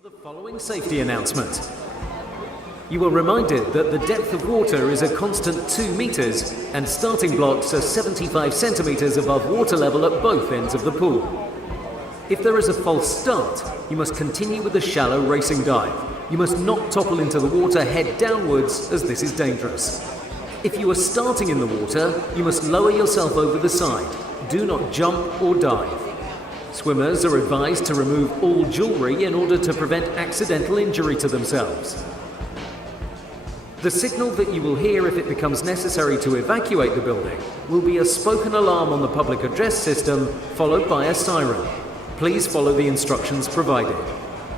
For the following safety announcement. You are reminded that the depth of water is a constant 2 meters and starting blocks are 75 centimeters above water level at both ends of the pool. If there is a false start, you must continue with the shallow racing dive. You must not topple into the water head downwards, as this is dangerous. If you are starting in the water, you must lower yourself over the side. Do not jump or dive. Swimmers are advised to remove all jewellery in order to prevent accidental injury to themselves. The signal that you will hear if it becomes necessary to evacuate the building will be a spoken alarm on the public address system, followed by a siren. Please follow the instructions provided.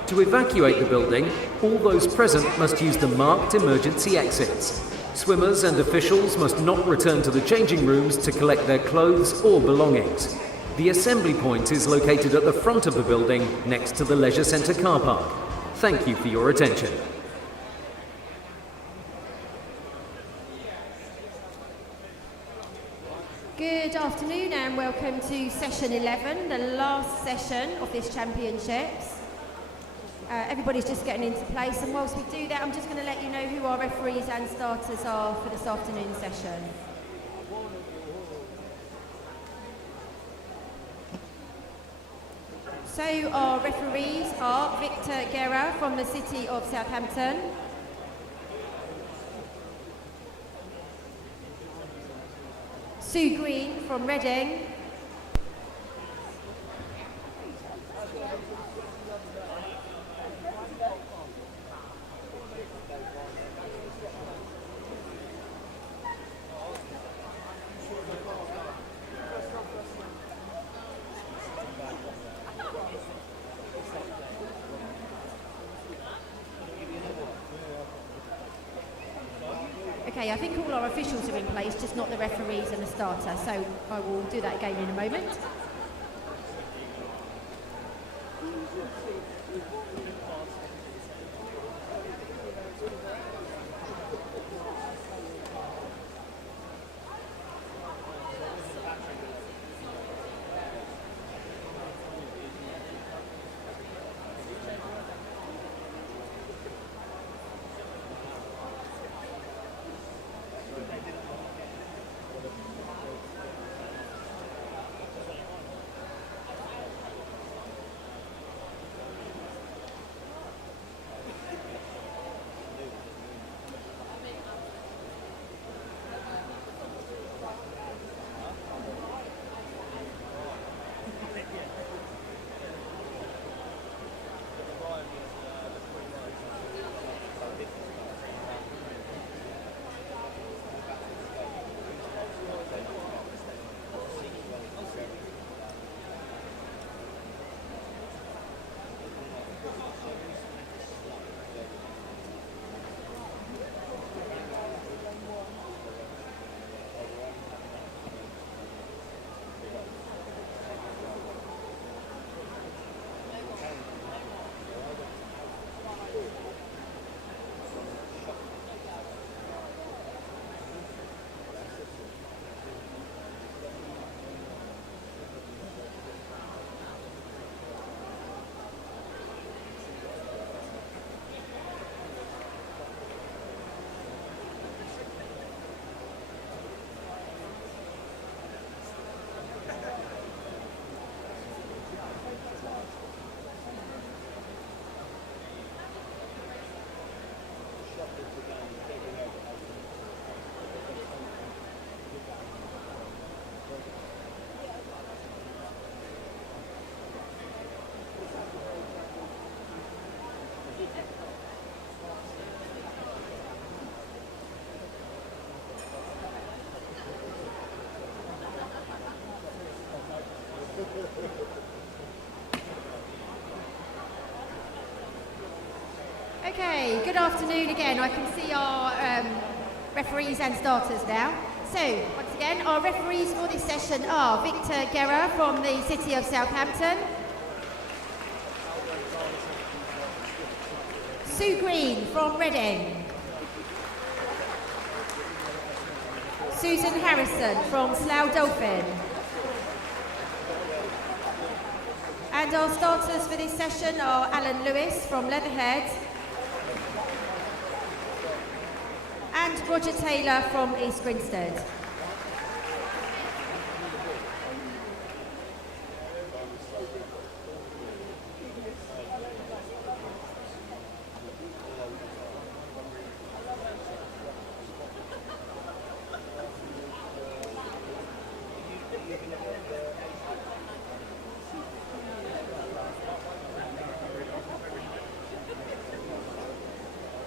To evacuate the building, all those present must use the marked emergency exits. Swimmers and officials must not return to the changing rooms to collect their clothes or belongings. The assembly point is located at the front of the building, next to the leisure centre car park. Thank you for your attention. Good afternoon and welcome to session 11, the last session of this championships. Everybody's just getting into place, and whilst we do that, I'm just going to let you know who our referees and starters are for this afternoon session. So our referees are Victor Guerra from the City of Southampton, Sue Green from Reading, Okay, I think all our officials are in place, just not the referees and the starter, so I will do that again in a moment. Okay, good afternoon again. I can see our referees and starters now. So, once again, our referees for this session are Victor Guerra from the City of Southampton, Sue Green from Reading, Susan Harrison from Slough Dolphin, and And our starters for this session are Alan Lewis from Leatherhead and Roger Taylor from East Grinstead.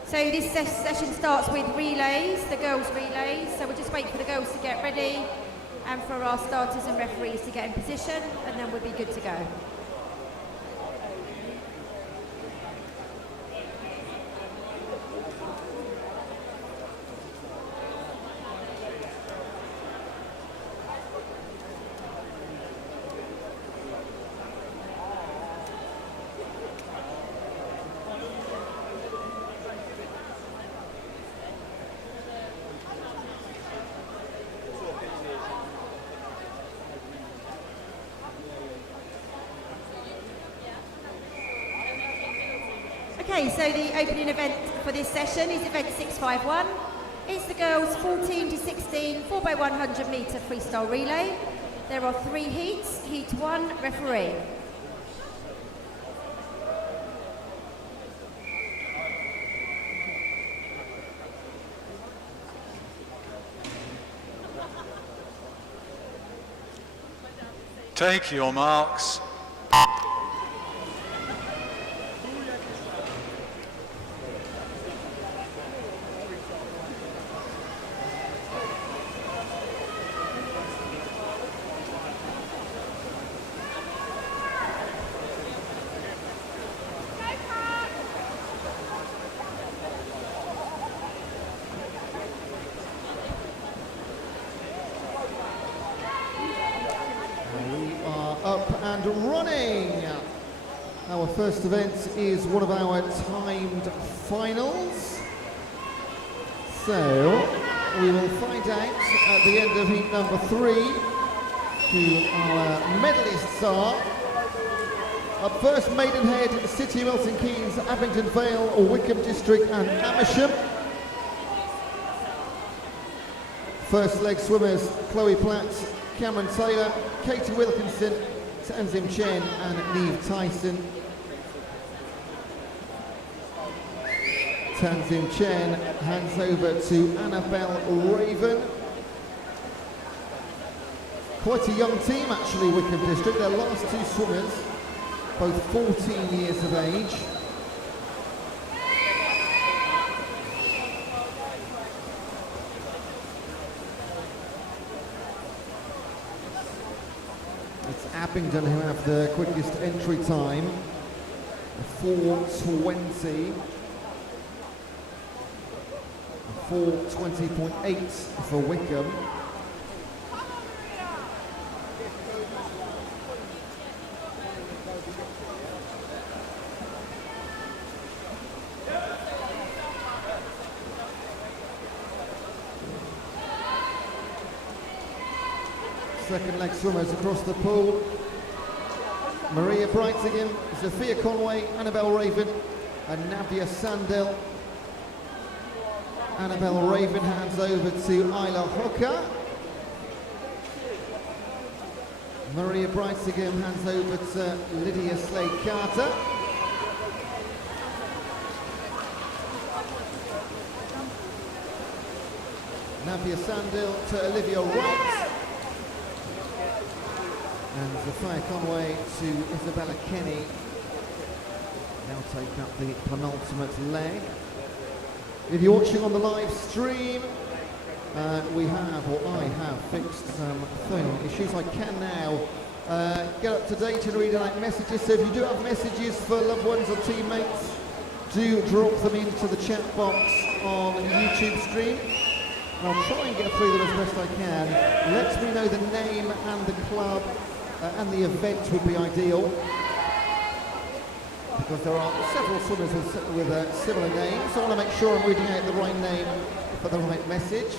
So this session starts with relays, the girls' relays. So we'll just wait for the girls to get ready and for our starters and referees to get in position, and then we'll be good to go. Okay, so the opening event for this session is event 651. It's the girls 14 to 16 4x100 metre freestyle relay. There are 3 heats. Heat 1, referee. Take your marks. And running. Our first event is one of our timed finals. So we will find out at the end of heat number 3 who our medalists are. Up first, Maidenhead, City, Milton Keynes, Abingdon Vale, Wickham District and Amersham. First leg swimmers, Chloe Platt, Cameron Taylor, Katie Wilkinson, Tanzim Chen and Neve Tyson. Tanzim Chen hands over to Annabelle Raven. Quite a young team actually, Wickham District. Their last 2 swimmers, both 14 years of age. Abingdon who have the quickest entry time, 4:20, 4:20.8 for Wickham. Second leg swimmers across the pool. Maria Brightingham, Sophia Conway, Annabelle Raven and Navia Sandell. Annabelle Raven hands over to Isla Hooker. Maria Brightingham hands over to Lydia Slade Carter. Navia Sandell to Olivia Wright. And Sophia Conway to Isabella Kenny. Now take up the penultimate leg. If you're watching on the live stream, we have, or I have, fixed some phone issues. I can now get up to date and read out messages. So if you do have messages for loved ones or teammates, do drop them into the chat box on YouTube stream. And I'll try and get through them as best I can. Let me know the name and the club and the event would be ideal, because there are several swimmers with similar names, so I want to make sure I'm reading out the right name for the right message.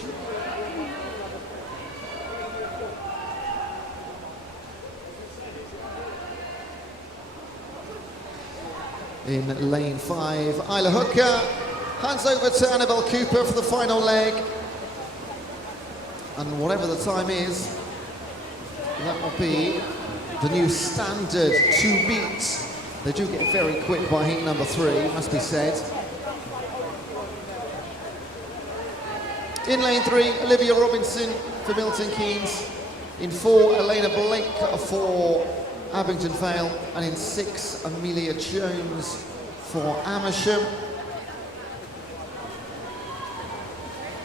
In lane 5, Isla Hooker hands over to Annabelle Cooper for the final leg. And whatever the time is, that will be the new standard 2 beats. They do get very quick by heat number 3, must be said. In lane 3, Olivia Robinson for Milton Keynes. In 4, Elena Blake for Abingdon Vale. And in 6, Amelia Jones for Amersham.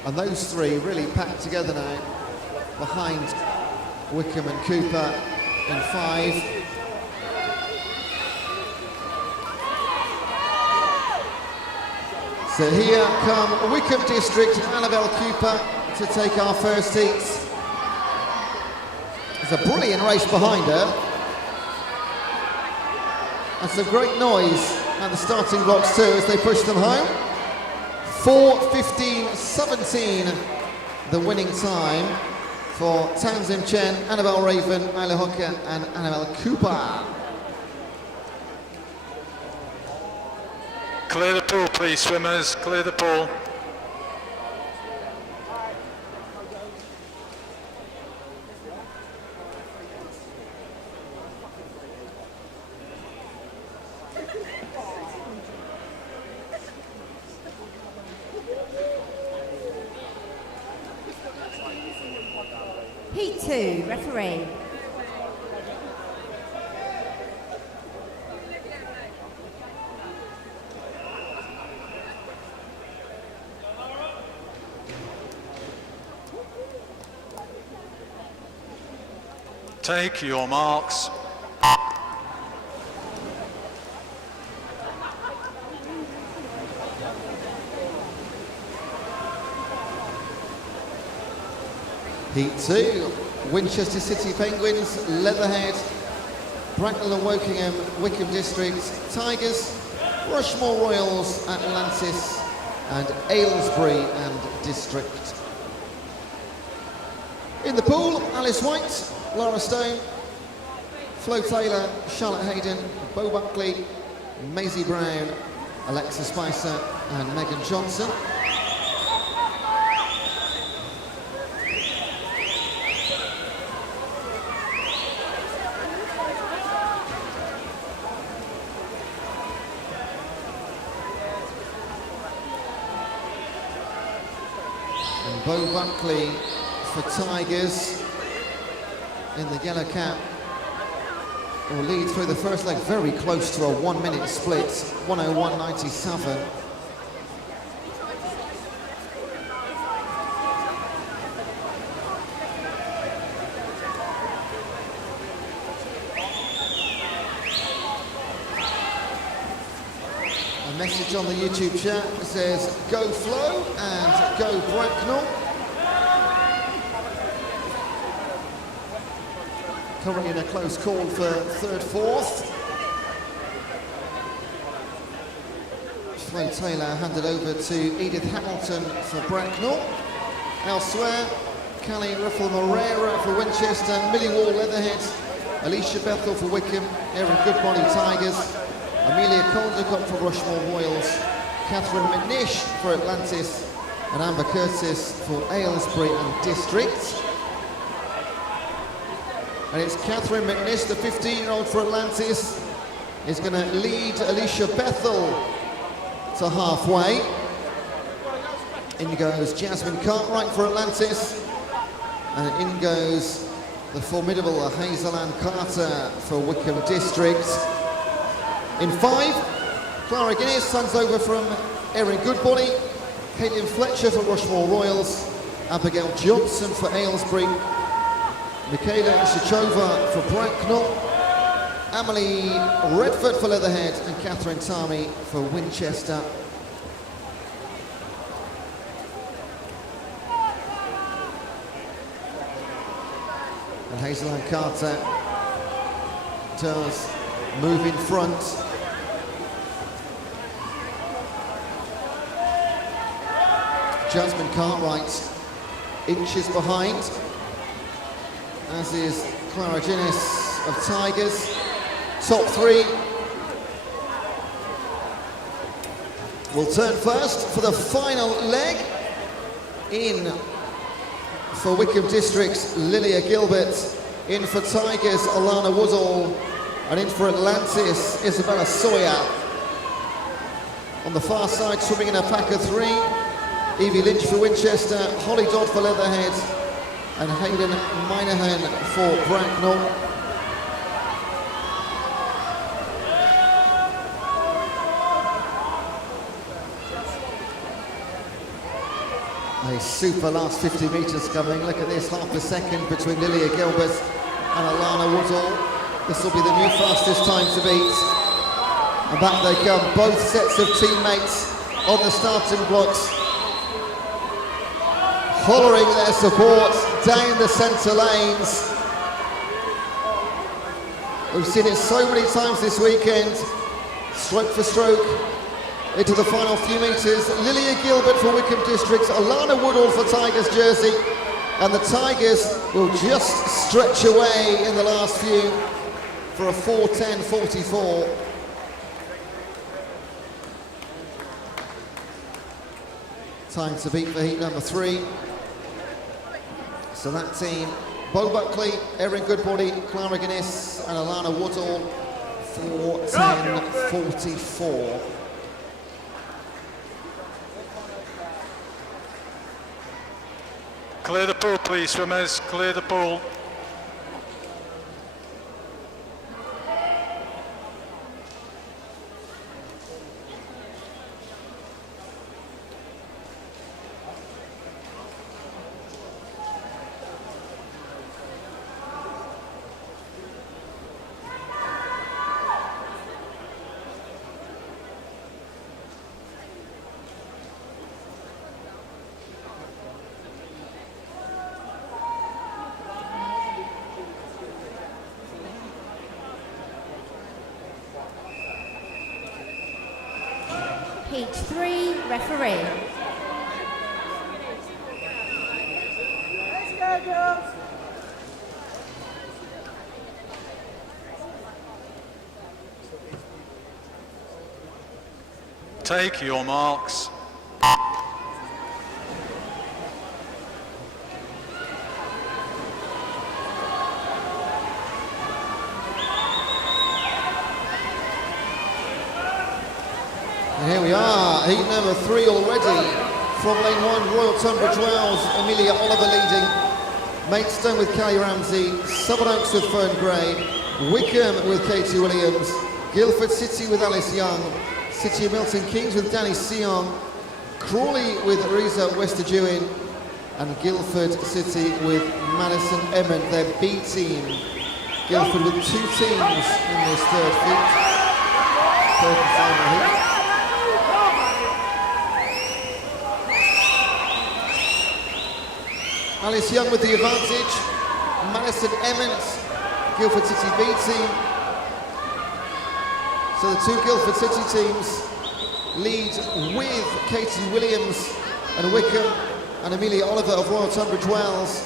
And those 3 really packed together now behind Wickham and Cooper in 5. So here come Wickham District and Annabelle Cooper to take our first heat. There's a brilliant race behind her. And some great noise at the starting blocks too as they push them home. 4:15.17 the winning time for Townsend Chen, Annabelle Raven, Isla Hooker and Annabelle Cooper. Clear the pool, please, swimmers. Clear the pool. Heat 2, referee. Take your marks. Heat 2, Winchester City Penguins, Leatherhead, Bracknell and Wokingham, Wickham District, Tigers, Rushmore Royals, Atlantis and Aylesbury and District. In the pool, Alice White, Laura Stone, Flo Taylor, Charlotte Hayden, Bo Buckley, Maisie Brown, Alexa Spicer and Megan Johnson. And Bo Buckley for Tigers in the yellow cap will lead through the first leg, very close to a 1 minute split, 101.97. A message on the YouTube chat says go Flo and go Bracknell. Currently in a close call for third, fourth. Flo Taylor handed over to Edith Hamilton for Bracknell. Elsewhere, Callie Ruffle-Moreira for Winchester, Millie Wall Leatherhead, Alicia Bethel for Wickham, Erin Goodbody Tigers, Amelia Caldecott for Rushmore Royals, Catherine McNish for Atlantis, and Amber Curtis for Aylesbury and District. And it's Catherine McNish, the 15-year-old for Atlantis, is going to lead Alicia Bethel to halfway. In goes Jasmine Cartwright for Atlantis, and in goes the formidable Hazel Ann Carter for Wickham District. In 5, Clara Guinness hands over from Erin Goodbody, Caitlin Fletcher for Rushmore Royals, Abigail Johnson for Aylesbury, Michaela Shichova for Bracknell, Emily Redford for Leatherhead, and Catherine Tarmy for Winchester. And Hazel Ann Carter does move in front. Jasmine Cartwright inches behind, as is Clara Guinness of Tigers. Top 3, will turn first for the final leg. In for Wickham District's Lilia Gilbert, in for Tigers Alana Woodall, and in for Atlantis Isabella Sawyer. On the far side, swimming in a pack of 3, Evie Lynch for Winchester, Holly Dodd for Leatherhead, and Hayden Minahan for Bracknell. A super last 50 metres coming. Look at this, half a second between Lilia Gilbert and Alana Woodall. This will be the new fastest time to beat. And back they come, both sets of teammates on the starting blocks, hollering their support down the centre lanes. We've seen it so many times this weekend, stroke for stroke, into the final few metres. Lilia Gilbert for Wickham Districts, Alana Woodall for Tigers jersey, and the Tigers will just stretch away in the last few for a 4:10.44. Time to beat for heat number 3. So that team, Bo Buckley, Erin Goodbody, Clara Guinness and Alana Woodall, 4:10.44. Clear the pool, please, swimmers. Clear the pool. Heat 3, referee. Let's go, girls. Take your marks. And here we are, heat number 3 already. From lane 1, Royal Tunbridge Wells, Amelia Oliver leading. Maidstone with Kelly Ramsey, Southern Oaks with Fern Gray, Wickham with Katie Williams, Guildford City with Alice Young, City of Milton Keynes with Danny Sion, Crawley with Reza Westerjewin, and Guildford City with Madison Emmond, their B team. Guildford with 2 teams in this third heat, third and final heat. Alice Young with the advantage, Madison Emmons, Guildford City B team. So the 2 Guildford City teams lead with Katie Williams and Wickham and Amelia Oliver of Royal Tunbridge Wells.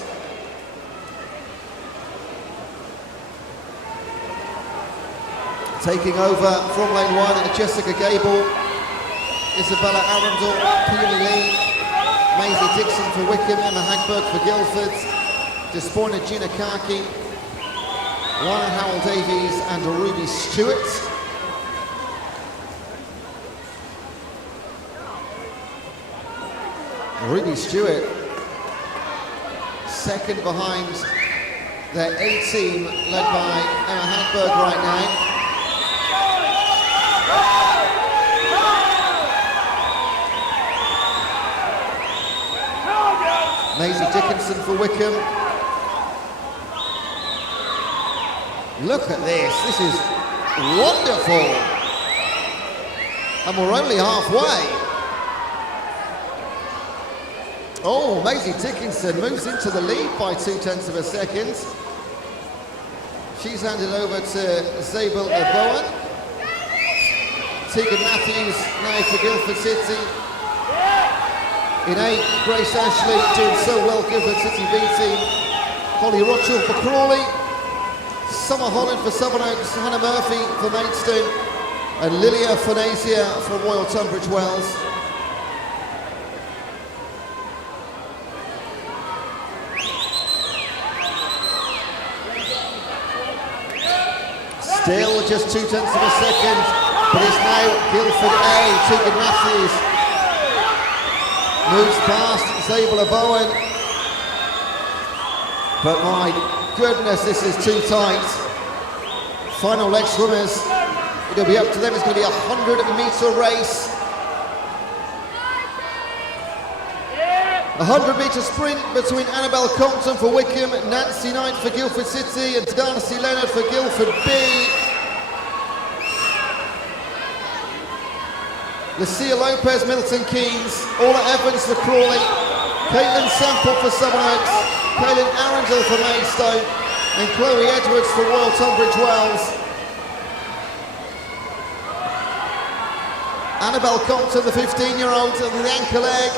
Taking over from lane 1, Jessica Gable, Isabella Arundel, Peely Lee, Maisie Dixon for Wickham, Emma Hagberg for Guildford, Despoina Gina Kaki, Lana Howell Davies and Ruby Stewart. Ruby Stewart, second behind their A team led by Emma Hagberg right now. Maisie Dickinson for Wickham. Look at this is wonderful. And we're only halfway. Oh, Maisie Dickinson moves into the lead by 0.2 of a second. She's handed over to Zabel Bowen. Tegan Matthews now for Guildford City. In 8, Grace Ashley doing so well, Guildford City B team. Holly Rochell for Crawley. Summer Holland for Southern Oaks. Hannah Murphy for Maidstone. and Lilia Fonasia for Royal Tunbridge Wells. Still just 0.2 of a second, but it's now Guildford A, Tegan Matthews. Moves past Zabela Bowen. But my goodness, this is too tight. Final leg swimmers, it'll be up to them. It's going to be a 100-metre race. 100-metre sprint between Annabelle Compton for Wickham, Nancy Knight for Guildford City, and Darcy Leonard for Guildford B. Lucia Lopez, Milton Keynes, Orla Evans for Crawley, Caitlin Semple for Southern Oaks, Kaylin Arundel for Maidstone, and Chloe Edwards for Royal Tunbridge Wells. Annabelle Compton, the 15-year-old, with the ankle leg.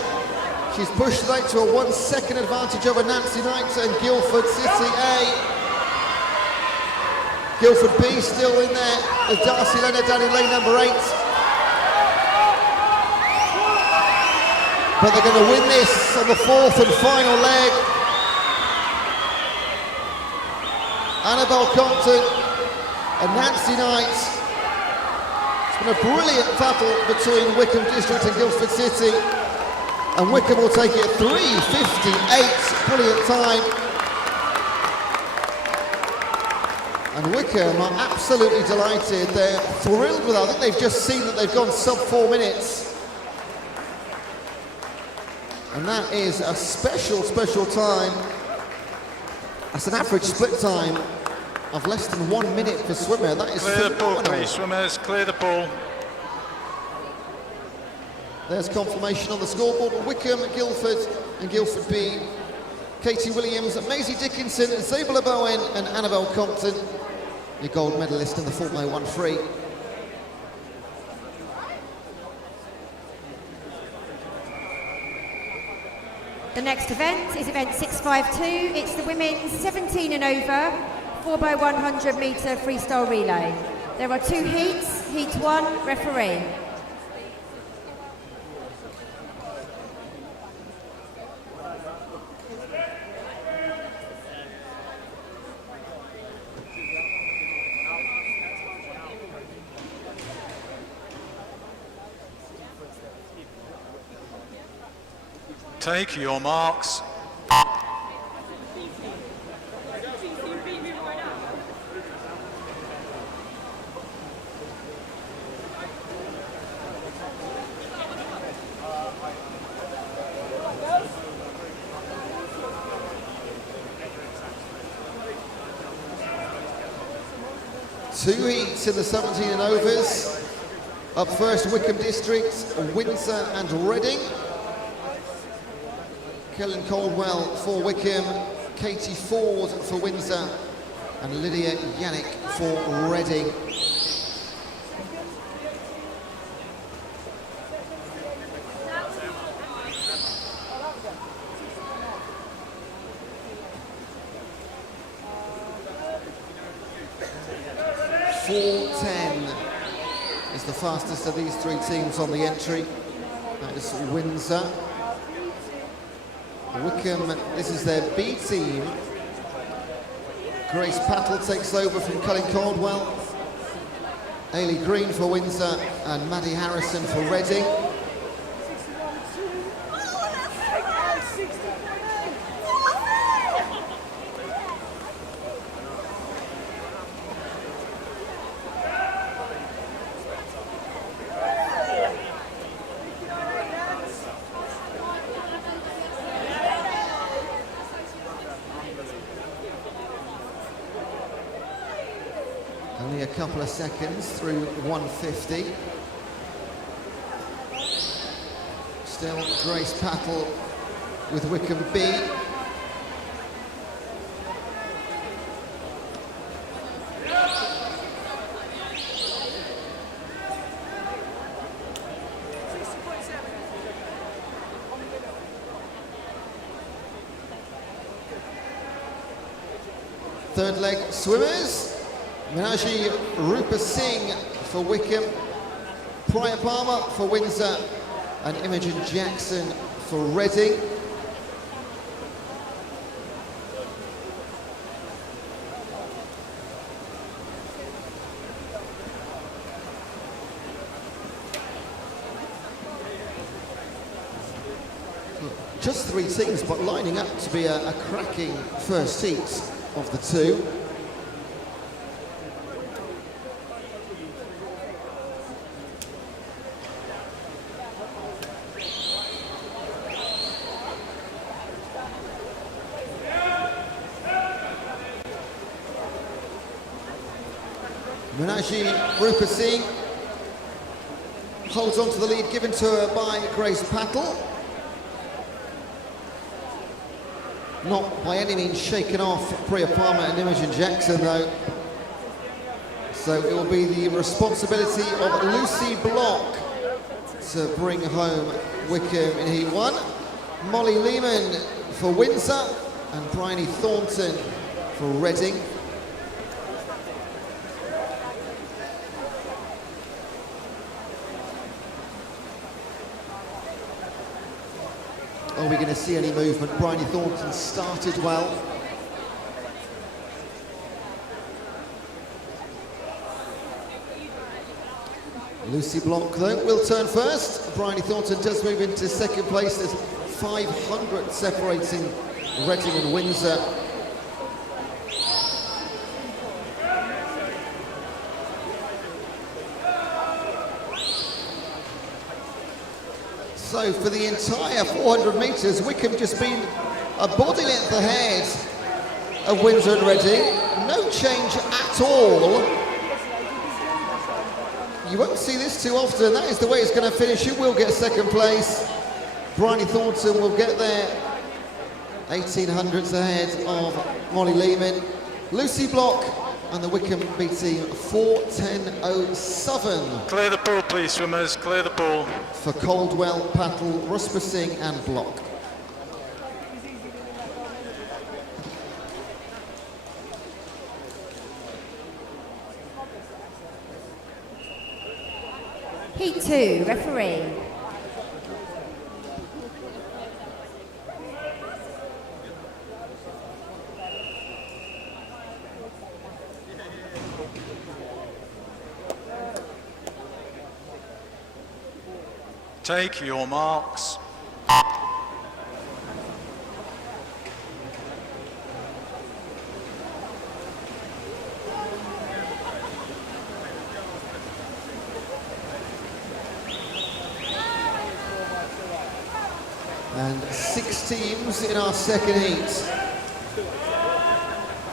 She's pushed it out to a 1 second advantage over Nancy Knight and Guildford City A. Guildford B still in there with Darcy Leonard down in lane number 8. But they're going to win this on the 4th and final leg. Annabelle Compton and Nancy Knight. It's been a brilliant battle between Wickham District and Guildford City. And Wickham will take it at 3:58, brilliant time. And Wickham are absolutely delighted. They're thrilled with that. I think they've just seen that they've gone sub 4 minutes. And that is a special, special time. That's an average split time of less than 1 minute per swimmer. That is Clear the pool, please, swimmers. Clear the pool. There's confirmation on the scoreboard. Wickham, Guildford and Guildford B. Katie Williams, Maisie Dickinson, Zabela Bowen and Annabelle Compton. Your gold medalist in the 4x1 free. The next event is event 652. It's the women's 17 and over 4x100 metre freestyle relay. There are 2 heats. Heat 1, referee. Take your marks. Two heats in the 17 and overs. Up first, Wickham District, Windsor and Reading. Kellen Caldwell for Wickham, Katie Ford for Windsor, and Lydia Yannick for Reading. .410 is the fastest of these 3 teams on the entry. That is Windsor. Wickham, this is their B team. Grace Pattle takes over from Colin Caldwell. Ailey Green for Windsor and Maddie Harrison for Reading. Only a couple of seconds through 150. Still Grace Pattle with Wickham B. Third leg swimmers. Minaji Rupa Singh for Wickham, Priya Palmer for Windsor and Imogen Jackson for Reading. Just 3 teams, but lining up to be a cracking first heat of the 2. Minaji Rupasinghe holds on to the lead given to her by Grace Patel. Not by any means shaken off Priya Palmer and Imogen Jackson though. So it will be the responsibility of Lucy Block to bring home Wickham in Heat 1. Molly Lehman for Windsor and Bryony Thornton for Reading. Are we going to see any movement? Bryony Thornton started well. Lucy Block, though, will turn first. Bryony Thornton does move into second place. There's 500 separating Reading and Windsor. So for the entire 400 metres, Wickham just been a body length ahead of Windsor and Reading. No change at all. You won't see this too often. That is the way it's going to finish. It will get second place. Bryony Thornton will get there 1800s ahead of Molly Lehman. Lucy Block and the Wickham beating 4:10.07. Clear the pool, please, swimmers. Clear the pool. For Caldwell, Patel, Rupasinghe and Block. Heat 2, referee. Take your marks. And 6 teams in our second heat.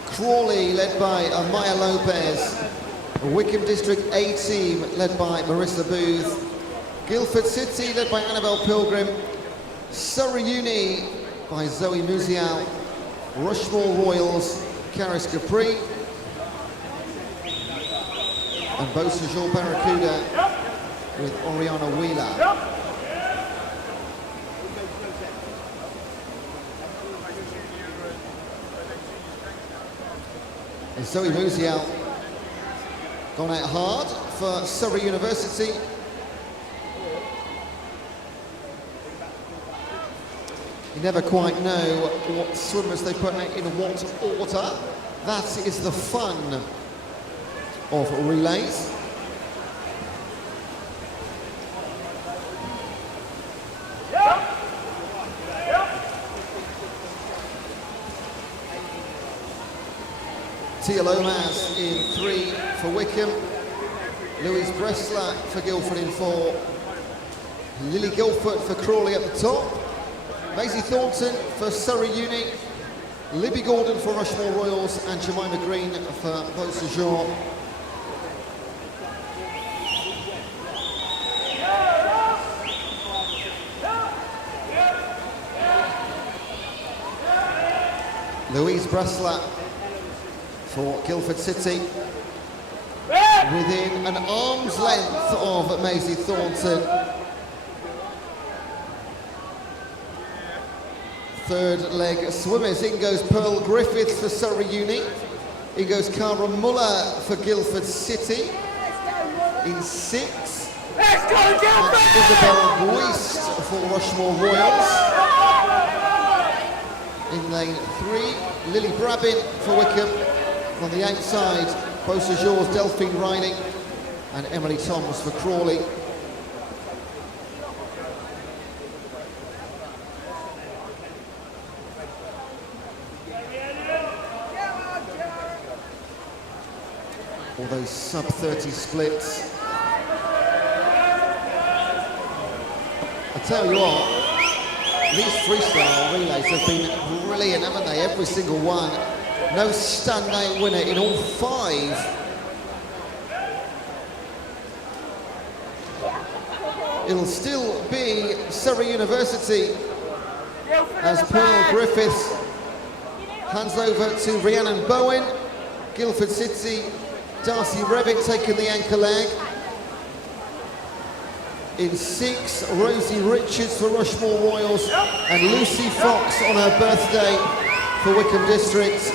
Crawley led by Amaya Lopez. Wickham District A team led by Marissa Booth. Guildford City led by Annabelle Pilgrim. Surrey Uni by Zoe Musial. Rushmore Royals, Caris Capri. And Beausejour Barracuda with Oriana Wheeler. And Zoe Musial gone out hard for Surrey University. You never quite know what swimmers they put out in what order. That is the fun of relays. Tia Lomas in 3 for Wickham. Louise Bressler for Guildford in 4. Lily Guildford for Crawley at the top. Maisie Thornton for Surrey Uni. Libby Gordon for Rushmore Royals and Jemima Green for Beausejour. Louise Bressler for Guildford City. Within an arm's length of Maisie Thornton. Third leg swimmers. In goes Pearl Griffiths for Surrey Uni. In goes Cara Muller for Guildford City. In 6, That's Isabel Boyce for Rushmore Royals. In lane 3, Lily Brabin for Wickham. On the outside, Beausejour's Delphine Riley and Emily Thoms for Crawley. All those sub-30 splits. I tell you what, these freestyle relays have been brilliant, haven't they? Every single one. No standout winner in all 5. It'll still be Surrey University as Pearl Griffiths hands over to Rhiannon Bowen. Guildford City, Darcy Revitt taking the anchor leg. In 6, Rosie Richards for Rushmore Royals and Lucy Fox on her birthday for Wickham District.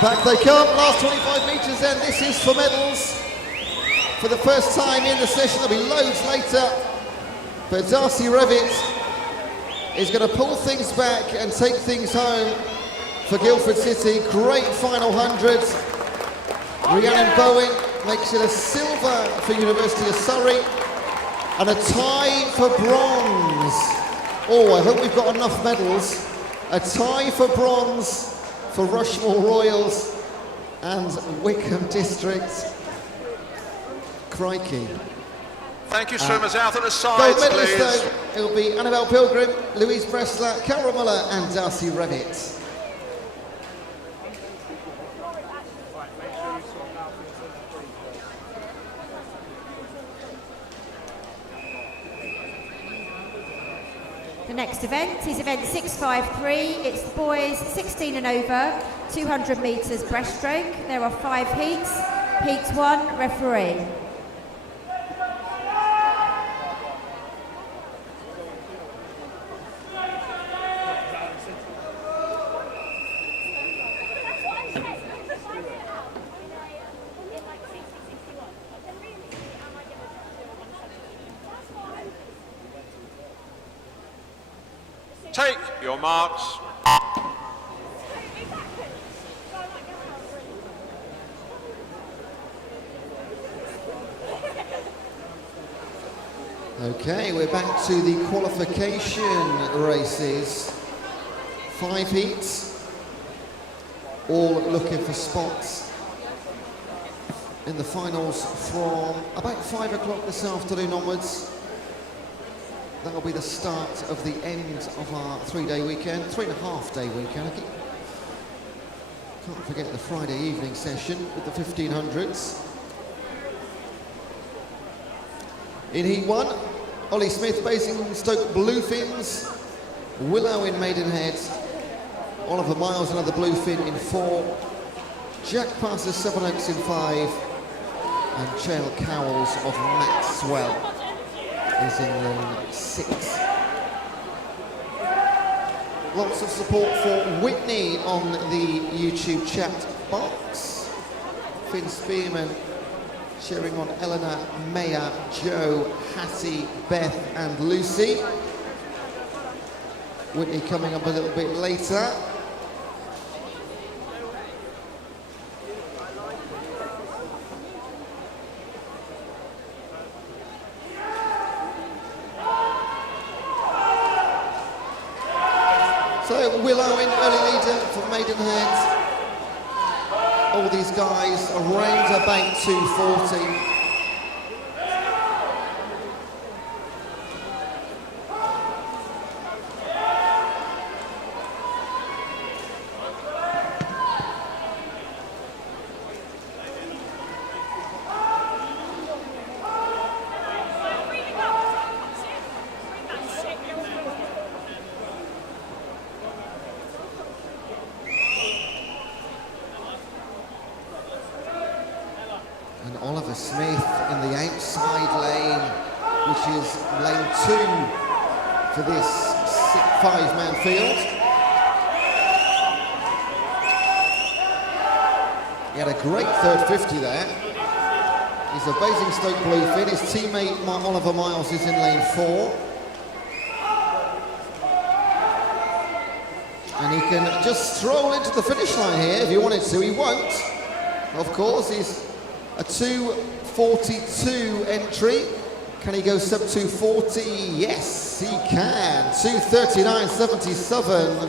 Back they come, last 25 metres then, this is for medals. For the first time in the session, there'll be loads later. But Darcy Revitt is going to pull things back and take things home for Guildford City. Great final 100. Rhiannon Bowen makes it a silver for University of Surrey and a tie for bronze. Oh, I hope we've got enough medals. A tie for bronze for Rushmore Royals and Wickham District. Crikey. Thank you, swimmers. Out at the Gold sides, medalists please. though, it'll be Annabelle Pilgrim, Louise Bressler, Carol Muller and Darcy Revitt. The next event is event 653. It's the boys 16 and over, 200 metres breaststroke. There are 5 heats. Heat 1, referee. Take your marks. Okay, we're back to the qualification races. 5 heats, all looking for spots in the finals from about 5 o'clock this afternoon onwards. That'll be the start of the end of our 3-day weekend, 3.5-day weekend. Can't forget the Friday evening session with the 1500s. In Heat 1, Ollie Smith, Basingstoke Bluefins, Willow in Maidenhead, Oliver Miles another Bluefin in 4, Jack Passes Sevenoaks in 5, and Chael Cowles of Maxwell is in lane 6. Lots of support for Whitney on the YouTube chat box. Finn Spearman cheering on Eleanor, Maya, Joe, Hattie, Beth and Lucy. Whitney coming up a little bit later. So Will Owen, early leader for Maidenhead. All these guys around about 240. for this five-man field. He had a great third 50 there. He's a Basingstoke bluefin. His teammate Oliver Miles is in lane 4. And he can just stroll into the finish line here if he wanted to. He won't. Of course, he's a 2:42 entry. Can he go sub 2:40? Yes, he can. 2:39.77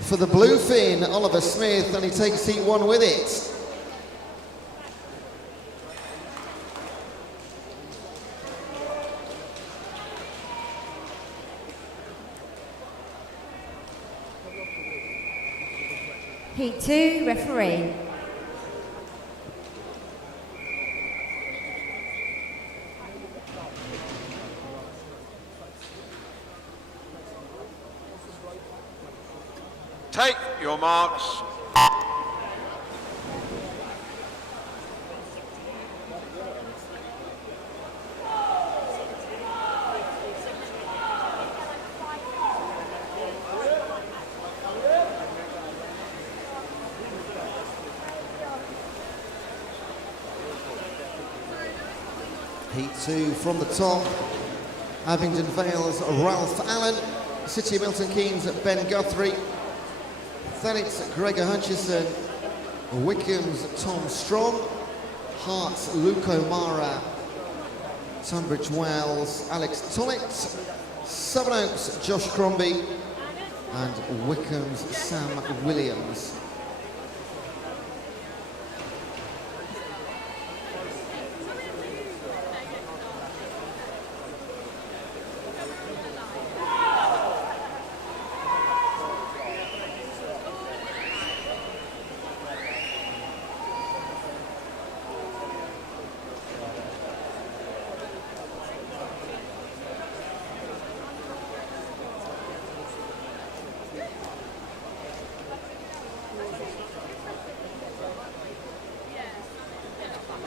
for the bluefin, Oliver Smith, and he takes heat 1 with it. Heat 2, referee. Take your marks. Heat 2 from the top. Abingdon Vale's Ralph Allen. City of Milton Keynes Ben Guthrie. Thanet's Gregor Hutchison. Wickham's Tom Strong. Hearts Luke O'Mara. Tunbridge Wells Alex Tollett. Sevenoaks Josh Crombie. And Wickham's Sam Williams.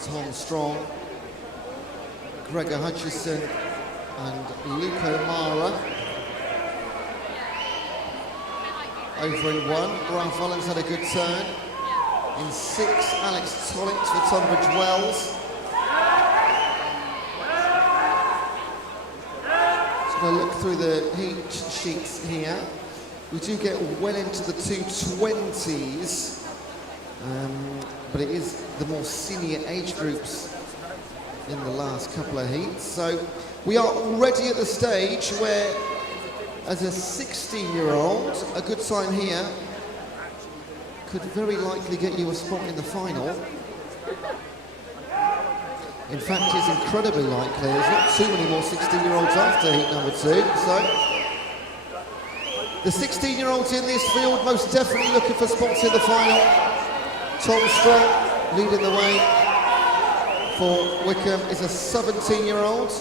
Tom Strong, Gregor Hutchison and Luke O'Mara. Over in 1, Ralph Allen's had a good turn. In 6, Alex Tollett for Tunbridge Wells. Just going to look through the heat sheets here. We do get well into the 220s. But it is the more senior age groups in the last couple of heats. So we are already at the stage where, as a 16-year-old, a good time here could very likely get you a spot in the final. In fact, it's incredibly likely. There's not too many more 16-year-olds after heat number 2. So the 16-year-olds in this field most definitely looking for spots in the final. Tom Strong leading the way for Wickham is a 17-year-old.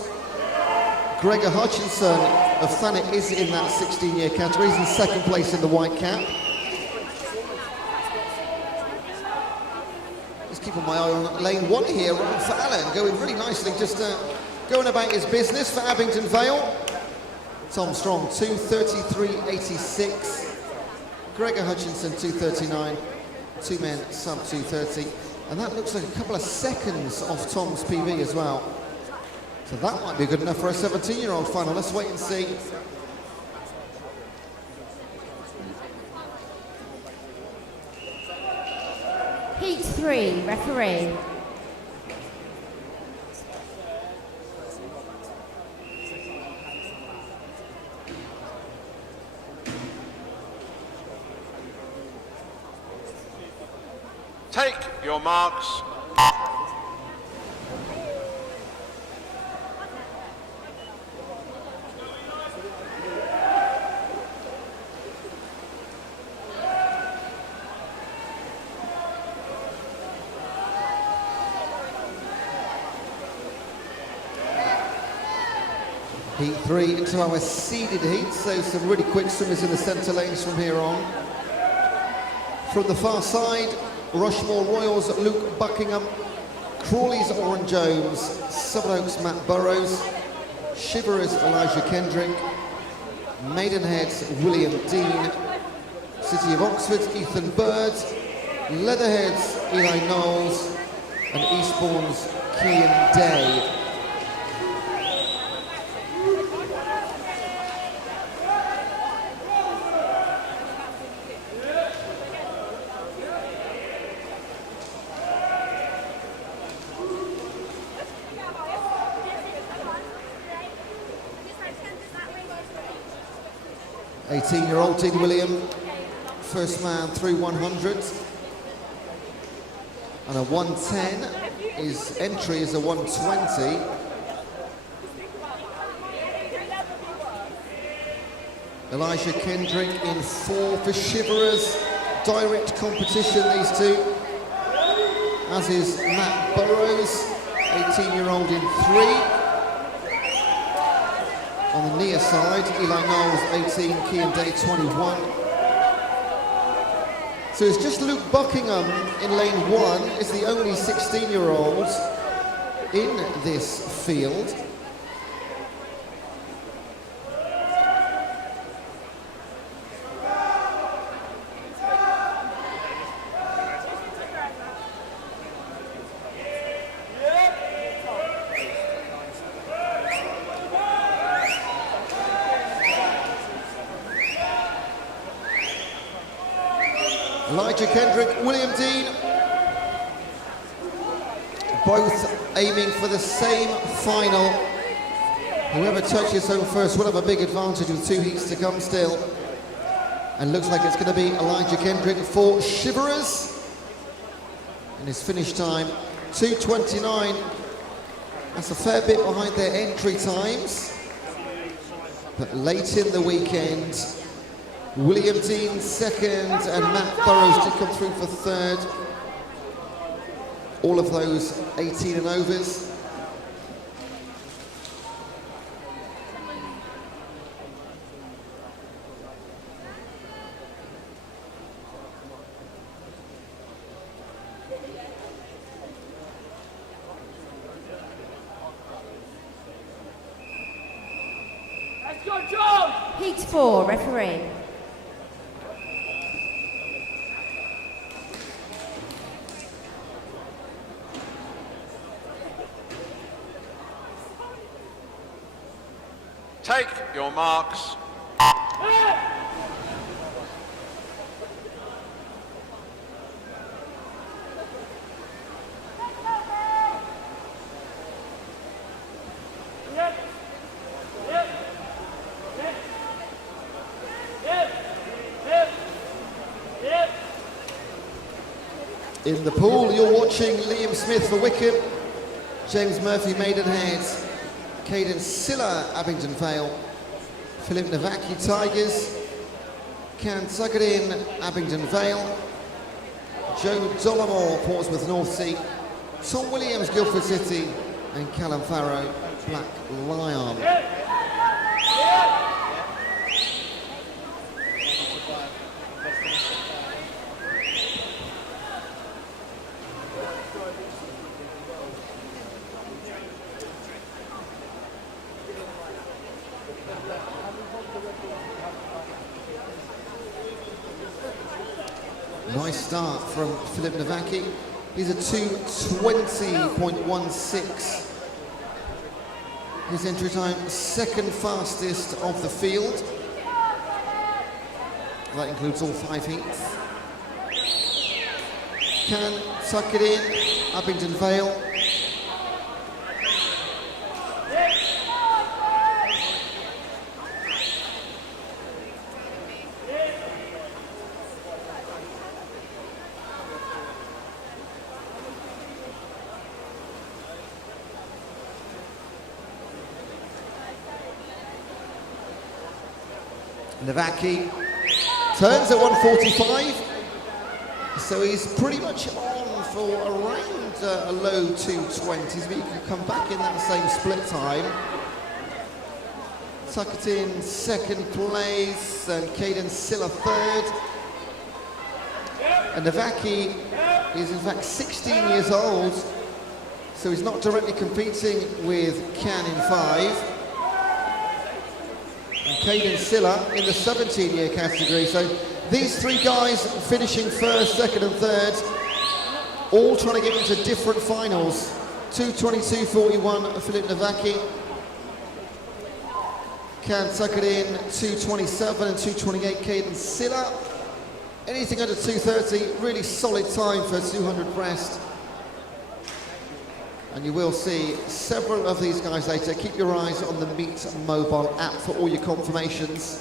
Gregor Hutchinson of Thanet is in that 16-year category. He's in second place in the white cap. Just keeping my eye on lane 1 here, Ralph Allen going really nicely, just going about his business for Abingdon Vale. Tom Strong 2:33.86. Gregor Hutchinson 2:39. 2 men sub 2:30, and that looks like a couple of seconds off Tom's PB as well. So that might be good enough for a 17-year-old final. Let's wait and see. Heat 3, referee. Take your marks. Heat 3 into our seeded heat, so some really quick swimmers in the centre lanes from here on. From the far side, Rushmore Royals Luke Buckingham, Crawley's Oren Jones, Sevenoaks Matt Burrows, Shiverers, Elijah Kendrick. Maidenhead's William Dean. City of Oxford's Ethan Bird. Leatherhead's Eli Knowles. And Eastbourne's Cian Day. Eighteen-year-old Dean William, first man through 100. And a 110, his entry is a 120. Elijah Kendrick in 4 for Shiverers. Direct competition, these two. As is Matt Burrows, 18-year-old in 3. On the near side, Eli Knowles, 18, Cian Day, 21. So it's just Luke Buckingham in lane 1 is the only 16-year-old in this field. Elijah Kendrick, William Dean, both aiming for the same final. Whoever touches home first will have a big advantage with 2 heats to come still. And looks like it's going to be Elijah Kendrick for Shiverers. And his finish time, 2:29. That's a fair bit behind their entry times. But late in the weekend, William Dean second and Matt Burrows did come through for third. All of those 18 and overs. Let's go, John! Heat 4, referee. Take your marks. In the pool, you're watching Liam Smith for Wickham, James Murphy Maidenhead, Caden Silla Abingdon Vale, Philip Navaki Tigers, Can Tuckerin Abingdon Vale, Joe Dollamore Portsmouth North Sea, Tom Williams Guildford City, and Callum Farrow Black Lion. Nice start from Philip Navaki. He's a 2:20.16. His entry time, second fastest of the field. That includes all 5 heats. Can tuck it in, Abingdon Vale. Navaki turns at 1:45, so he's pretty much on for around a low 2:20s, but he could come back in that same split time. Tuck it in second place, and Caden Silla third. And Navaki is in fact 16 years old, so he's not directly competing with Can in 5. Caden Silla in the 17-year category. So these three guys finishing first, second and third, all trying to get into different finals. 2:22.41 Philip Nowacki can tuck it in. 2:27 and 2:28 Caden Silla. Anything under 2:30, really solid time for 200 breast. And you will see several of these guys later. Keep your eyes on the Meet mobile app for all your confirmations.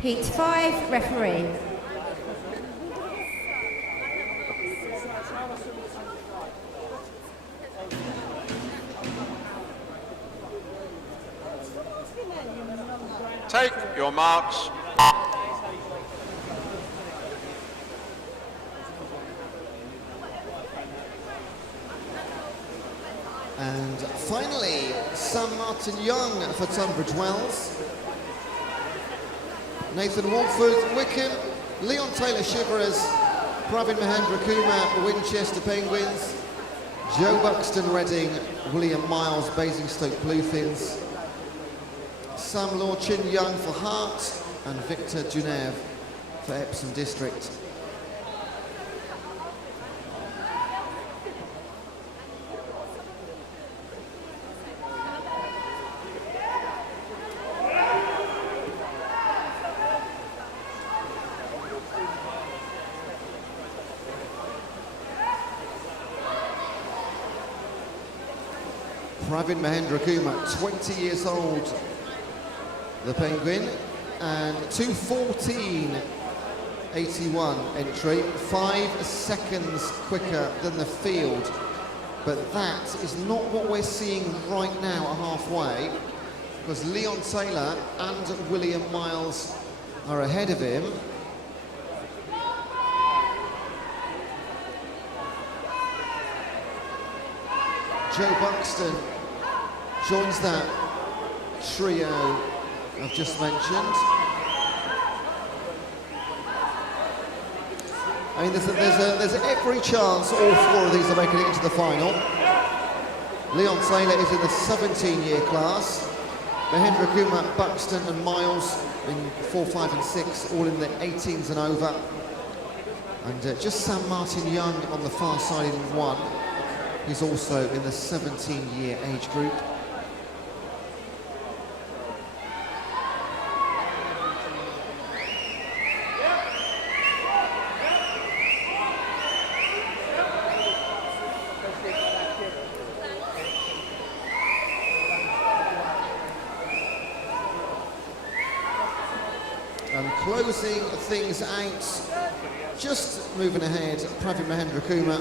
Heat 5, referee. Take your marks. And finally, Sam Martin Young for Tunbridge Wells. Nathan Walford, Wickham, Leon Taylor Shivers, Pravin Mahendra Kumar, Winchester Penguins, Joe Buxton Reading, William Miles, Basingstoke Bluefields, Sam Lorchin Young for Hart, and Victor Junev for Epsom District. Pravin Mahendra Kumar, 20 years old, the Penguin, and 2:14.81 entry, 5 seconds quicker than the field. But that is not what we're seeing right now at halfway, because Leon Taylor and William Miles are ahead of him. Joe Buxton joins that trio I've just mentioned. I mean, there's every chance all 4 of these are making it into the final. Leon Taylor is in the 17-year class. Mahendra Kumar, Buxton and Miles in 4, 5 and 6, all in the 18s and over. And just Sam Martin Young on the far side in 1. He's also in the 17-year age group. And closing things out, just moving ahead, Pravin Mahendra Kumar.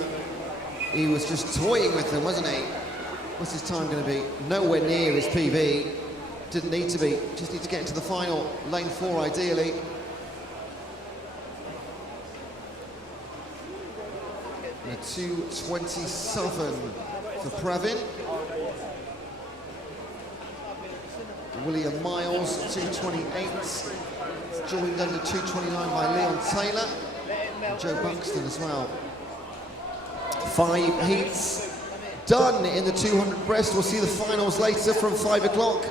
He was just toying with them, wasn't he? What's his time going to be? Nowhere near his PB. Didn't need to be. Just need to get into the final. Lane 4, ideally. And a 2:27 for Pravin. William Miles, 2:28. Joined under 2:29 by Leon Taylor. And Joe Buxton as well. 5 heats done in the 200 breast. We'll see the finals later from 5 o'clock.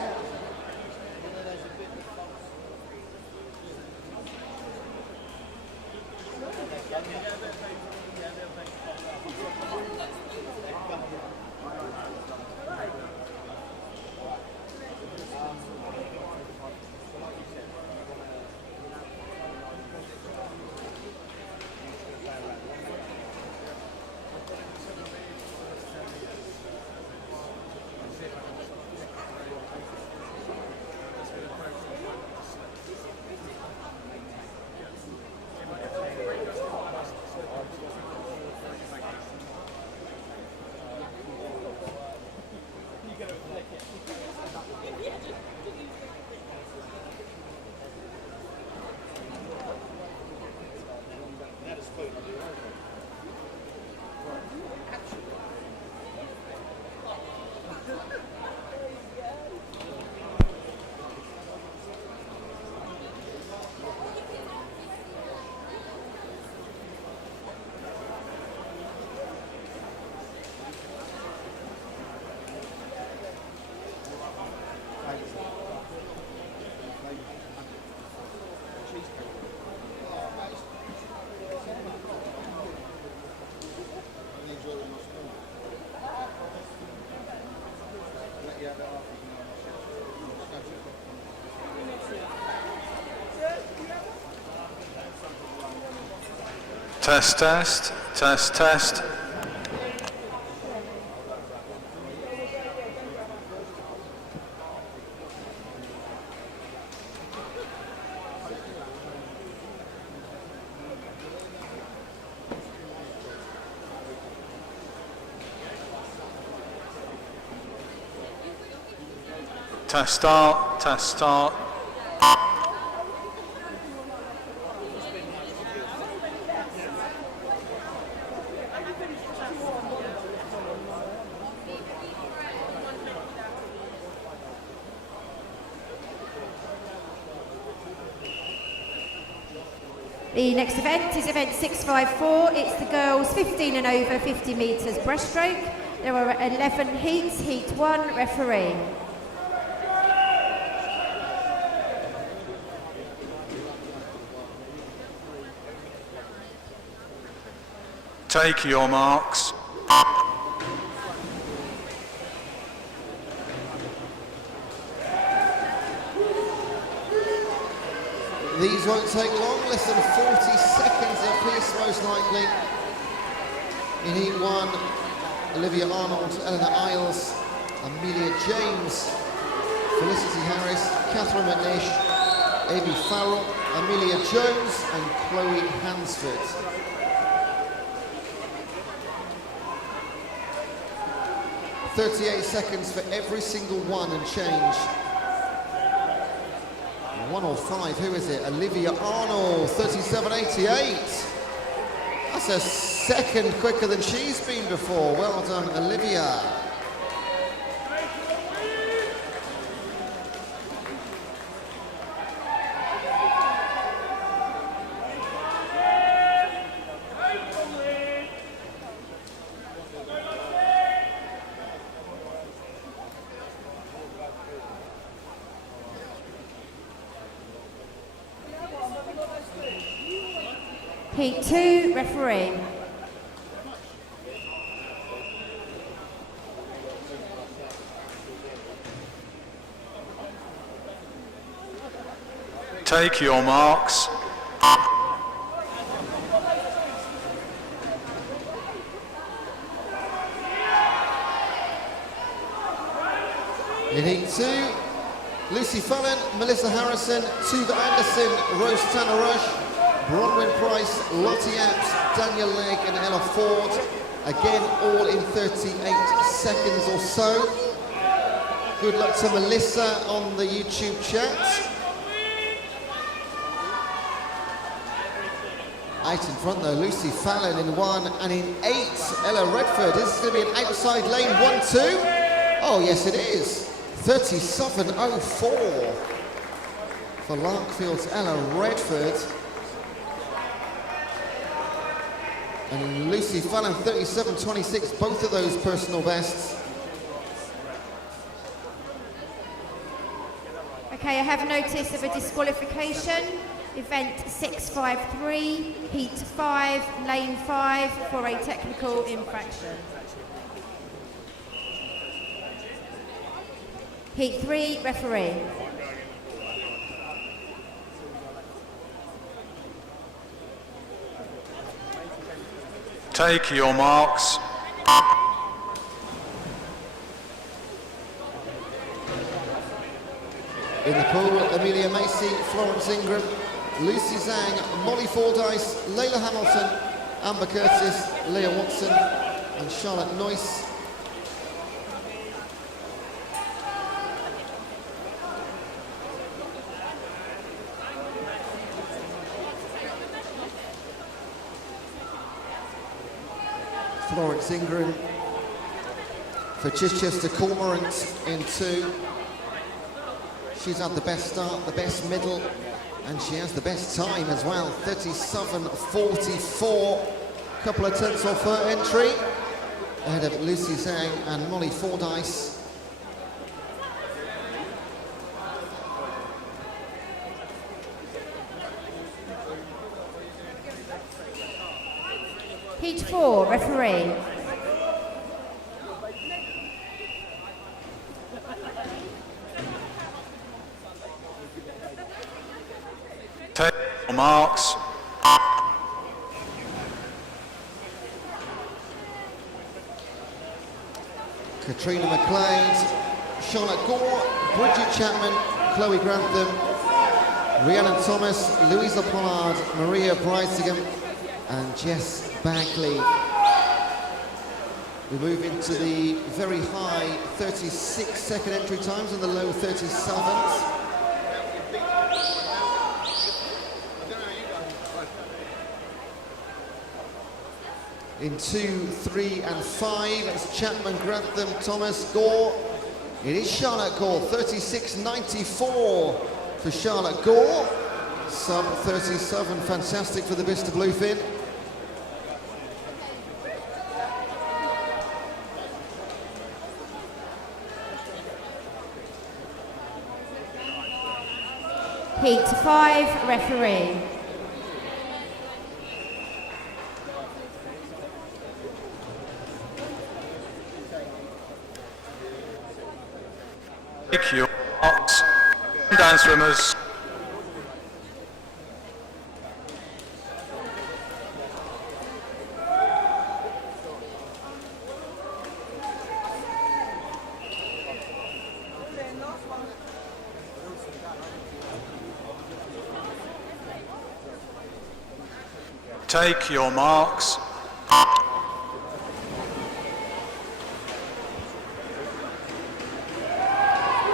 Test, test, test, test. Test start, test start. The next event is event 654. It's the girls 15 and over 50 metres breaststroke. There are 11 heats. Heat 1, referee. Take your marks. These won't take long, less than 40 seconds apiece most likely. In Heat 1, Olivia Arnold, Eleanor Isles, Amelia James, Felicity Harris, Catherine McNish, Amy Farrell, Amelia Jones and Chloe Hansford. "38 seconds for every single one and change." 105, who is it? Olivia Arnold, 37.88. That's a second quicker than she's been before. Well done, Olivia. Heat 2, referee. Take your marks. In Heat 2, Lucy Fallon, Melissa Harrison, Tuva Anderson, Rose Tanner Rush, Bronwyn Price, Lottie Apps, Daniel Legg and Ella Ford. Again, all in 38 seconds or so. Good luck to Melissa on the YouTube chat. Out in front though, Lucy Fallon in 1 and in 8, Ella Redford. This is going to be an outside lane 1-2. Oh yes it is. 37.04 for Larkfield's Ella Redford. And Lucy Fallon 37.26, both of those personal bests. Okay, I have notice of a disqualification. Event 653, Heat 5, Lane 5 for a technical infraction. Heat 3, referee. Take your marks. In the pool, Amelia Macy, Florence Ingram, Lucy Zhang, Molly Fordyce, Layla Hamilton, Amber Curtis, Leah Watson and Charlotte Noyce. Florence Ingram for Chichester Cormorant in 2. She's had the best start, the best middle, and she has the best time as well. 37.44. Couple of tenths off her entry. Ahead of Lucy Zhang and Molly Fordyce. Heat 4, referee. Take your marks. Katrina McLeod, Charlotte Gore, Bridget Chapman, Chloe Grantham, Rhiannon Thomas, Louisa Pollard, Maria Breisingham, and Jess Bagley. We move into the very high 36-second entry times and the low 37s. In 2, 3 and 5, it's Chapman, Grantham, Thomas, Gore. It is Charlotte Gore, 36.94 for Charlotte Gore. Sub 37, fantastic for the Bicester Bluefin. Heat 5, referee. Take your marks. Down swimmers. Take your marks.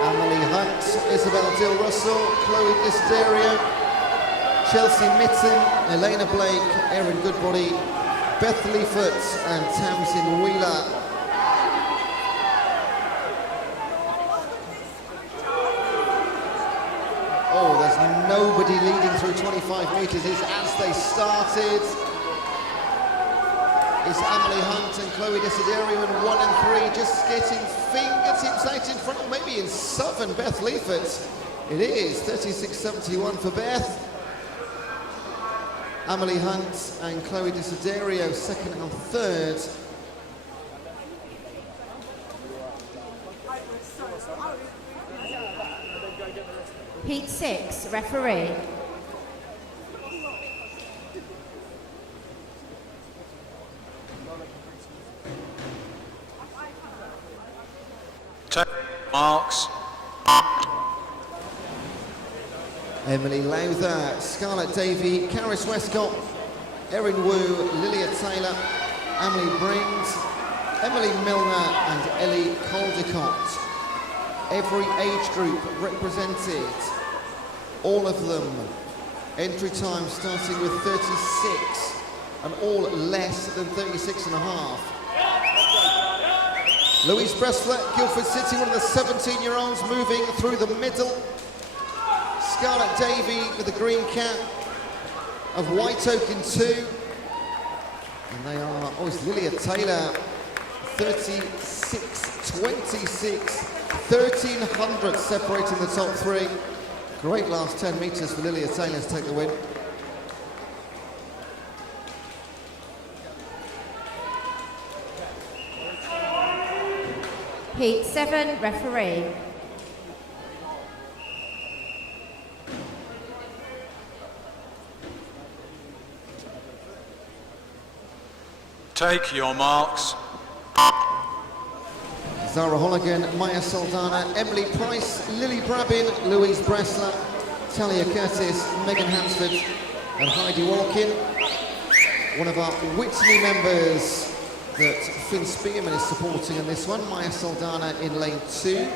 Emily Hunt, Isabel Dill Russell, Chloe Listerio, Chelsea Mitten, Elena Blake, Erin Goodbody, Beth Leaford and Tamsin Wheeler. Oh, there's nobody leading through 25 metres. It's as they started. It's Emily Hunt and Chloe Desiderio in 1 and 3, just getting fingertips out in front, or maybe in Southern Beth Leaford. It is 36.71 for Beth. Emily Hunt and Chloe Desiderio second and third. Heat 6, referee. Take marks. Emily Lowther, Scarlett Davey, Caris Westcott, Erin Wu, Lilia Taylor, Emily Brings, Emily Milner and Ellie Caldecott. Every age group represented, all of them. Entry time starting with 36 and all less than 36 and a half. Louise Bressler, Guildford City, one of the 17-year-olds moving through the middle. Scarlett Davey with the green cap of White Oak in 2. And they are, oh, it's Lilia Taylor, 36.26, 1,300 separating the top 3. Great last 10 metres for Lilia Taylor to take the win. Heat 7, referee. Take your marks. Zara Holligan, Maya Saldana, Emily Price, Lily Brabin, Louise Bressler, Talia Curtis, Megan Hansford and Heidi Walkin. One of our Whitney members that Finn Spearman is supporting in this one, Maya Saldana in lane 2.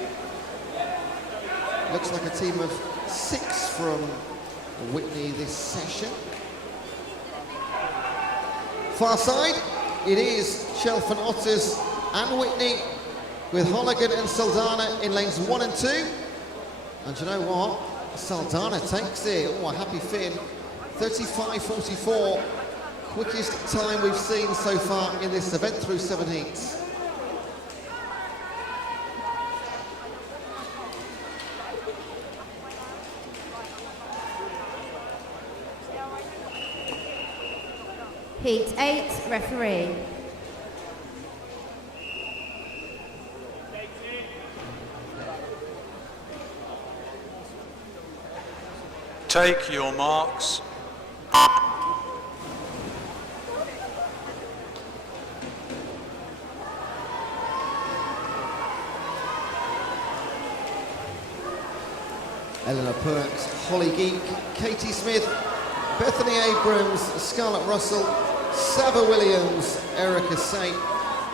Looks like a team of 6 from Whitney this session. Far side, it is Chelford Otters and Whitney, with Holligan and Saldana in lanes 1 and 2. And you know what? Saldana takes it. Oh, a happy Finn. 35.44. Quickest time we've seen so far in this event through 7 heats. Heat 8, referee. Take your marks. Eleanor Perks, Holly Geek, Katie Smith, Bethany Abrams, Scarlett Russell, Sava Williams, Erica Saint,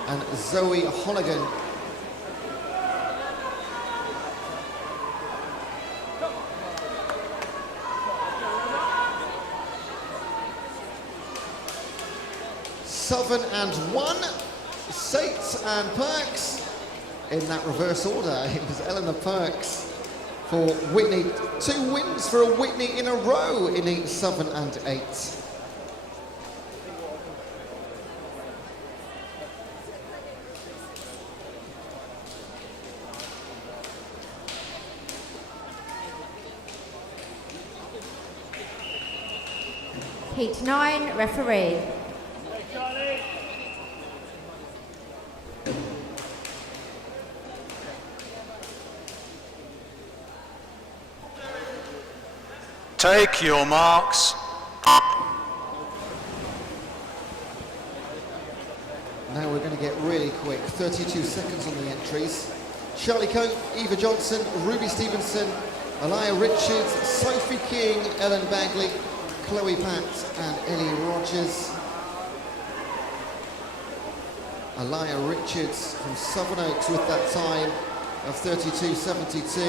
and Zoe Holligan. Southern and 1, Saints and Perks. In that reverse order, it was Eleanor Perks for Whitney. 2 wins for a Whitney in a row in heat 7 and 8. Heat 9, referee. Take your marks. Now we're going to get really quick. 32 seconds on the entries. Charlie Cope, Eva Johnson, Ruby Stevenson, Aliyah Richards, Sophie King, Ellen Bagley, Chloe Pat and Ellie Rogers. Aliyah Richards from Southern Oaks with that time of 32.72.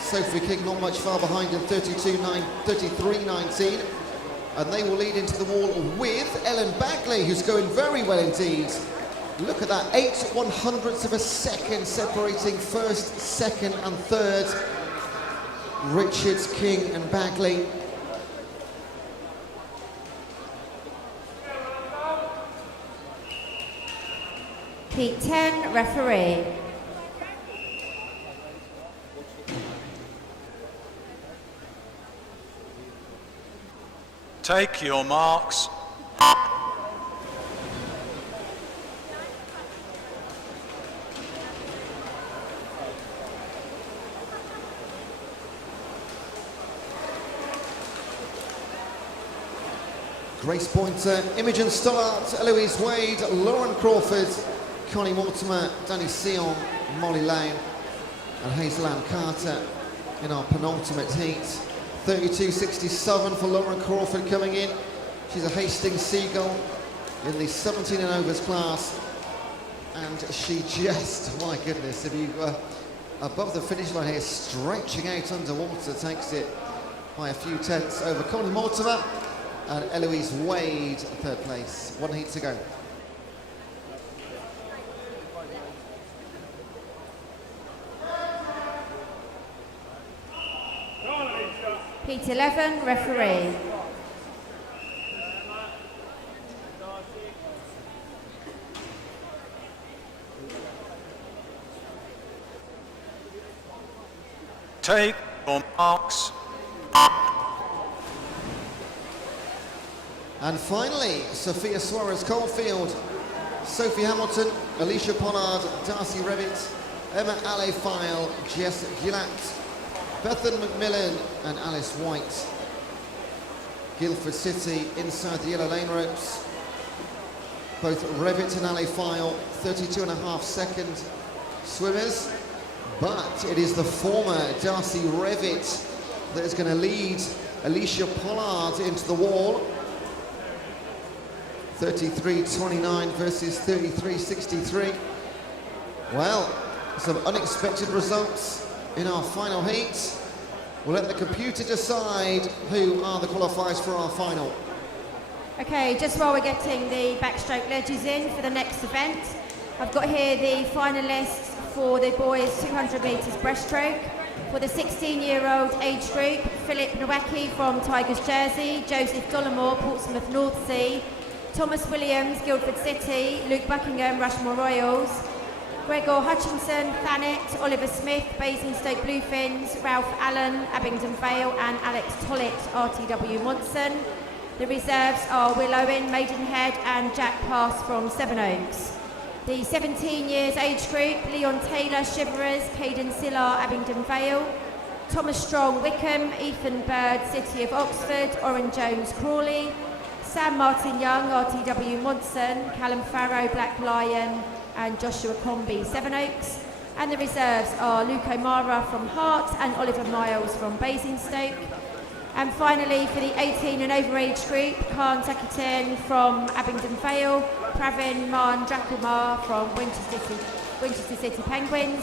Sophie King not much far behind in 33.19. And they will lead into the wall with Ellen Bagley, who's going very well indeed. Look at that, 8/100ths of a second separating first, second and third. Richards, King and Bagley. Heat 10, referee. Take your marks. Grace Pointer, Imogen Stollart, Eloise Wade, Lauren Crawford, Connie Mortimer, Danny Sion, Molly Lane and Hazel Ann Carter in our penultimate heat. 32.67 for Lauren Crawford coming in. She's a Hastings Seagull in the 17 and overs class. And she just, my goodness, if you above the finish line here, stretching out underwater, takes it by a few tenths over Connie Mortimer and Eloise Wade, third place. 1 heat to go. Heat 11, referee. Take your marks. And finally, Sophia Suarez-Caulfield, Sophie Hamilton, Alicia Pollard, Darcy Revitt, Emma Alley-File, Jess Gillett, Bethan McMillan and Alice White. Guildford City inside the yellow lane ropes. Both Revitt and Alley-File, 32.5 second swimmers. But it is the former Darcy Revitt that is going to lead Alicia Pollard into the wall. 33.29 versus 33.63. Well, some unexpected results in our final heat. We'll let the computer decide who are the qualifiers for our final. Okay, just while we're getting the backstroke ledges in for the next event, I've got here the finalists for the boys 200 metres breaststroke. For the 16-year-old age group, Philip Nowacki from Tigers Jersey, Joseph Dollamore, Portsmouth North Sea, Thomas Williams, Guildford City, Luke Buckingham, Rushmore Royals, Gregor Hutchinson, Thanet, Oliver Smith, Basingstoke Bluefins, Ralph Allen, Abingdon Vale and Alex Tollett, RTW Monson. The reserves are Will Owen, Maidenhead and Jack Pass from Sevenoaks. The 17 years age group, Leon Taylor, Shiverers, Caden Sillar, Abingdon Vale, Thomas Strong, Wickham, Ethan Bird, City of Oxford, Oren Jones, Crawley, Sam Martin Young, RTW Monson, Callum Farrow, Black Lion and Joshua Comby, Sevenoaks. And the reserves are Luke O'Mara from Hart and Oliver Miles from Basingstoke. And finally, for the 18 and over age group, Khan Takitin from Abingdon Vale, Pravin Man Drakumar from Winchester City Penguins,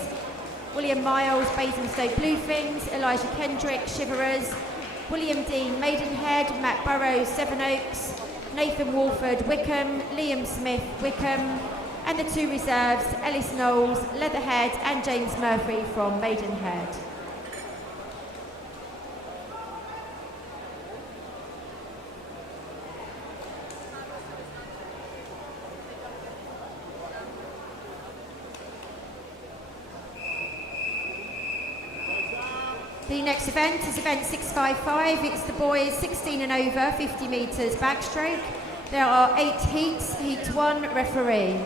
William Miles, Basingstoke Bluefins, Elijah Kendrick, Shiverers, William Dean, Maidenhead, Matt Burrows, Sevenoaks, Nathan Walford, Wickham, Liam Smith, Wickham, and the two reserves, Ellis Knowles, Leatherhead, and James Murphy from Maidenhead. The next event is event 655. It's the boys 16 and over, 50 metres backstroke. There are 8 heats. Heat 1, referee.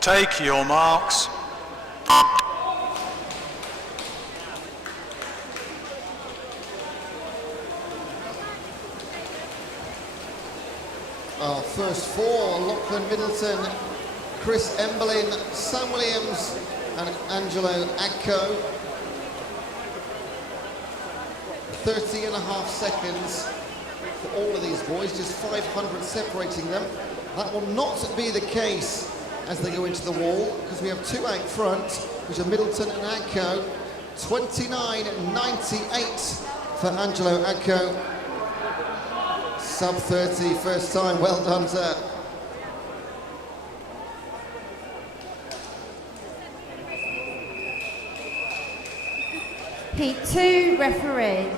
Take your marks. Our first four: Lachlan Middleton, Chris Emberlin, Sam Williams and Angelo Adco. 30 and a half seconds for all of these boys, just 500 separating them. That will not be the case as they go into the wall, because we have two out front, which are Middleton and Adco. 29.98 for Angelo Adco. Sub 30, first time, well done, sir. Heat 2, referee.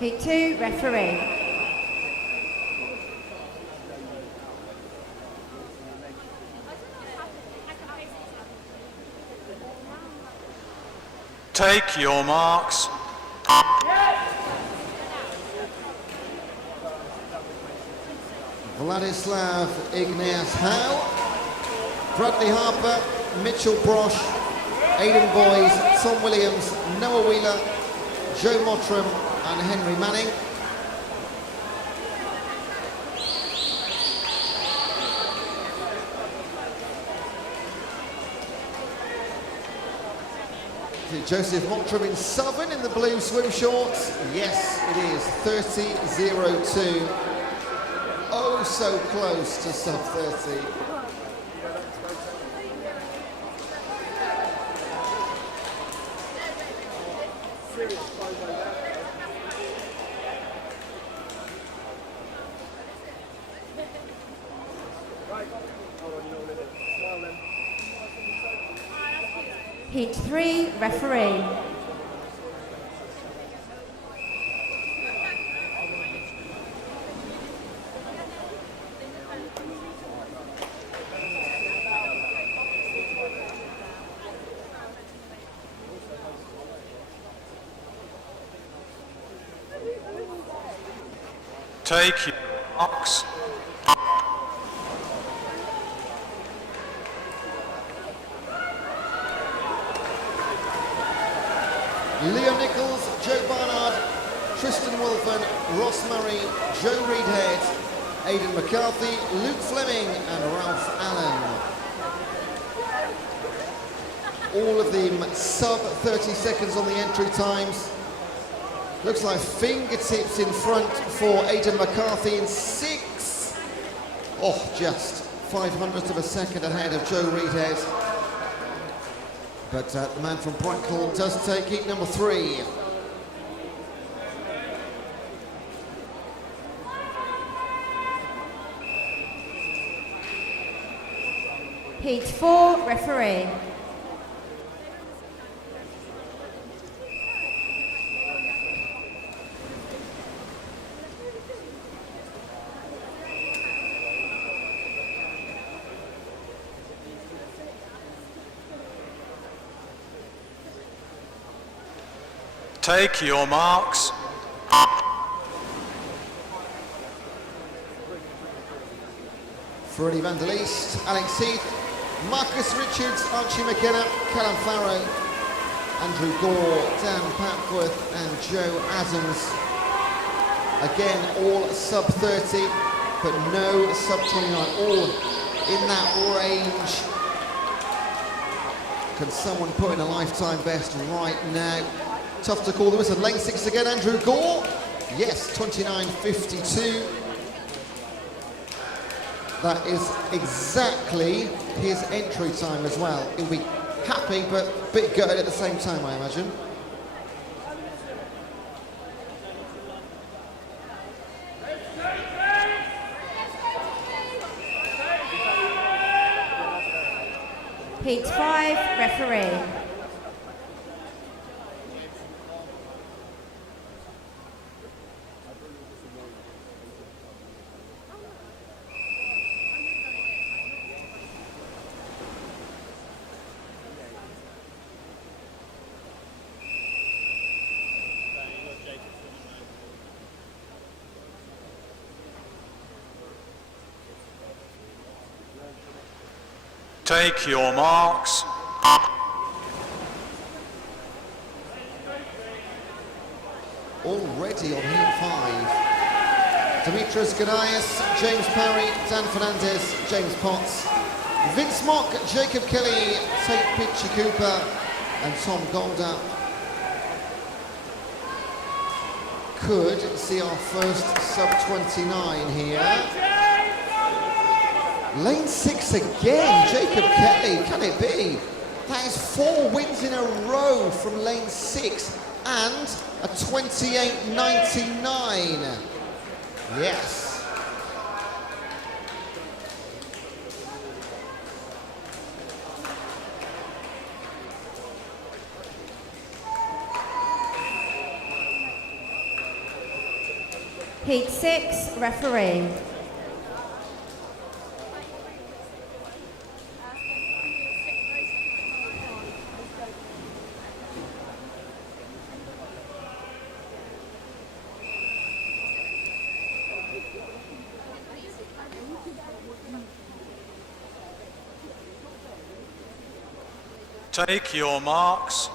Heat 2, referee. Take your marks. Vladislav Ignace Howe, Bradley Harper, Mitchell Brosh, Aidan Boys, Tom Williams, Noah Wheeler, Joe Mottram and Henry Manning. Joseph Mottram in Southern in the blue swim shorts. Yes, it is 30.02. Oh, so close to sub 30. Heat 3, referee. Take your marks. Liam Nichols, Joe Barnard, Tristan Wolfen, Ross Murray, Joe Reedhead, Aidan McCarthy, Luke Fleming and Ralph Allen. All of them sub 30 seconds on the entry times. Looks like fingertips in front for Aidan McCarthy in 6. Oh, just 500th of a second ahead of Joe Reedhead. But the man from Bracknell does take heat number 3. Heat 4, referee. Take your marks. Freddie van der Leest, Alex Heath, Marcus Richards, Archie McKenna, Callum Farrow, Andrew Gore, Dan Papworth and Joe Adams. Again, all sub 30, but no sub 29, all in that range. Can someone put in a lifetime best right now? Tough to call. Lewis and lane 6 again, Andrew Gore. Yes, 29.52. That is exactly his entry time as well. He'll be happy, but a bit gutted at the same time, I imagine. Heat 5, referee. Take your marks. Already on Heat 5. Demetrius Ganias, James Parry, Dan Fernandez, James Potts, Vince Mock, Jacob Kelly, Tate Pitchy Cooper and Tom Golder. Could see our first sub-29 here. Lane 6 again, Jacob Kelly, can it be? That is 4 wins in a row from lane 6 and a 28.99. Yes. Heat 6, referee. Take your marks.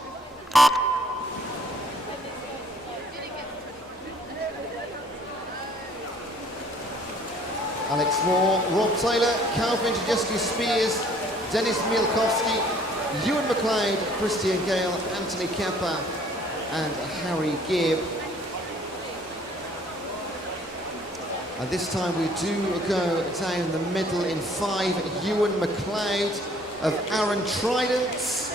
Alex Moore, Rob Taylor, Calvin Jadescu Spears, Dennis Mielkowski, Ewan McLeod, Christian Gale, Anthony Kappa and Harry Gibb. And this time we do go down the middle in 5, Ewan McLeod of Aaron Tridents.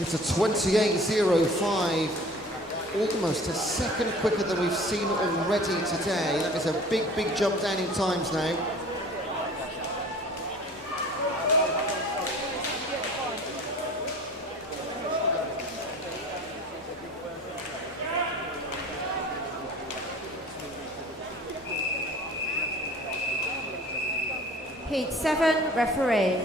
It's a 28.05, almost a second quicker than we've seen already today. That is a big, big jump down in times now. Heat 7, referee.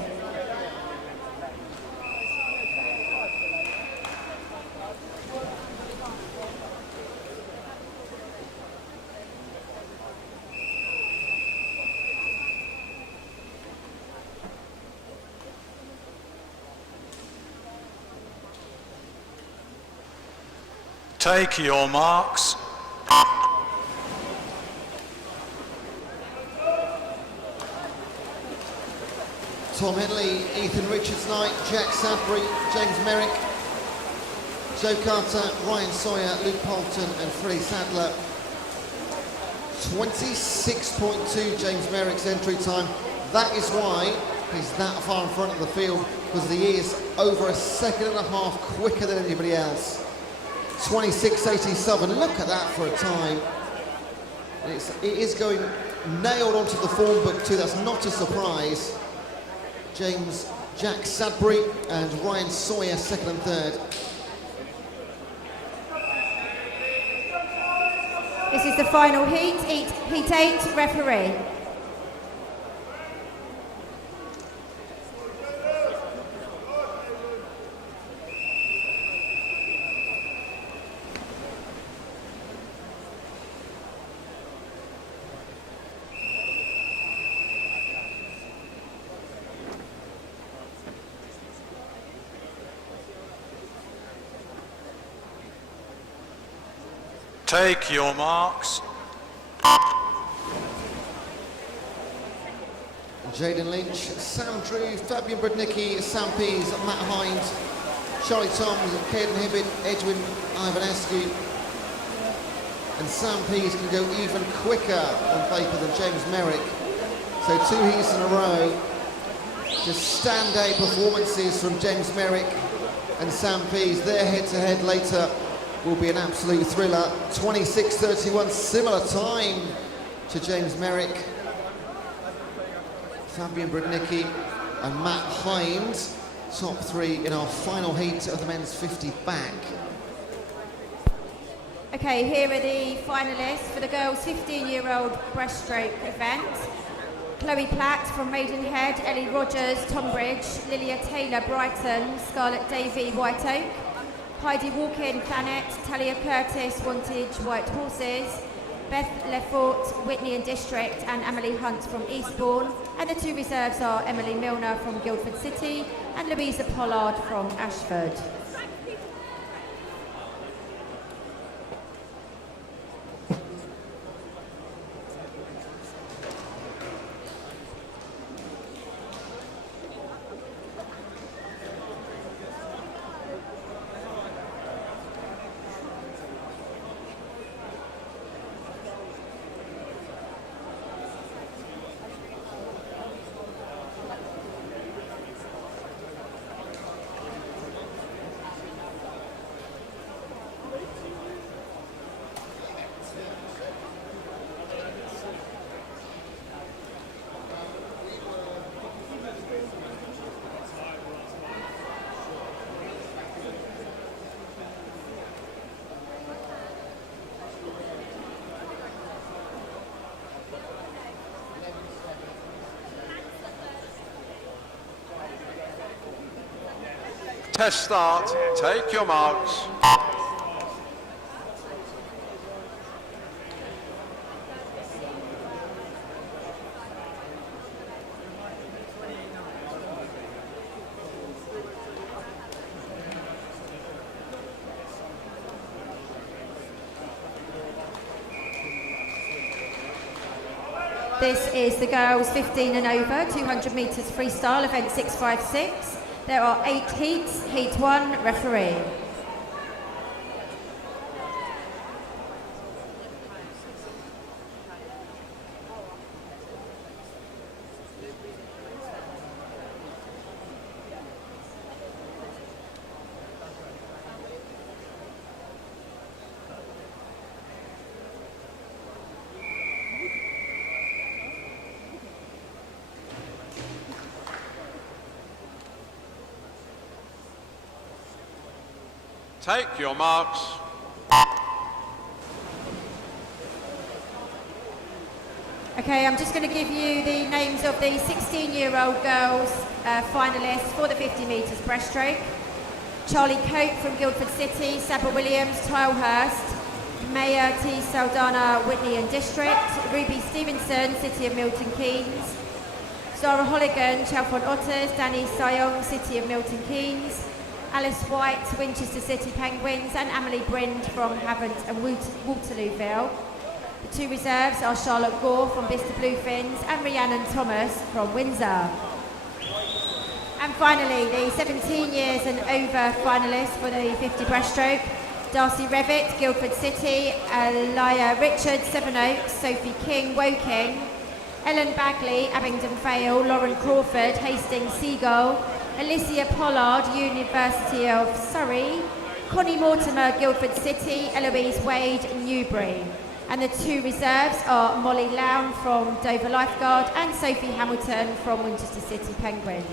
Take your marks. Tom Henley, Ethan Richards-Knight, Jack Sadbury, James Merrick, Joe Carter, Ryan Sawyer, Luke Poulton and Freddie Sadler. 26.2 James Merrick's entry time. That is why he's that far in front of the field, because he is over a second and a half quicker than anybody else. 26.87, look at that for a time. It is going nailed onto the form book too, that's not a surprise. Jack Sadbury and Ryan Sawyer second and third. This is the final heat, heat 8, referee. Take your marks. Jaden Lynch, Sam Drew, Fabian Brudnicki, Sam Pease, Matt Hines, Charlie Toms, Caden Hibbin, Edwin Ivanescu. And Sam Pease can go even quicker on paper than James Merrick. So 2 heats in a row. Just standout performances from James Merrick and Sam Pease. Their head-to-head later will be an absolute thriller. 26:31, similar time to James Merrick. Fabian Brudnicki and Matt Hines, top 3 in our final heat of the men's 50 back. Okay, here are the finalists for the girls' 15-year-old breaststroke event. Chloe Platt from Maidenhead, Ellie Rogers, Tonbridge, Lilia Taylor, Brighton, Scarlett Davey, White Oak, Heidi Walkin, Thanet, Talia Curtis, Wantage, White Horses, Beth Lefort, Whitney and District, and Emily Hunt from Eastbourne. And the 2 reserves are Emily Milner from Guildford City and Louisa Pollard from Ashford. Test start. Take your marks. This is the girls 15 and over, 200 metres freestyle, event 656. There are 8 heats, heat 1, referee. Take your marks. Okay, I'm just going to give you the names of the 16-year-old girls finalists for the 50 metres breaststroke. Charlie Cope from Guildford City, Sabah Williams, Tilehurst, Maya T. Saldana, Whitney and District, Ruby Stevenson, City of Milton Keynes, Zara Holligan, Chalfont Otters, Danny Sayong, City of Milton Keynes, Alice White, Winchester City Penguins, and Emily Brind from Havant and Waterlooville. The 2 reserves are Charlotte Gore from Bicester Bluefins and Rhiannon Thomas from Windsor. And finally, the 17 years and over finalists for the 50 breaststroke: Darcy Revitt, Guildford City, Alaya Richards, Sevenoaks, Sophie King, Woking, Ellen Bagley, Abingdon Vale, Lauren Crawford, Hastings Seagull, Alicia Pollard, University of Surrey, Connie Mortimer, Guildford City, Eloise Wade, Newbury. And the 2 reserves are Molly Lown from Dover Lifeguard and Sophie Hamilton from Winchester City Penguins.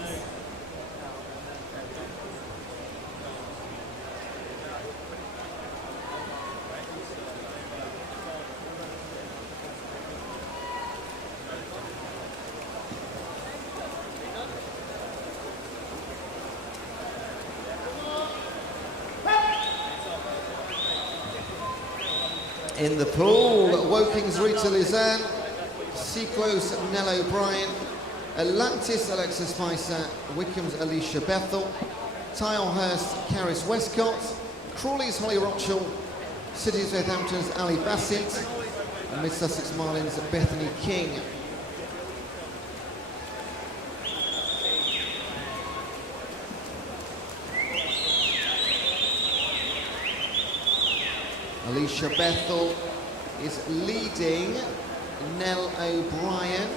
In the pool, Woking's Rita Luzanne, Seaclose Nell O'Brien, Atlantis Alexa Spicer, Wickham's Alicia Bethel, Tilehurst Caris Westcott, Crawley's Holly Rochell, City of Southampton's Ali Bassett, and Mid Sussex Marlins Bethany King. Alicia Bethel is leading Nell O'Brien.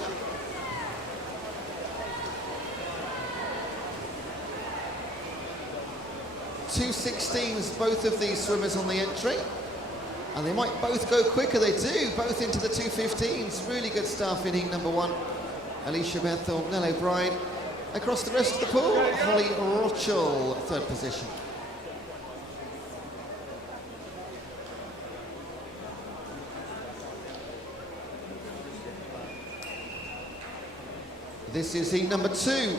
Two 16s, both of these swimmers on the entry. And they might both go quicker, they do, both into the 2:15s. Really good stuff in heat number one. Alicia Bethel, Nell O'Brien. Across the rest of the pool, Holly Rochel, third position. This is heat number two.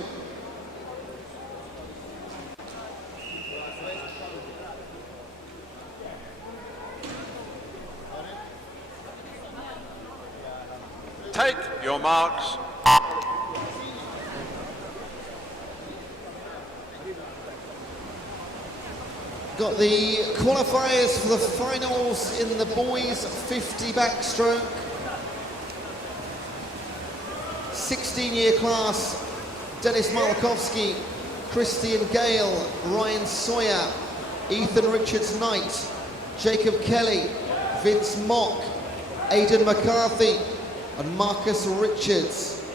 Take your marks. Got the qualifiers for the finals in the boys 50 backstroke. 16-year class, Dennis Malakowski, Christian Gale, Ryan Sawyer, Ethan Richards-Knight, Jacob Kelly, Vince Mock, Aidan McCarthy and Marcus Richards.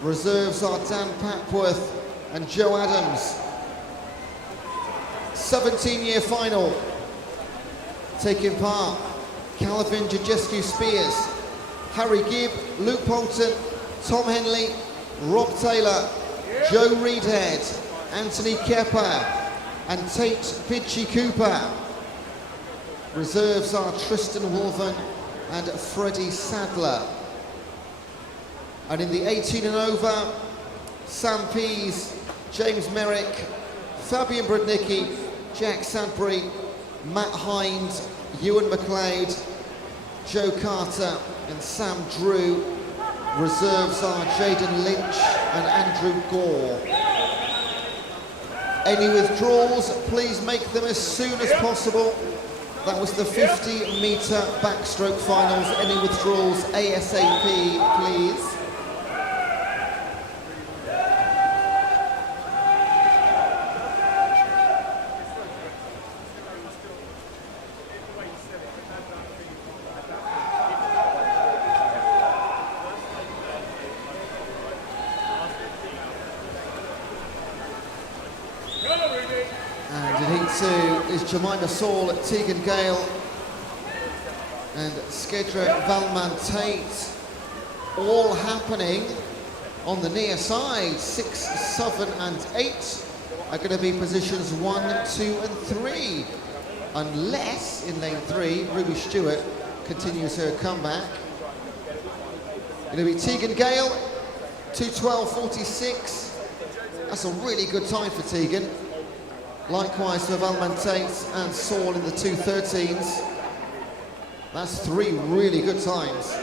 Reserves are Dan Papworth and Joe Adams. 17-year final, taking part Calvin Jajescu-Spears, Harry Gibb, Luke Poulton, Tom Henley, Rob Taylor, Joe Reedhead, Anthony Kepper and Tate Pidgey Cooper. Reserves are Tristan Wolven and Freddie Sadler. And in the 18 and over, Sam Pease, James Merrick, Fabian Brudnicki, Jack Sadbury, Matt Hind, Ewan McLeod, Joe Carter and Sam Drew. Reserves are Jaden Lynch and Andrew Gore. Any withdrawals, please make them as soon as possible. That was the 50-metre backstroke finals. Any withdrawals ASAP, please. And in heat two is Jemima Saul, Tegan Gale and Skedra Valman Tate. All happening on the near side. 6, 7 and 8 are going to be positions 1, 2 and 3. Unless in lane 3, Ruby Stewart continues her comeback. Going to be Tegan Gale, 2:12.46. That's a really good time for Tegan. Likewise for Valman Tate and Saul in the 2:13s. That's 3 really good times.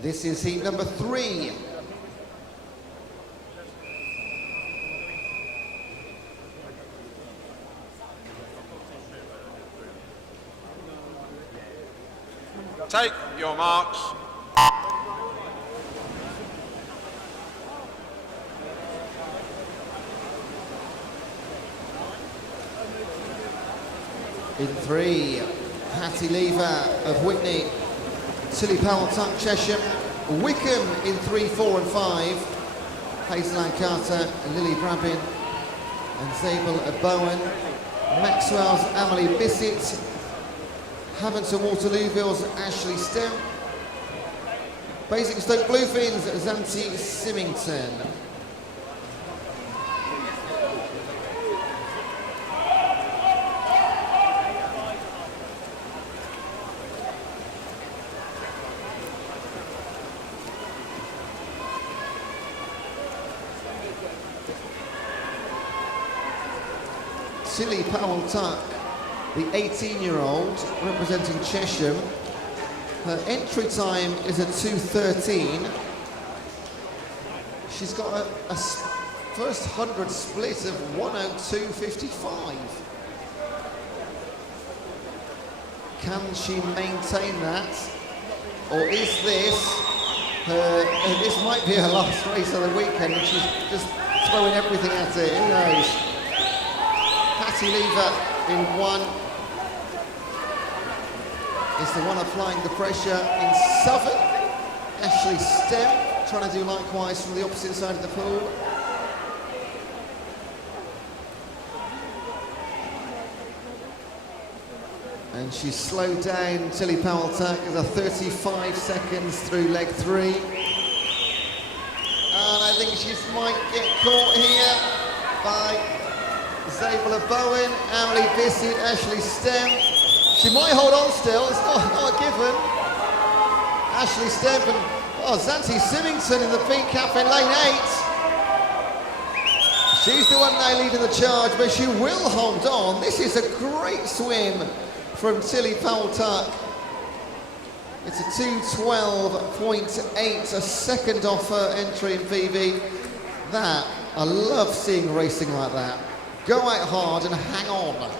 This is heat number 3. Take your marks. In 3, Hattie Lever of Whitney, Tilly Powell-Tuck, Chesham, Wickham in 3, 4 and 5, Hazel Ann Carter, Lily Brabin and Zabel Bowen, Maxwell's Emily Bissett, Haventon Waterlooville's Ashley Stem, Basingstoke Bluefins, Zanti Symington. Tilly Powell-Tuck, the 18-year-old representing Chesham, Her entry time is a 2:13. She's got a first 100 split of 1:02.55. Can she maintain that? Or is this her, this might be her last race of the weekend and she's just throwing everything at it, who knows? Patty Lever in 1 is the one applying the pressure in Southern. Ashley Stem trying to do likewise from the opposite side of the pool. And she's slowed down. Tilly Powell-Tuck is a 35 seconds through leg 3. And I think she might get caught here by Zabela Bowen, Emily Bissett, Ashley Stem. She might hold on still, it's not a given. Ashley Stem and Zanti Symington in the pink cap in lane 8. She's the one now leading the charge, but she will hold on. This is a great swim from Tilly Powell-Tuck. It's a 2:12.8, a second off her entry in PB. That, I love seeing racing like that. Go out hard and hang on.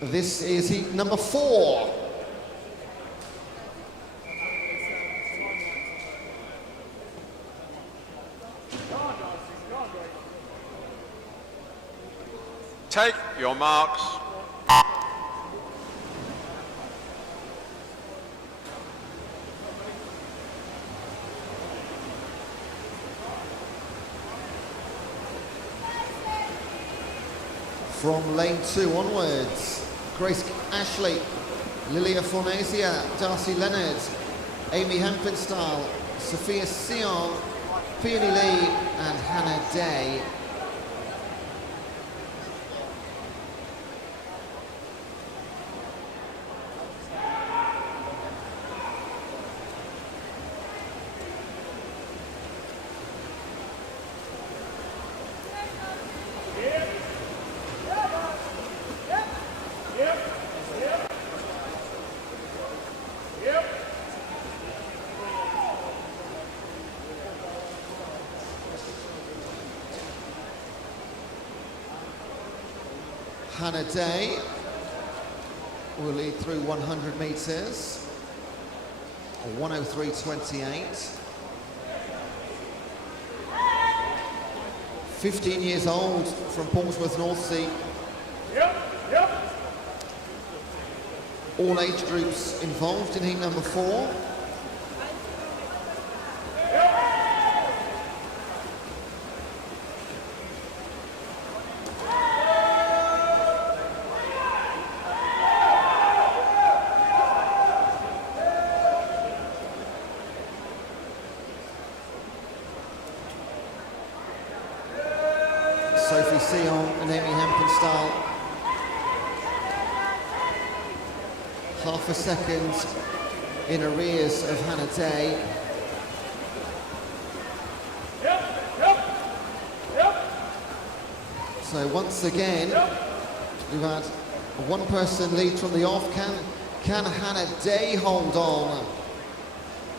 This is heat number 4. Take your marks. From lane 2 onwards, Grace Ashley, Lilia Fornasia, Darcy Leonard, Amy Hempenstall, Sophia Sion, Peony Lee and Hannah Day. Hannah Day will lead through 100 metres, 1:03.28. 15 years old from Portsmouth North Sea. All age groups involved in heat number 4. Sophie Sion and Amy Hempenstall. Half a second in arrears of Hannah Day. So once again, we've had a one-person lead from the off. Can Hannah Day hold on?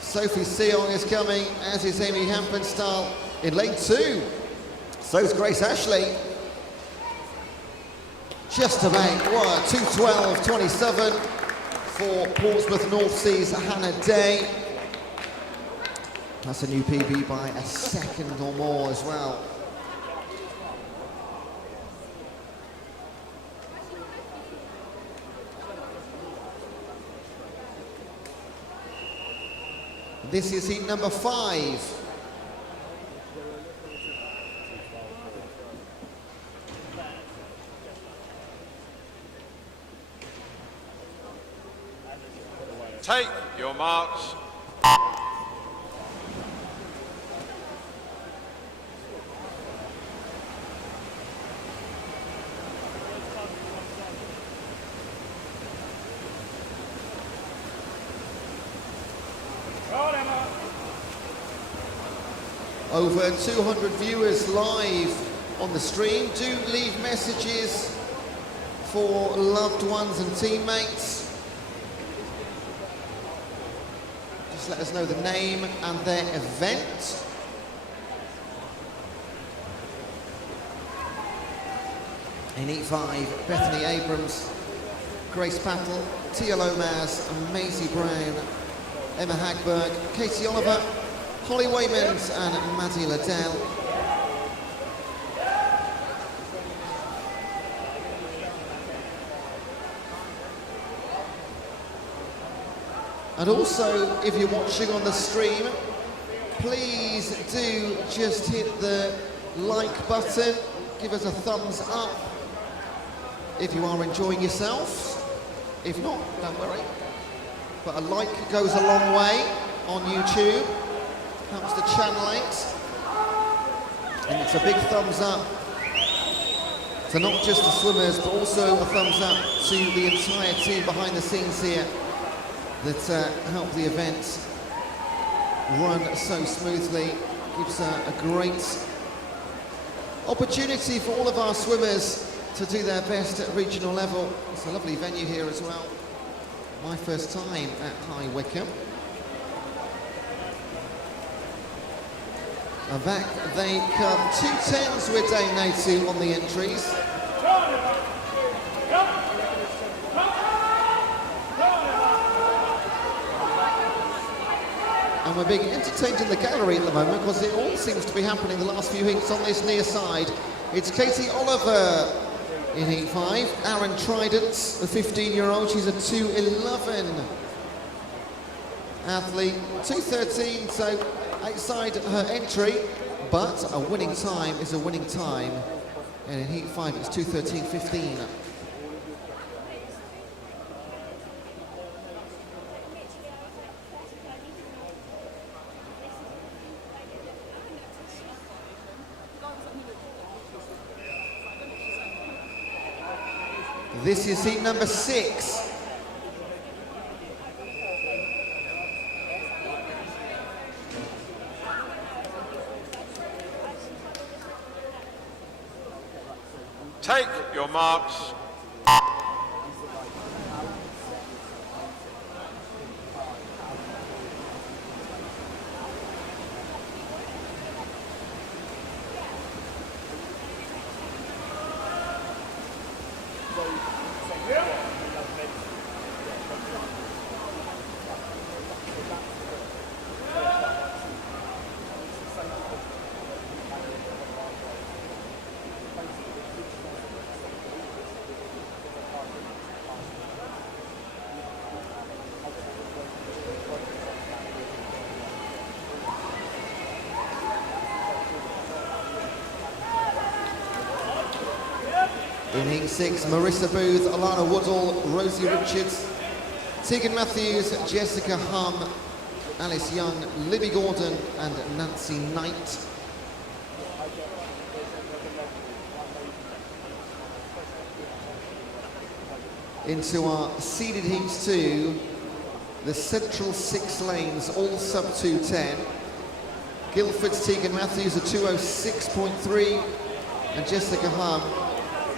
Sophie Sion is coming, as is Amy Hempenstall in lane 2. So's Grace Ashley. Just about 2:12.27 for Portsmouth North Sea's Hannah Day. That's a new PB by a second or more as well. This is heat number 5. Take your marks. Over 200 viewers live on the stream. Do leave messages for loved ones and teammates. Just let us know the name and their event. In Heat 5, Bethany Abrams, Grace Pattle, Tia Lomas, Maisie Brown, Emma Hagberg, Katie Oliver, Holly Waymond and Maddie Liddell. And also, if you're watching on the stream, please do just hit the like button, give us a thumbs up if you are enjoying yourselves. If not, don't worry. But a like goes a long way on YouTube, helps the channel out. And it's a big thumbs up to not just the swimmers, but also a thumbs up to the entire team behind the scenes here that help the event run so smoothly. Gives a great opportunity for all of our swimmers to do their best at regional level. It's a lovely venue here as well. My first time at High Wycombe. And back they come. 2:10s we're down now to on the entries. And we're being entertained in the gallery at the moment because it all seems to be happening the last few heats on this near side. It's Katie Oliver in Heat 5. Aaron Trident, the 15-year-old, she's a 2:11 athlete. 2:13, so outside her entry, but a winning time is a winning time. And in Heat 5, it's 2:13.15. This is heat number 6. Take your marks. In Heat 6, Marissa Booth, Alana Woodall, Rosie Richards, Tegan Matthews, Jessica Hum, Alice Young, Libby Gordon and Nancy Knight. Into our seeded heats 2, the central 6 lanes, all sub 2:10. Guildford's Tegan Matthews, a 2:06.3, and Jessica Hum,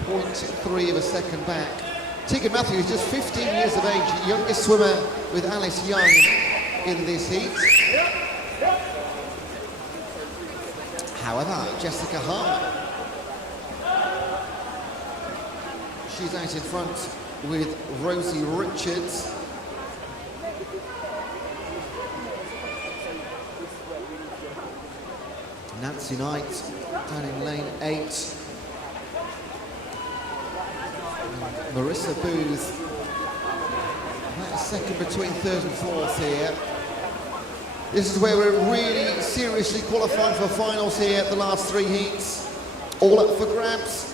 0.3 of a second back. Tegan Matthews, just 15 years of age, youngest swimmer with Alice Young in this heat. However, Jessica Hum, she's out in front with Rosie Richards. Nancy Knight down in lane 8. Marissa Booth, about a second between 3rd and 4th here. This is where we're really seriously qualifying for finals here, the last 3 heats. All up for grabs.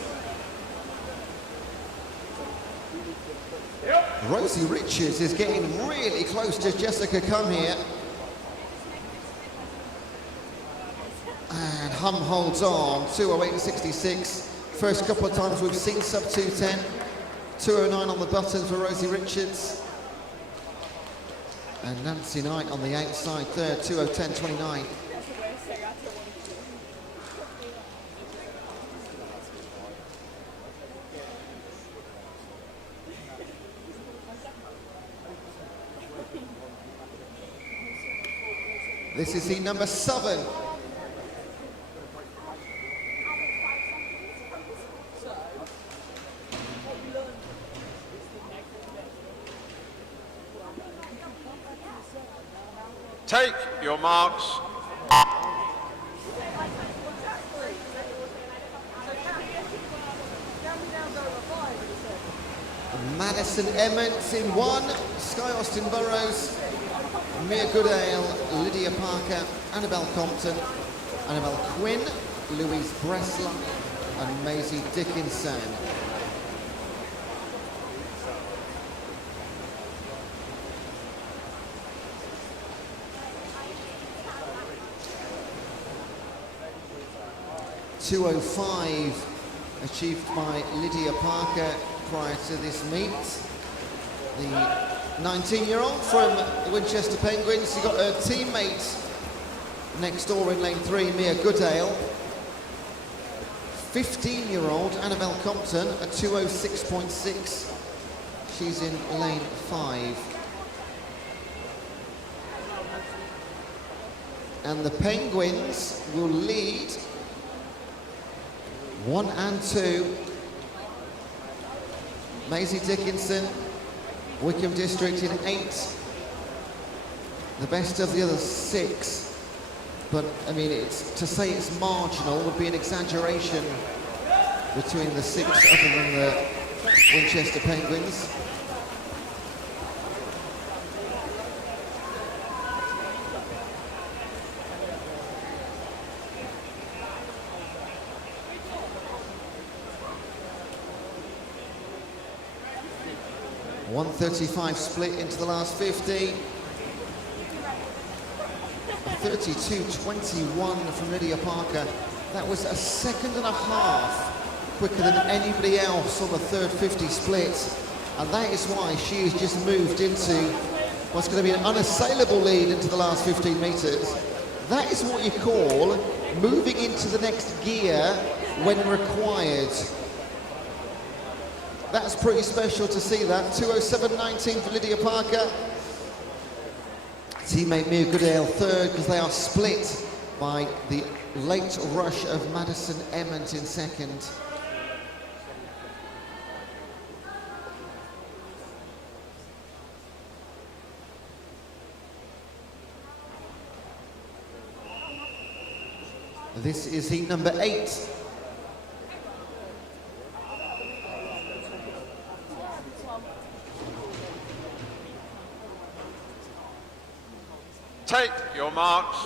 Rosie Richards is getting really close to Jessica Hum here. And Hum holds on, 2:08.66. First couple of times we've seen sub 2:10. 2:09 on the button for Rosie Richards. And Nancy Knight on the outside third, 2:10.29. This is heat number 7. Take your marks. Madison Emmons in 1, Sky Austin Burrows, Mia Goodale, Lydia Parker, Annabelle Compton, Annabelle Quinn, Louise Breaststroke, and Maisie Dickinson. .205 achieved by Lydia Parker prior to this meet. The 19-year-old from the Winchester Penguins. She got her teammate next door in lane 3, Mia Goodale. 15-year-old Annabelle Compton, a 206.6. She's in lane 5. And the Penguins will lead 1 and 2. Maisie Dickinson, Wickham District in 8. The best of the other 6. But I mean, to say it's marginal would be an exaggeration between the 6 other than the Winchester Penguins. .135 split into the last 50. 32.21 from Lydia Parker. That was a second and a half quicker than anybody else on the third 50 split. And that is why she has just moved into what's going to be an unassailable lead into the last 15 metres. That is what you call moving into the next gear when required. That's pretty special to see that. 207.19 for Lydia Parker. Teammate Mia Goodale third, because they are split by the late rush of Madison Emmons in second. This is heat number 8. Take your marks.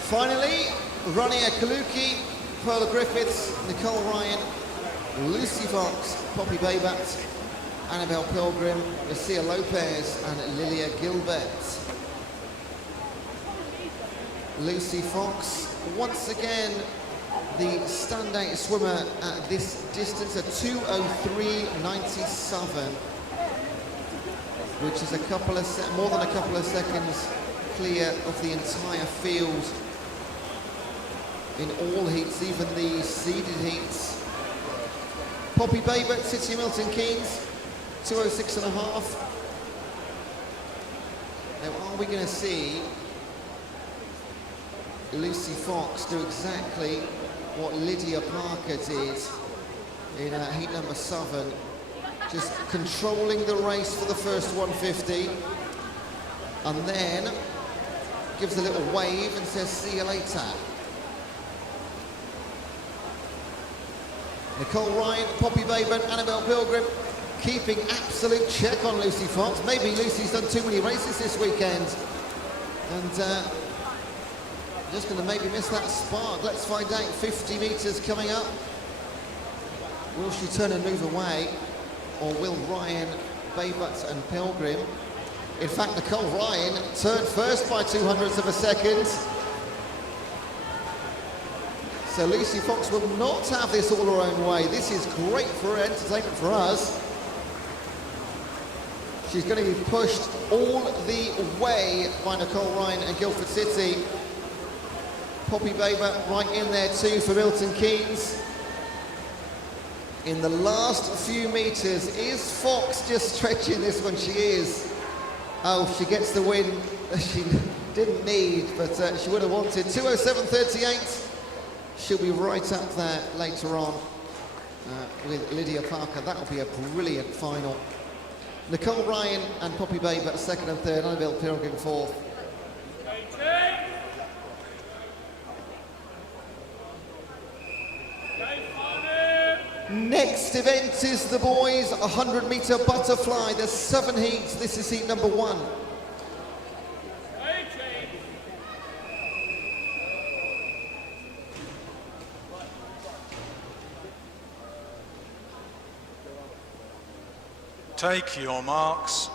Finally, Rania Kaluki, Pearl Griffiths, Nicole Ryan, Lucy Fox, Poppy Baybat, Annabelle Pilgrim, Lucia Lopez, and Lilia Gilbert. Lucy Fox, once again, the standout swimmer at this distance, a 2:03.97, which is more than a couple of seconds clear of the entire field in all heats, even the seeded heats. Poppy Babert, City Milton Keynes, 2:06.5. Now, are we going to see Lucy Fox do exactly what Lydia Parker did in heat number 7, just controlling the race for the first 150, and then gives a little wave and says, see you later. Nicole Ryan, Poppy Babert, Annabelle Pilgrim, keeping absolute check on Lucy Fox. Maybe Lucy's done too many races this weekend, and just going to maybe miss that spark. Let's find out. 50 metres coming up. Will she turn and move away, or will Ryan, Babert and Pilgrim? In fact, Nicole Ryan turned first by 0.02 of a second. So Lucy Fox will not have this all her own way. This is great for entertainment for us. She's going to be pushed all the way by Nicole Ryan and Guildford City. Poppy Baber right in there too for Milton Keynes. In the last few metres, is Fox just stretching this one? She is. Oh, she gets the win she didn't need, but she would have wanted. 2:07.38. She'll be right up there later on with Lydia Parker. That'll be a brilliant final. Nicole Ryan and Poppy Baber second and third. Annabelle Pilgrim fourth. Next event is the boys 100-metre butterfly. There's 7 heats. This is heat number 1. Take your marks.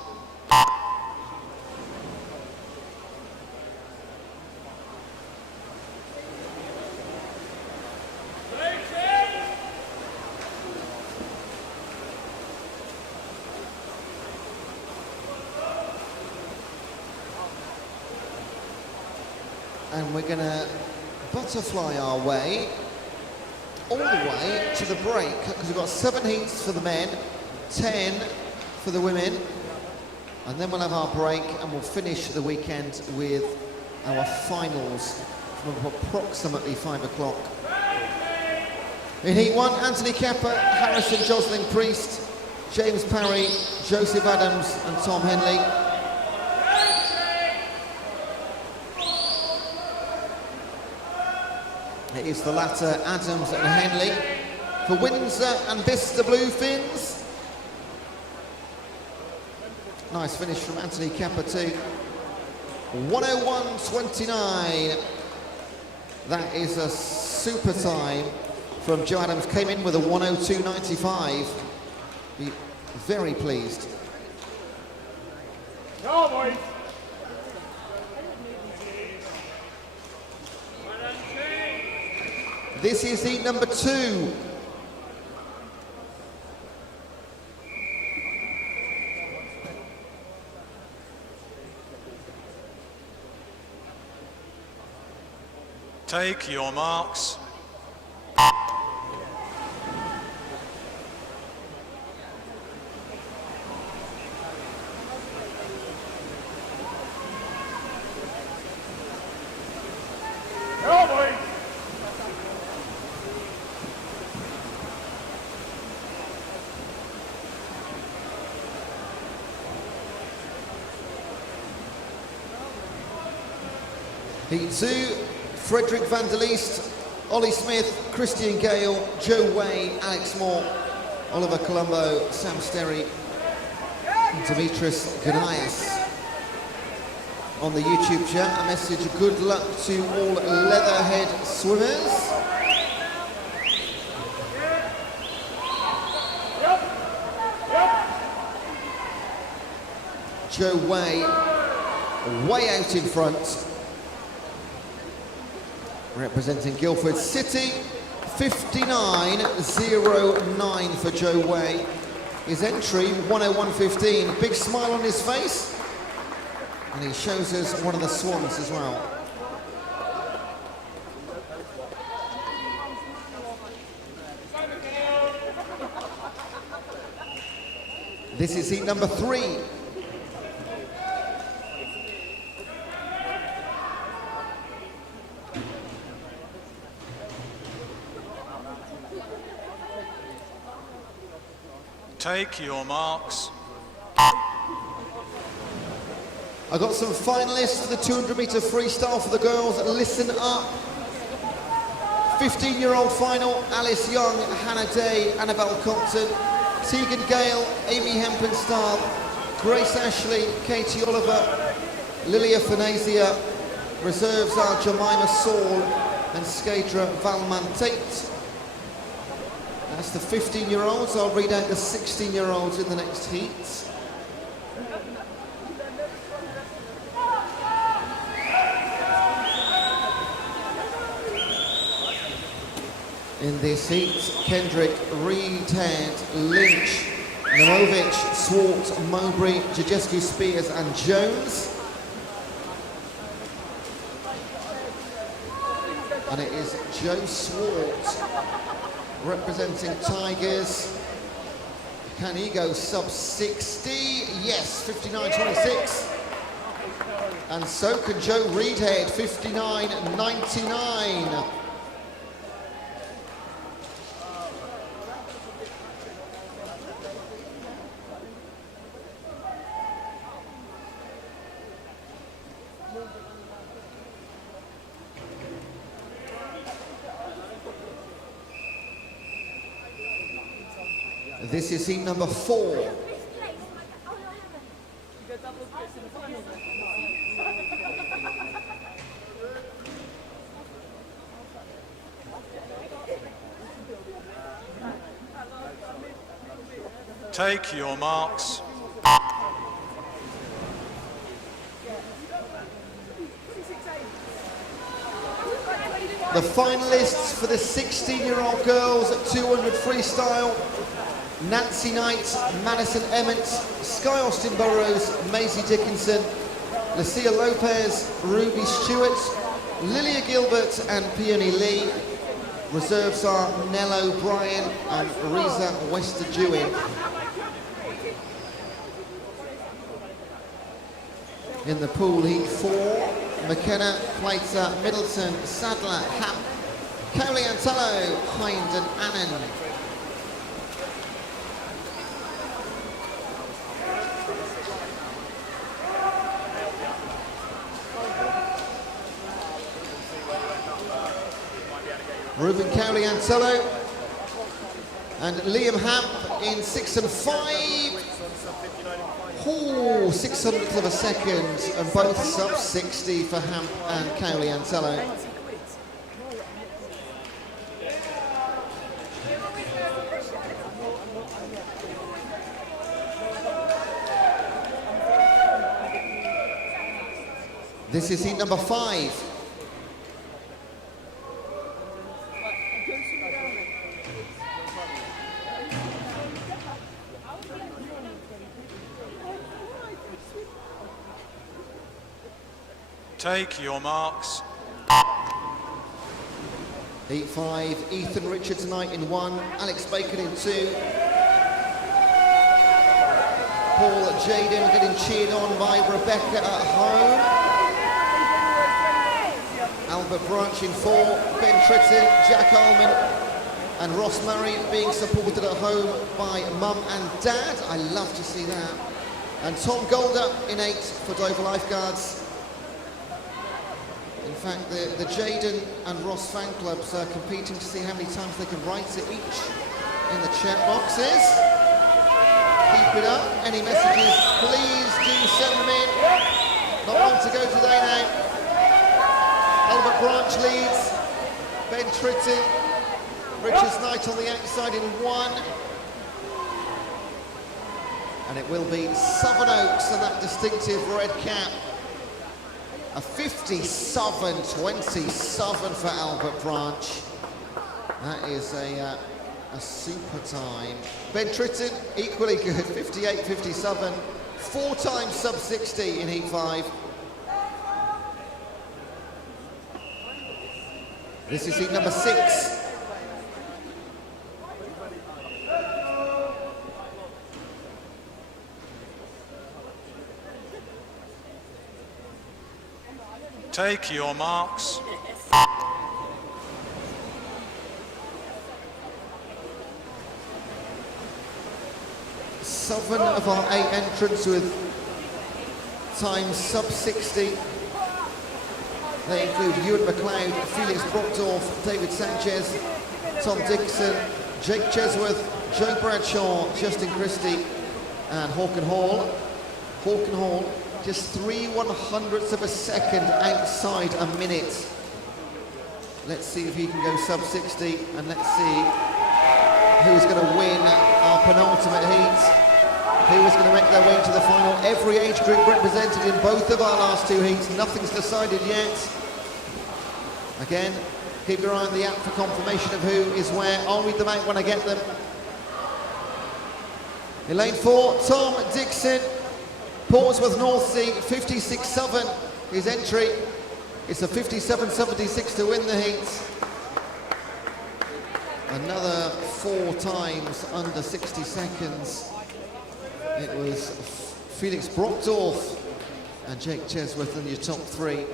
And we're going to butterfly our way all the way to the break, because we've got 7 heats for the men, 10 for the women, and then we'll have our break and we'll finish the weekend with our finals from approximately 5 o'clock. In heat 1, Anthony Kepper, Harrison Jocelyn Priest, James Parry, Joseph Adams and Tom Henley. It is the latter, Adams and Henley. For Windsor and Bicester Bluefins. Nice finish from Anthony Kepper too. 1:01.29. That is a super time from Joe Adams. Came in with a 1:02.95. Be very pleased. No, boys. This is heat number 2. Take your marks. No, boys. Heat 2, Frederick van der Leest, Ollie Smith, Christian Gale, Joe Way, Alex Moore, Oliver Colombo, Sam Sterry, and Dimitris Ganias. On the YouTube chat, a message of good luck to all Leatherhead swimmers. Joe Way out in front. Representing Guildford City, 59.09 for Joe Way. His entry, 1:01.15. Big smile on his face. And he shows us one of the swans as well. This is heat number 3. Take your marks. I got some finalists for the 200-metre freestyle for the girls. Listen up. 15-year-old final, Alice Young, Hannah Day, Annabelle Compton, Tegan Gale, Amy Hempenstall, Grace Ashley, Katie Oliver, Lilia Fanazia. Reserves are Jemima Saul and Skadra Valman Tate. That's the 15-year-olds. I'll read out the 16-year-olds in the next heat. In this heat, Kendrick, Reed, Head, Lynch, Novovic, Swart, Mowbray, Jajescu, Spears and Jones. And it is Joe Swart representing Tigers. Can he go sub 60? Yes, 59.26. And so can Joe Reedhead, 59.99. This is heat number 4. Take your marks. The finalists for the 16-year-old girls at 200 freestyle: Nancy Knight, Madison Emmett, Sky Austin Burrows, Maisie Dickinson, Lucia Lopez, Ruby Stewart, Lilia Gilbert and Peony Lee. Reserves are Nell O'Brien and Reza Westerjewin. In the pool, heat 4, McKenna, Plater, Middleton, Sadler, Happ, Cowley Antello, Hind and Annan. Ruben Cowley Antello and Liam Happ in 6 and 5. Ooh, 600th of a second, and both sub 60 for Hamp and Cowley Antello. This is heat number 5. Take your marks. Heat 5, Ethan Richards Knight in 1, Alex Bacon in 2. Paul Jaden getting cheered on by Rebecca at home. Albert Branch in 4, Ben Tritton, Jack Allman and Ross Murray being supported at home by Mum and Dad. I love to see that. And Tom Golder in 8 for Dover Lifeguards. In fact, the Jaden and Ross fan clubs are competing to see how many times they can write it each in the chat boxes. Keep it up. Any messages, please do send them in. Not long to go today now. Albert Branch leads. Ben Tritton. Richards Knight on the outside in 1. And it will be Southern Oaks and that distinctive red cap. A 57.27 for Albert Branch. That is a super time. Ben Tritton, equally good, 58.57. 4 times sub 60 in heat 5. This is heat number 6. Take your marks. Seven of our 8 entrants with times sub 60. They include Ewan McLeod, Felix Brockdorf, David Sanchez, Tom Dixon, Jake Chesworth, Joe Bradshaw, Justin Christie and Hawken Hall. Hawken Hall, just 3/100ths of a second outside a minute. Let's see if he can go sub 60 and let's see who's going to win our penultimate heat. Who is going to make their way to the final? Every age group represented in both of our last 2 heats. Nothing's decided yet. Again, keep your eye on the app for confirmation of who is where. I'll read them out when I get them. In lane 4, Tom Dixon. Portsmouth North Sea, 56.7 his entry. It's a 57.76 to win the heat. Another 4 times under 60 seconds. It was Felix Brockdorff and Jake Chesworth in your top 3.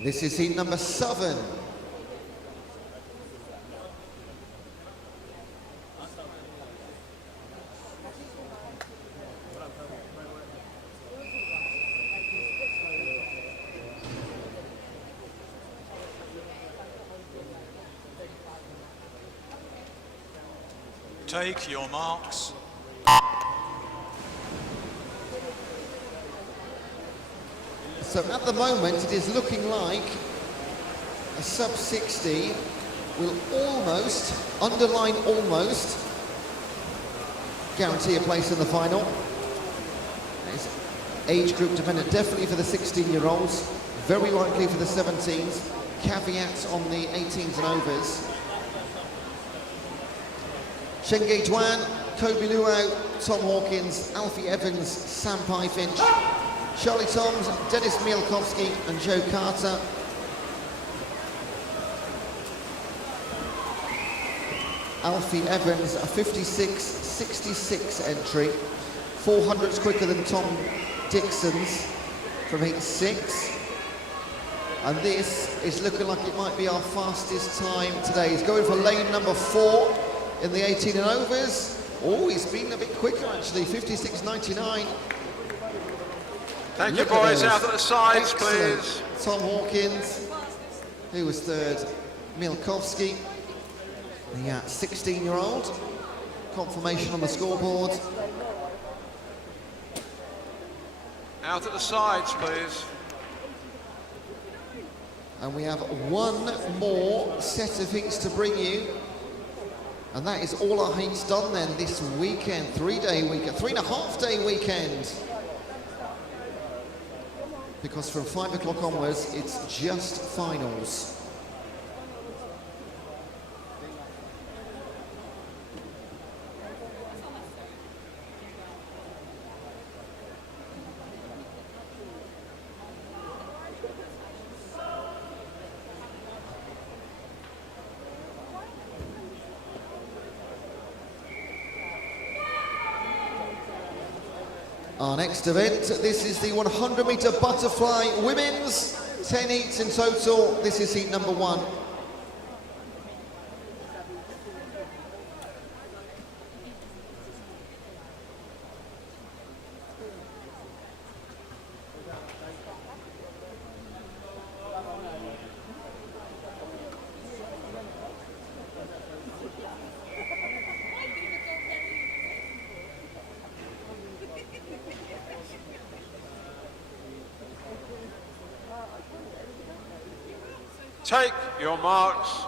This is heat number 7. Take your marks. So at the moment it is looking like a sub 60 will almost, underline almost, guarantee a place in the final. It's age group dependent, definitely for the 16-year-olds, very likely for the 17s, caveats on the 18s and overs. Shengay Duan, Kobe Luau, Tom Hawkins, Alfie Evans, Sam Pyfinch, Charlie Toms, Dennis Mielkowski and Joe Carter. Alfie Evans, a 56.66 entry, 400s quicker than Tom Dixon's from heat 6. And this is looking like it might be our fastest time today. He's going for lane number 4 in the 18 and overs. Oh, he's been a bit quicker actually, 56.99. Thank you, boys. Out at the sides, please. Tom Hawkins, who was 3rd, Mielkowski, the 16-year-old. Confirmation on the scoreboard. Out at the sides, please. And we have one more set of heats to bring you. And that is all our heats done then this weekend, 3-day weekend, 3.5-day weekend. Because from 5 o'clock onwards, it's just finals. Our next event, this is the 100-meter butterfly women's, 10 heats in total. This is heat number 1. Take your marks.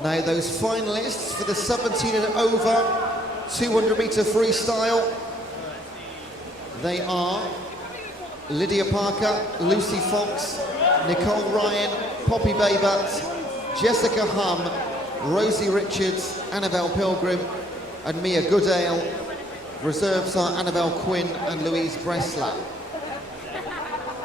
Now those finalists for the 17 and over 200-meter freestyle, they are Lydia Parker, Lucy Fox, Nicole Ryan, Poppy Baybutt, Jessica Hum, Rosie Richards, Annabelle Pilgrim and Mia Goodale. Reserves are Annabelle Quinn and Louise Bressler.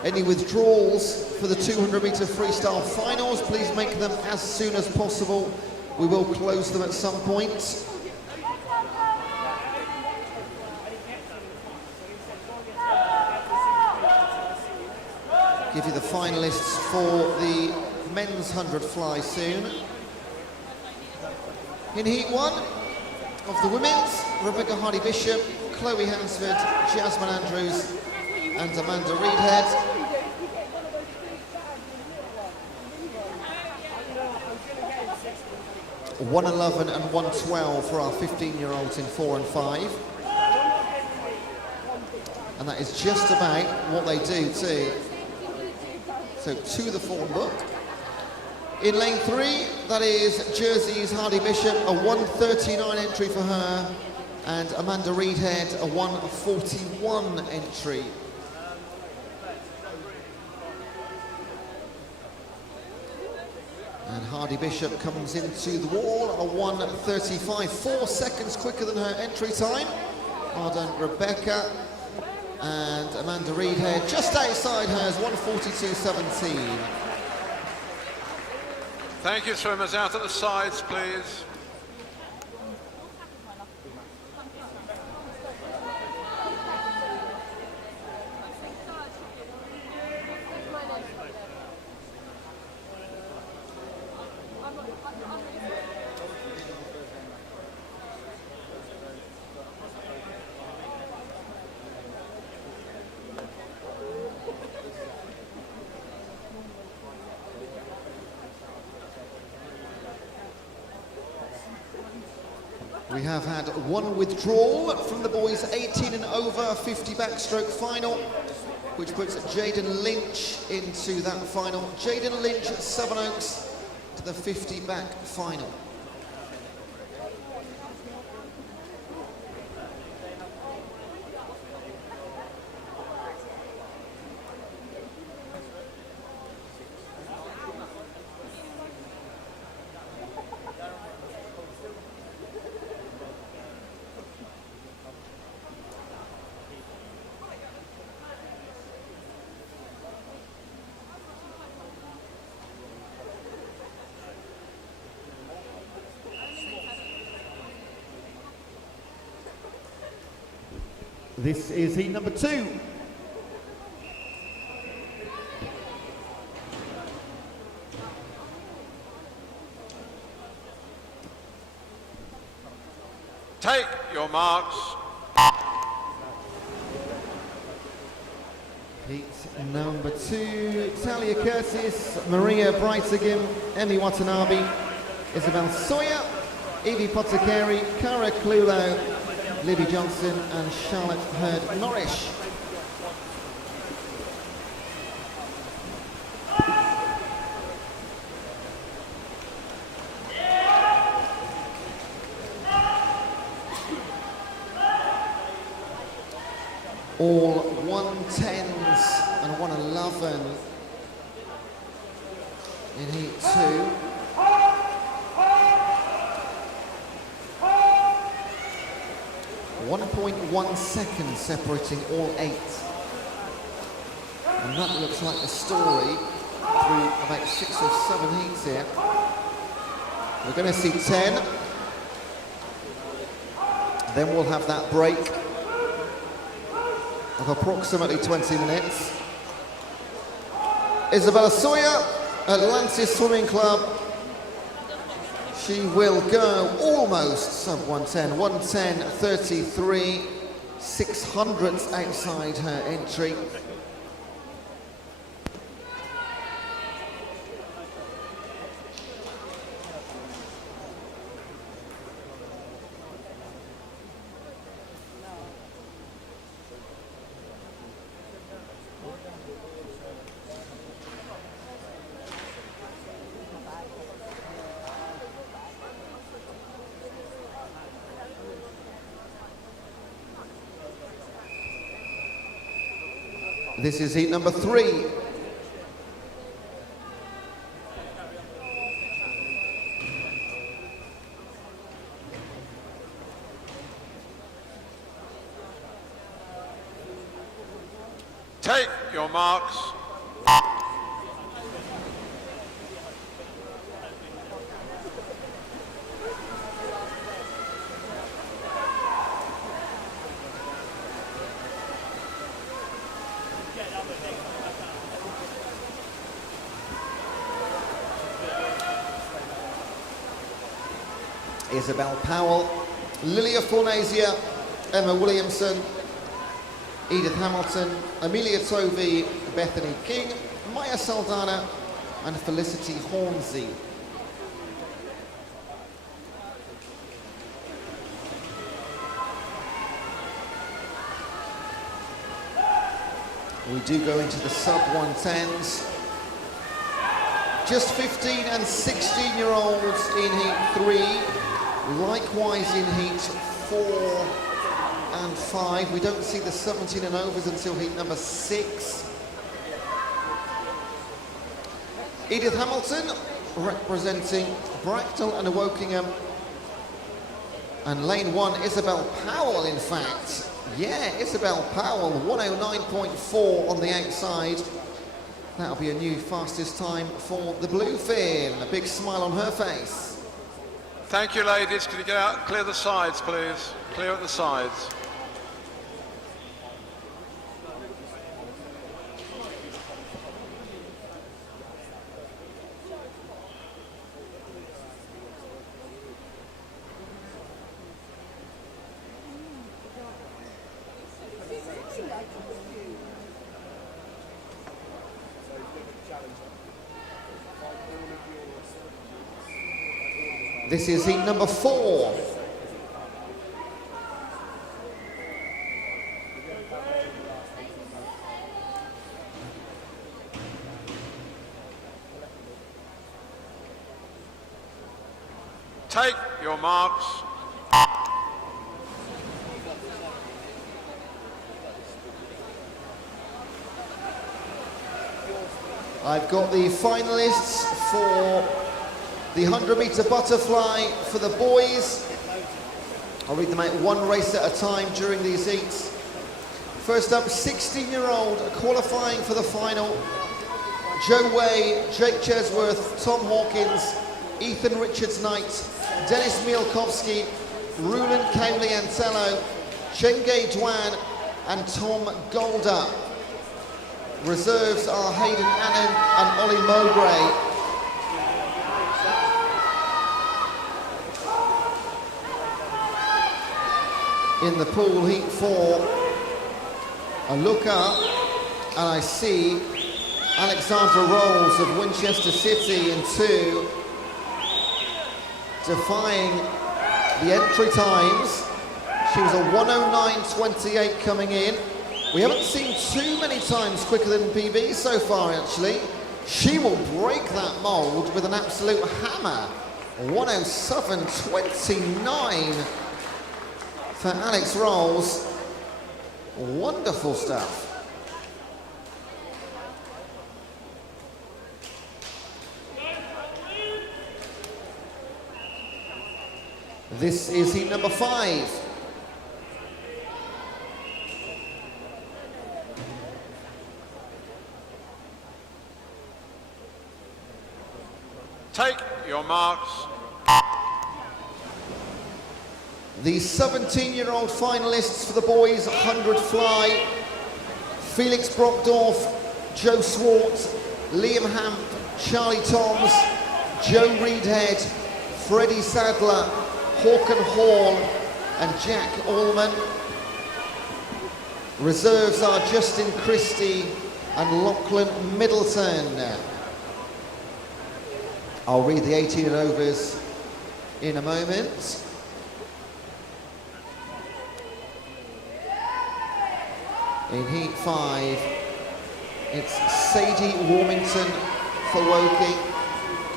Any withdrawals for the 200-meter freestyle finals, please make them as soon as possible. We will close them at some point. Give you the finalists for the men's 100 fly soon. In heat 1 of the women's, Rebecca Hardy-Bishop, Chloe Hansford, Jasmine Andrews and Amanda Reedhead. $111 and $112 for our 15-year-olds in 4 and 5. And that is just about what they do too. So to the form book. In lane 3, that is Jersey's Hardy-Bishop, a 139 entry for her, and Amanda Reedhead, a 141 entry And Hardy Bishop comes into the wall at a 1:35, 4 seconds quicker than her entry time. Well done, Rebecca. And Amanda Reid here just outside hers, 1:42.17. Thank you, swimmers. Out at the sides, please. We have had one withdrawal from the boys 18 and over 50 backstroke final, which puts Jaden Lynch into that final. Jaden Lynch at Sevenoaks to the 50 back final. This is heat number 2. Take your marks. Heat number 2, Talia Curtis, Maria Brightigan, Emmy Watanabe, Isabel Sawyer, Evie Pottercary, Cara Clulo, Libby Johnson and Charlotte Hurd-Norrish. All 110s and 111 in heat 2. 1.1 seconds separating all 8. And that looks like the story through about 6 or 7 heats here. We're going to see 10. Then we'll have that break of approximately 20 minutes. Isabella Sawyer, Atlantis Swimming Club. She will go almost sub 110, 110.33, 600ths outside her entry. This is heat number 3. Take your marks. Isabel Powell, Lilia Fornasia, Emma Williamson, Edith Hamilton, Amelia Tovey, Bethany King, Maya Saldana and Felicity Hornsey. We do go into the sub 110s. Just 15 and 16-year-olds in heat 3. Likewise in heat 4 and 5. We don't see the 17 and overs until heat number 6. Edith Hamilton, representing Bractal and Wokingham. And lane 1, Isabel Powell, in fact. Yeah, Isabel Powell, 109.4 on the outside. That'll be a new fastest time for the Bluefin. A big smile on her face. Thank you, ladies. Can you get out, clear the sides, please? Clear at the sides. This is heat number 4. Take your marks. I've got the finalists for the 100-meter butterfly for the boys. I'll read them out one race at a time during these heats. First up, 16-year-old qualifying for the final. Joe Way, Jake Chesworth, Tom Hawkins, Ethan Richards-Knight, Dennis Mielkowski, Ruland Cowley-Antello, Chengay Dwan and Tom Golder. Reserves are Hayden Annan and Ollie Mowbray. In the pool, heat 4, I look up and I see Alexandra Rolls of Winchester City in 2, defying the entry times. She was a 109.28 coming in. We haven't seen too many times quicker than PB so far, actually. She will break that mould with an absolute hammer. 107.29 for Alex Rolls. Wonderful stuff. This is heat number 5. Take your marks. The 17-year-old finalists for the boys 100 fly. Felix Brockdorf, Joe Swart, Liam Hamp, Charlie Toms, Joe Reedhead, Freddie Sadler, Håkan Hall and Jack Allman. Reserves are Justin Christie and Lachlan Middleton. I'll read the 18 and overs in a moment. In heat 5, it's Sadie Warmington for Woking,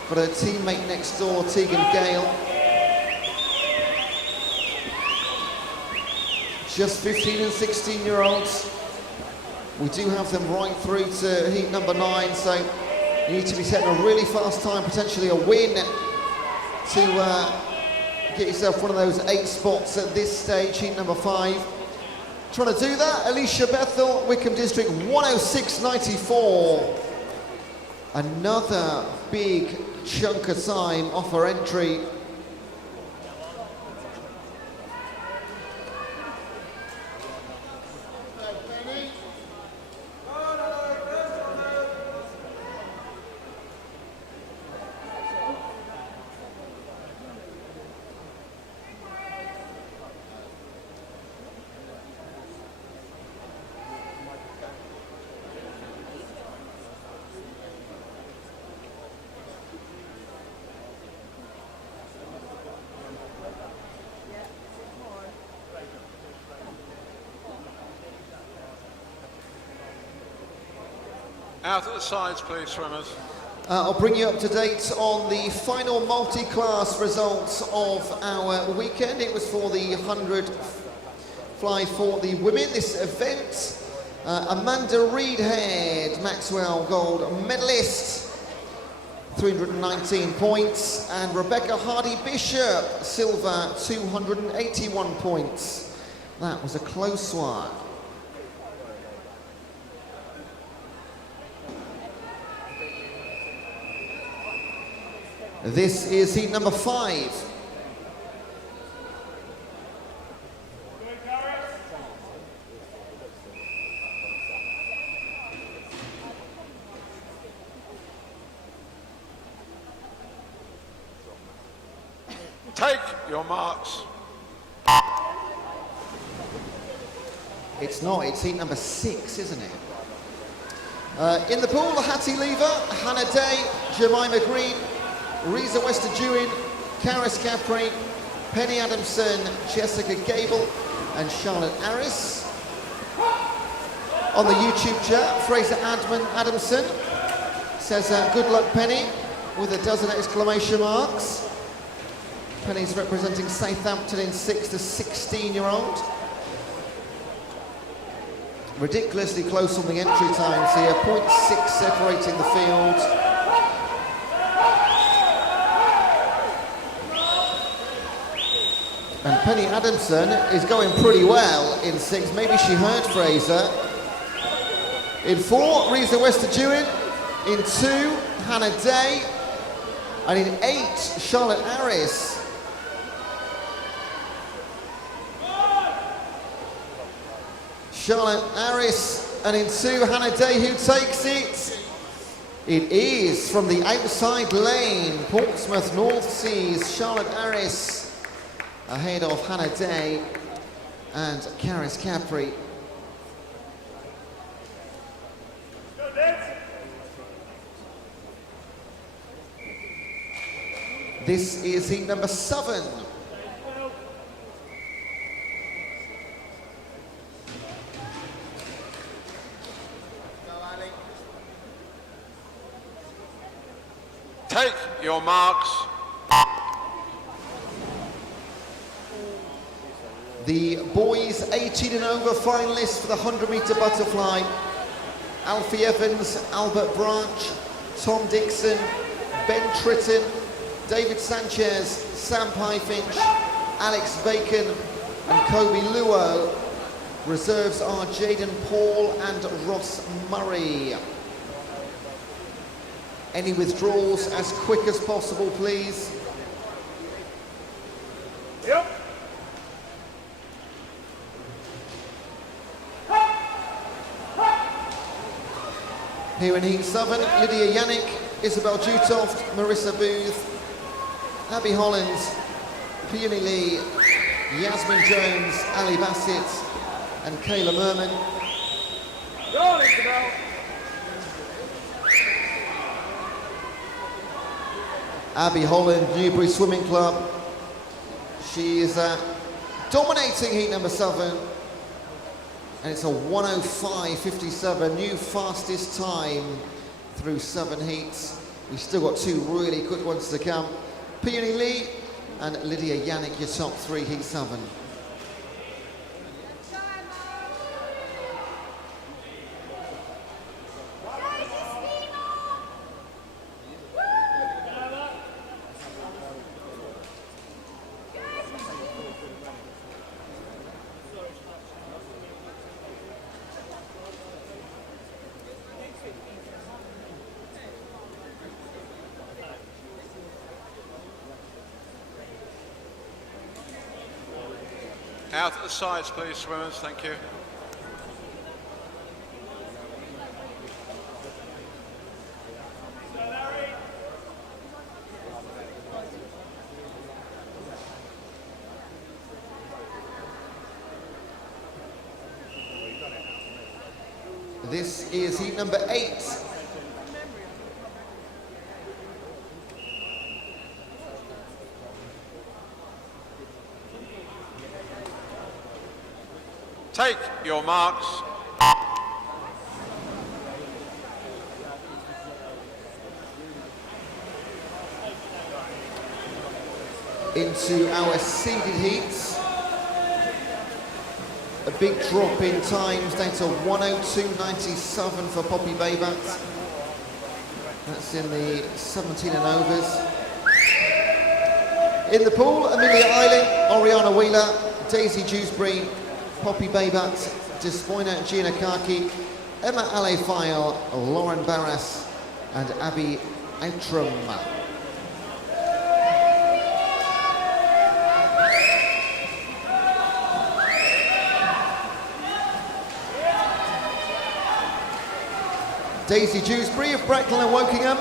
but her teammate next door, Tegan Gale. Just 15 and 16-year-olds. We do have them right through to heat number 9, so you need to be setting a really fast time, potentially a win, to get yourself one of those 8 spots at this stage, heat number 5. Trying to do that, Alicia Bethel, Wickham District, 106.94. Another big chunk of time off her entry. Out at the sides, please, swimmers. I'll bring you up to date on the final multi-class results of our weekend. It was for the 100 fly for the women. This event, Amanda Reedhead, Maxwell Gold medalist. 319 points, and Rebecca Hardy-Bishop, silver, 281 points. That was a close one. This is heat number 5. Take your marks. It's not, it's heat number 6, isn't it? In the pool, Hattie Lever, Hannah Day, Jemima Green, Reza Wester-Dewin, Karis Capri, Penny Adamson, Jessica Gable, and Charlotte Harris. On the YouTube chat, Fraser Adamson says, good luck, Penny, with a dozen exclamation marks. Penny's representing Southampton in 6 to 16-year-old. Ridiculously close on the entry times here, 0.6 separating the field. And Penny Adamson is going pretty well in 6. Maybe she heard Fraser. In 4, Reza Wester-Dewin. In 2, Hannah Day. And in 8, Charlotte Harris. Charlotte Harris, and in 2, Hannah Day, who takes it. It is from the outside lane, Portsmouth North Seas, Charlotte Harris, ahead of Hannah Day and Karis Capri. This is heat number 7. Take your marks. The boys 18 and over finalists for the 100-metre butterfly. Alfie Evans, Albert Branch, Tom Dixon, Ben Tritton, David Sanchez, Sam Pyfinch, Alex Bacon and Kobe Luo. Reserves are Jaden Paul and Ross Murray. Any withdrawals as quick as possible, please. Yep. Here in heat 7, Lydia Yannick, Isabel Jutoft, Marissa Booth, Abby Hollins, Peony Lee, Yasmin Jones, Ali Bassett and Kayla Merman. Go on, Isabel. Abby Holland, Newbury Swimming Club. She is dominating heat number 7. And it's a 1:05.57, new fastest time through 7 heats. We've still got 2 really quick ones to come. Peony Lee and Lydia Yannick, your top 3 heat 7. Out at the sides, please, swimmers. Thank you. This is heat number 8. Take your marks. Into our seeded heats. A big drop in times down to 1:02.97 for Poppy Baybat. That's in the 17 and overs. In the pool, Amelia Eiling, Oriana Wheeler, Daisy Dewsbury, Poppy Baybutt, Despoina Giannakaki, Emma Alefile, Lauren Barras, and Abby Outram. Daisy Dewsbury of Bracknell and Wokingham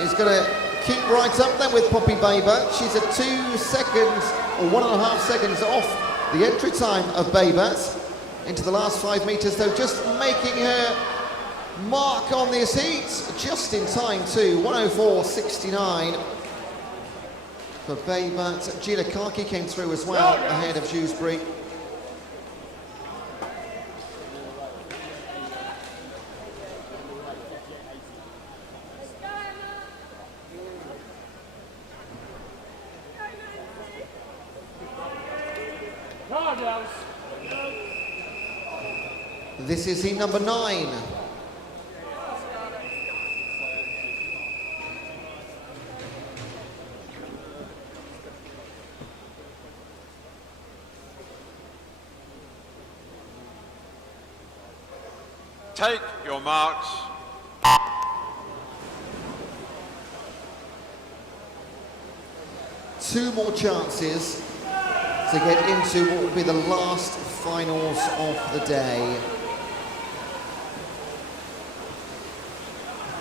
is going to keep right up there with Poppy Baybutt. She's at 2 seconds or 1.5 seconds off the entry time of Baybutt into the last 5 metres, though just making her mark on this heat just in time too. 104.69 for Baybutt. Giannakaki came through as well ahead of Dewsbury. This is heat number 9. Take your marks. Two more chances to get into what will be the last finals of the day.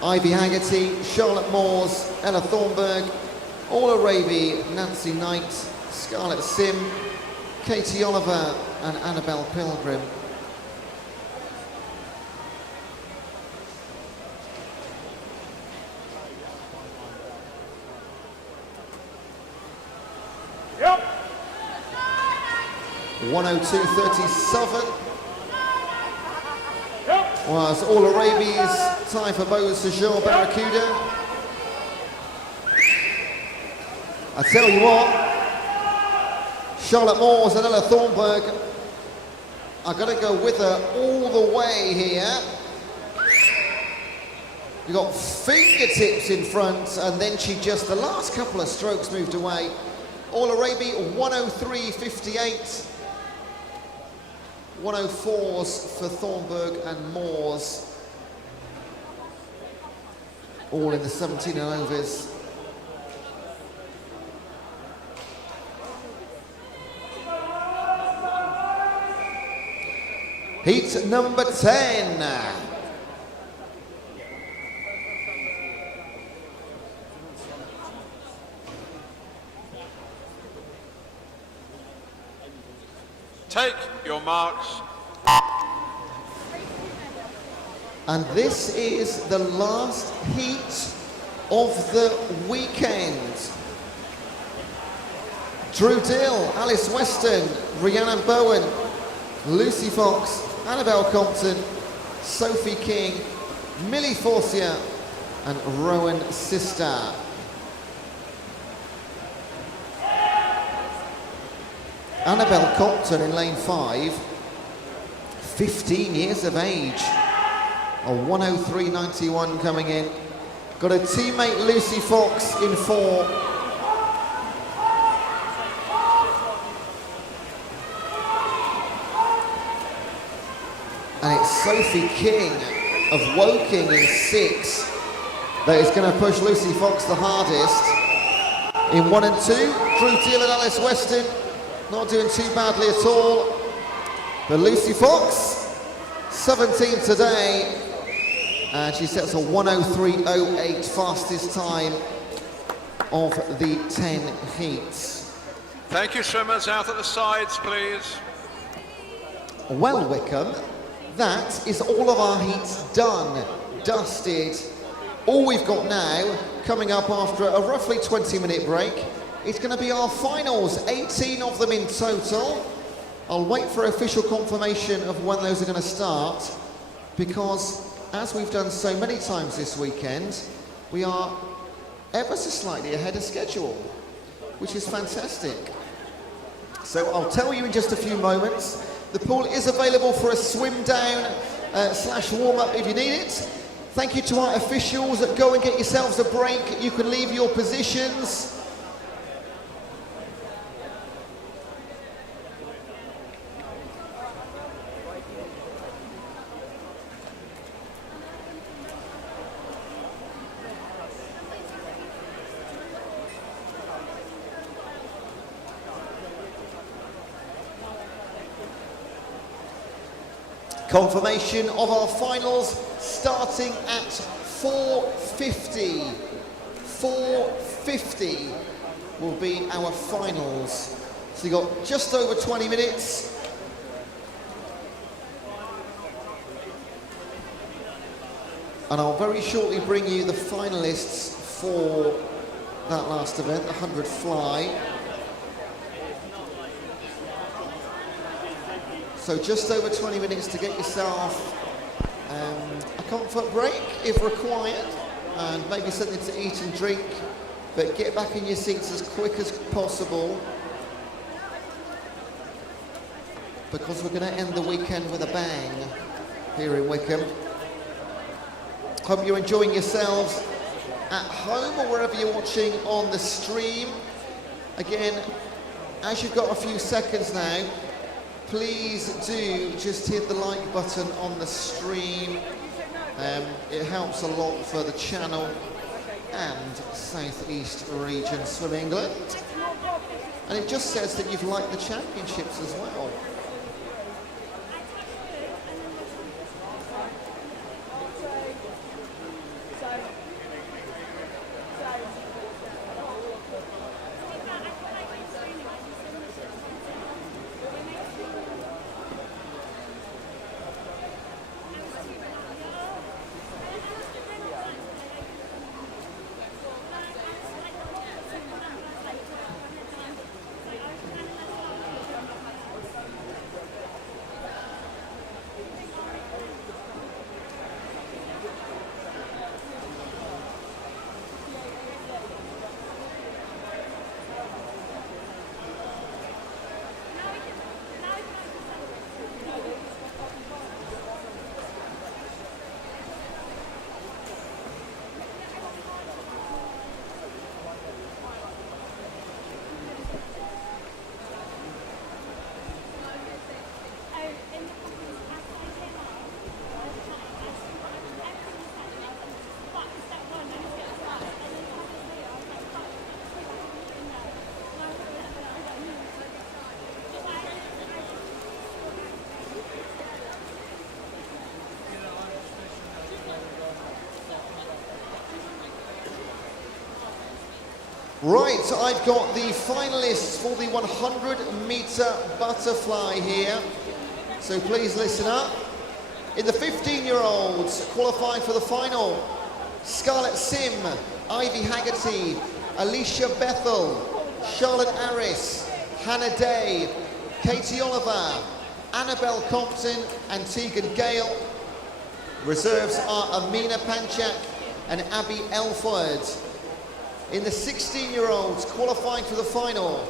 Ivy Haggerty, Charlotte Moores, Ella Thornburg, Orla Raby, Nancy Knight, Scarlett Sim, Katie Oliver and Annabelle Pilgrim. Yep. 102.37 was Orla Raby's time for Beau Sejour Barracuda. I tell you what, Charlotte Moores and Ella Thornburg are going to go with her all the way here. You've got fingertips in front, and then she just, the last couple of strokes moved away. Orla Raby, 103.58. 104s for Thornburg and Moores. All in the 17 and overs. Heat number 10. Take your marks. And this is the last heat of the weekend. Drew Dill, Alice Weston, Rhiannon Bowen, Lucy Fox, Annabelle Compton, Sophie King, Millie Forcier and Rowan Sister. Annabelle Compton in lane 5, 15 years of age, a 103.91 coming in. Got a teammate Lucy Fox in 4. And it's Sophie King of Woking in 6 that is going to push Lucy Fox the hardest. In 1 and 2, Drew Deal and Alice Weston not doing too badly at all. But Lucy Fox, 17 today, and she sets a 103.08 fastest time of the 10 heats. Thank you, swimmers. Out at the sides, please. Well, Wickham, that is all of our heats done, dusted. All we've got now, coming up after a roughly 20-minute break, it's going to be our finals, 18 of them in total. I'll wait for official confirmation of when those are going to start, because as we've done so many times this weekend, we are ever so slightly ahead of schedule, which is fantastic. So I'll tell you in just a few moments. The pool is available for a swim down / warm up if you need it. Thank you to our officials. Go and get yourselves a break. You can leave your positions. Confirmation of our finals starting at 4:50. 4:50 will be our finals. So you've got just over 20 minutes. And I'll very shortly bring you the finalists for that last event, the 100 fly. So just over 20 minutes to get yourself a comfort break if required, and maybe something to eat and drink, but get back in your seats as quick as possible, because we're going to end the weekend with a bang here in Wickham. Hope you're enjoying yourselves at home or wherever you're watching on the stream. Again, as you've got a few seconds now, please do just hit the like button on the stream. It helps a lot for the channel and South East Region Swim England. And it just says that you've liked the championships as well. Right, so I've got the finalists for the 100-meter butterfly here. So please listen up. In the 15-year-olds qualifying for the final, Scarlett Sim, Ivy Haggerty, Alicia Bethel, Charlotte Harris, Hannah Day, Katie Oliver, Annabelle Compton and Tegan Gale. Reserves are Amina Panchak and Abby Elford. In the 16-year-olds qualifying for the final,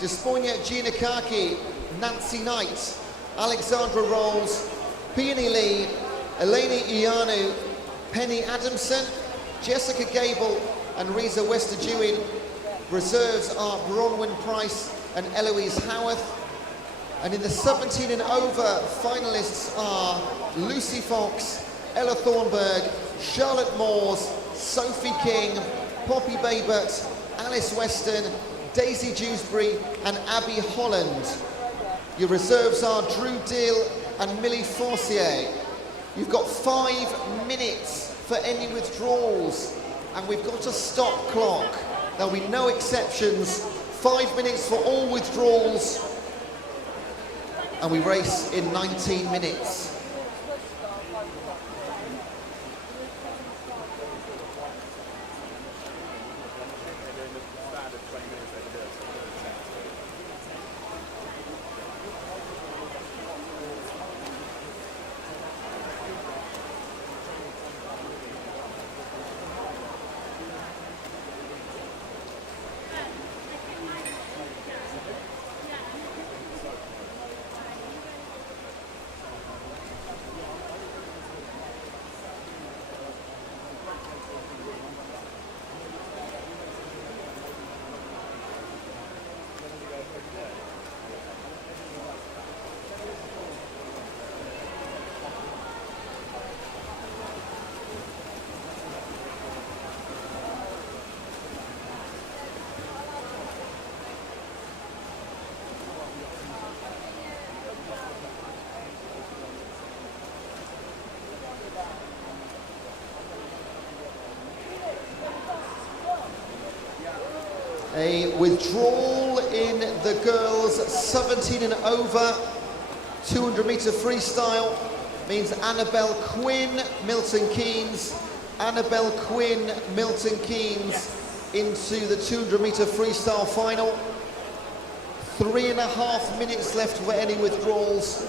Desponia Giannakaki, Nancy Knight, Alexandra Rolls, Peony Lee, Eleni Ianu, Penny Adamson, Jessica Gable and Reza Westerjewin. Reserves are Bronwyn Price and Eloise Howarth. And in the 17 and over, finalists are Lucy Fox, Ella Thornburg, Charlotte Moores, Sophie King, Poppy Babert, Alice Weston, Daisy Dewsbury and Abby Holland. Your reserves are Drew Dill and Millie Forcier. You've got 5 minutes for any withdrawals, and we've got a stop clock. There'll be no exceptions. 5 minutes for all withdrawals, and we race in 19 minutes. A withdrawal in the girls 17 and over 200 metre freestyle means Annabelle Quinn, Milton Keynes. Annabelle Quinn, Milton Keynes into the 200 metre freestyle final. 3.5 minutes left for any withdrawals.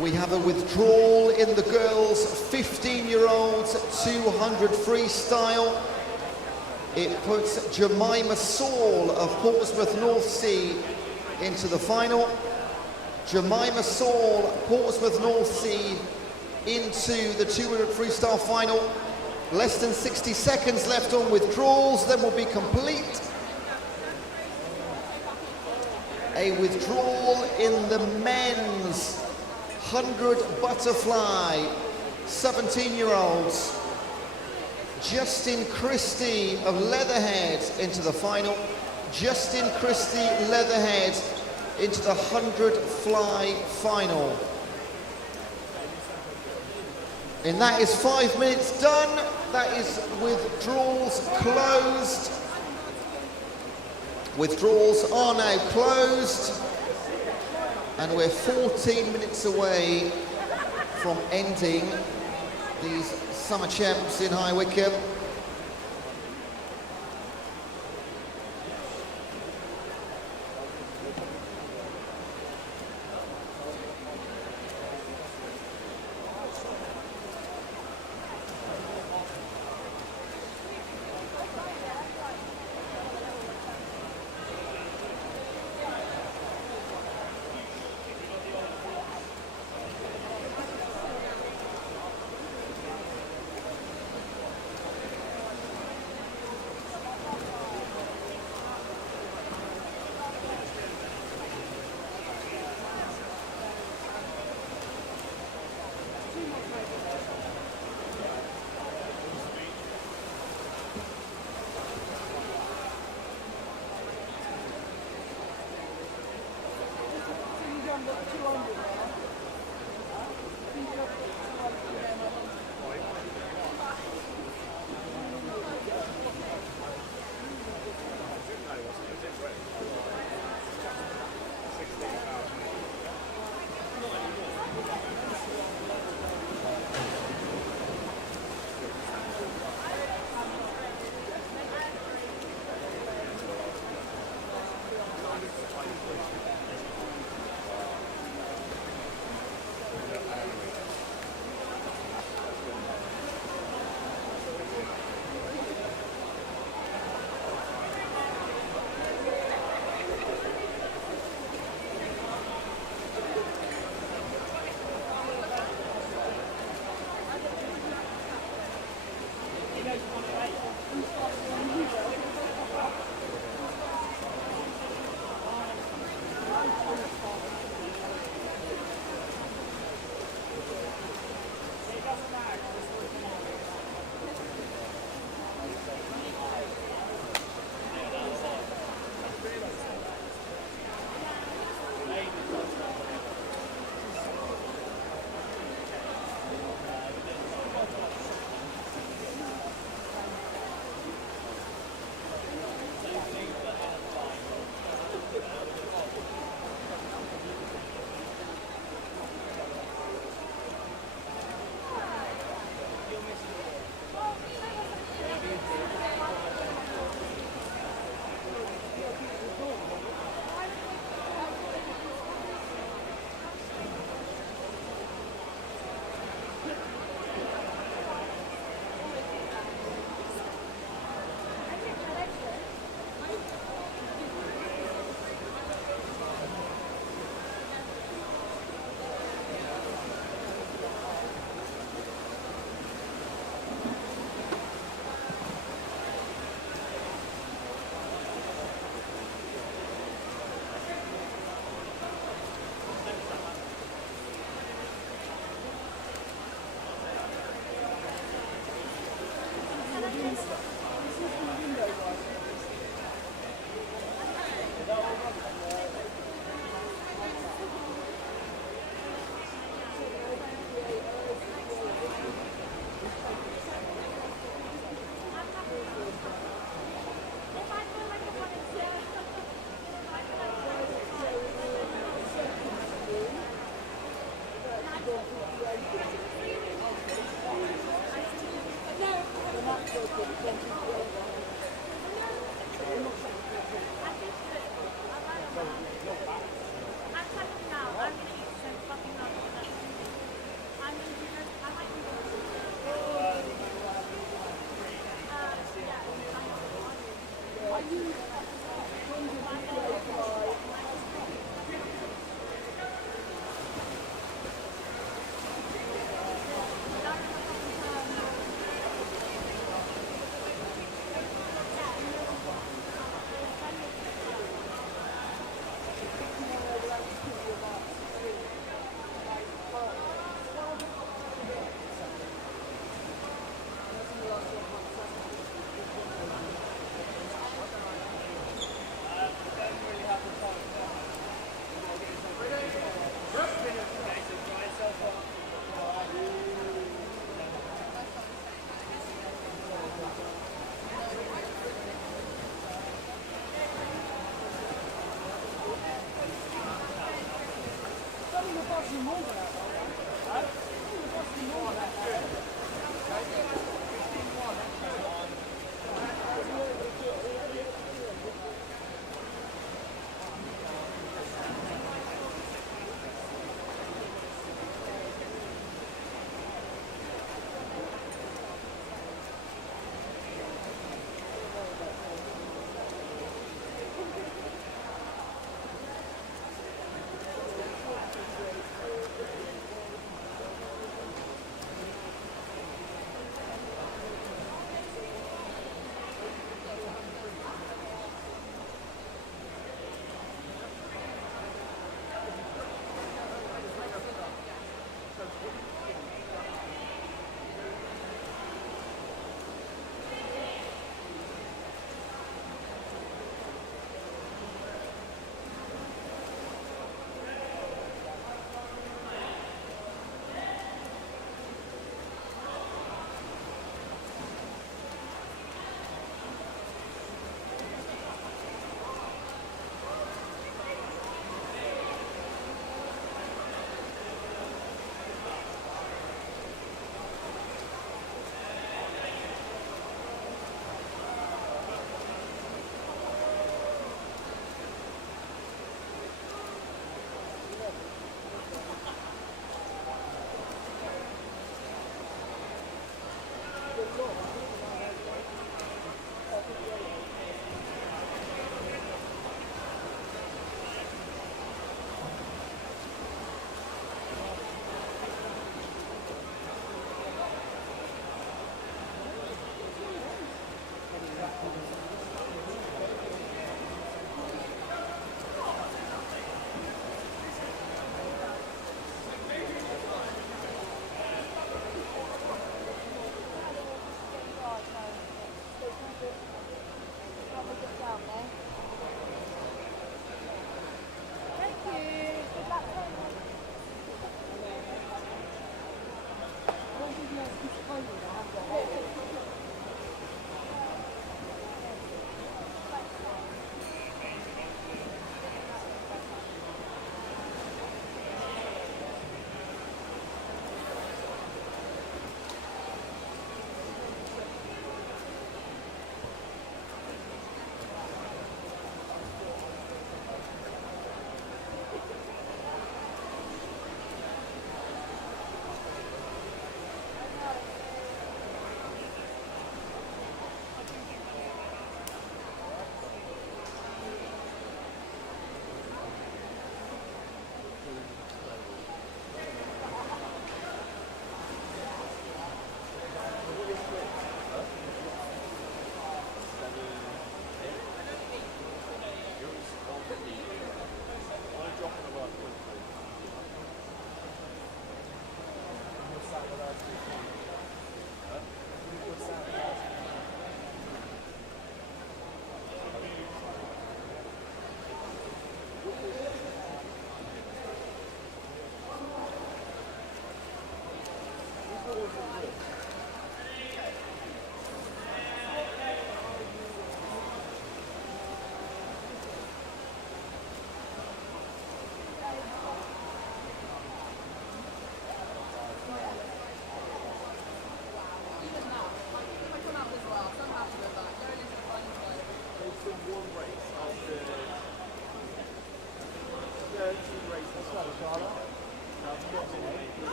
We have a withdrawal in the girls 15-year-olds 200 freestyle. It puts Jemima Saul of Portsmouth North Sea into the final. Jemima Saul, Portsmouth North Sea, into the 200 freestyle final. Less than 60 seconds left on withdrawals, then will be complete. A withdrawal in the men's 100 butterfly, 17-year-olds. Justin Christie of Leatherhead into the final. Justin Christie, Leatherhead, into the 100 fly final. And that is 5 minutes done. That is withdrawals closed. Withdrawals are now closed. And we're 14 minutes away from ending these summer champs in High Wycombe.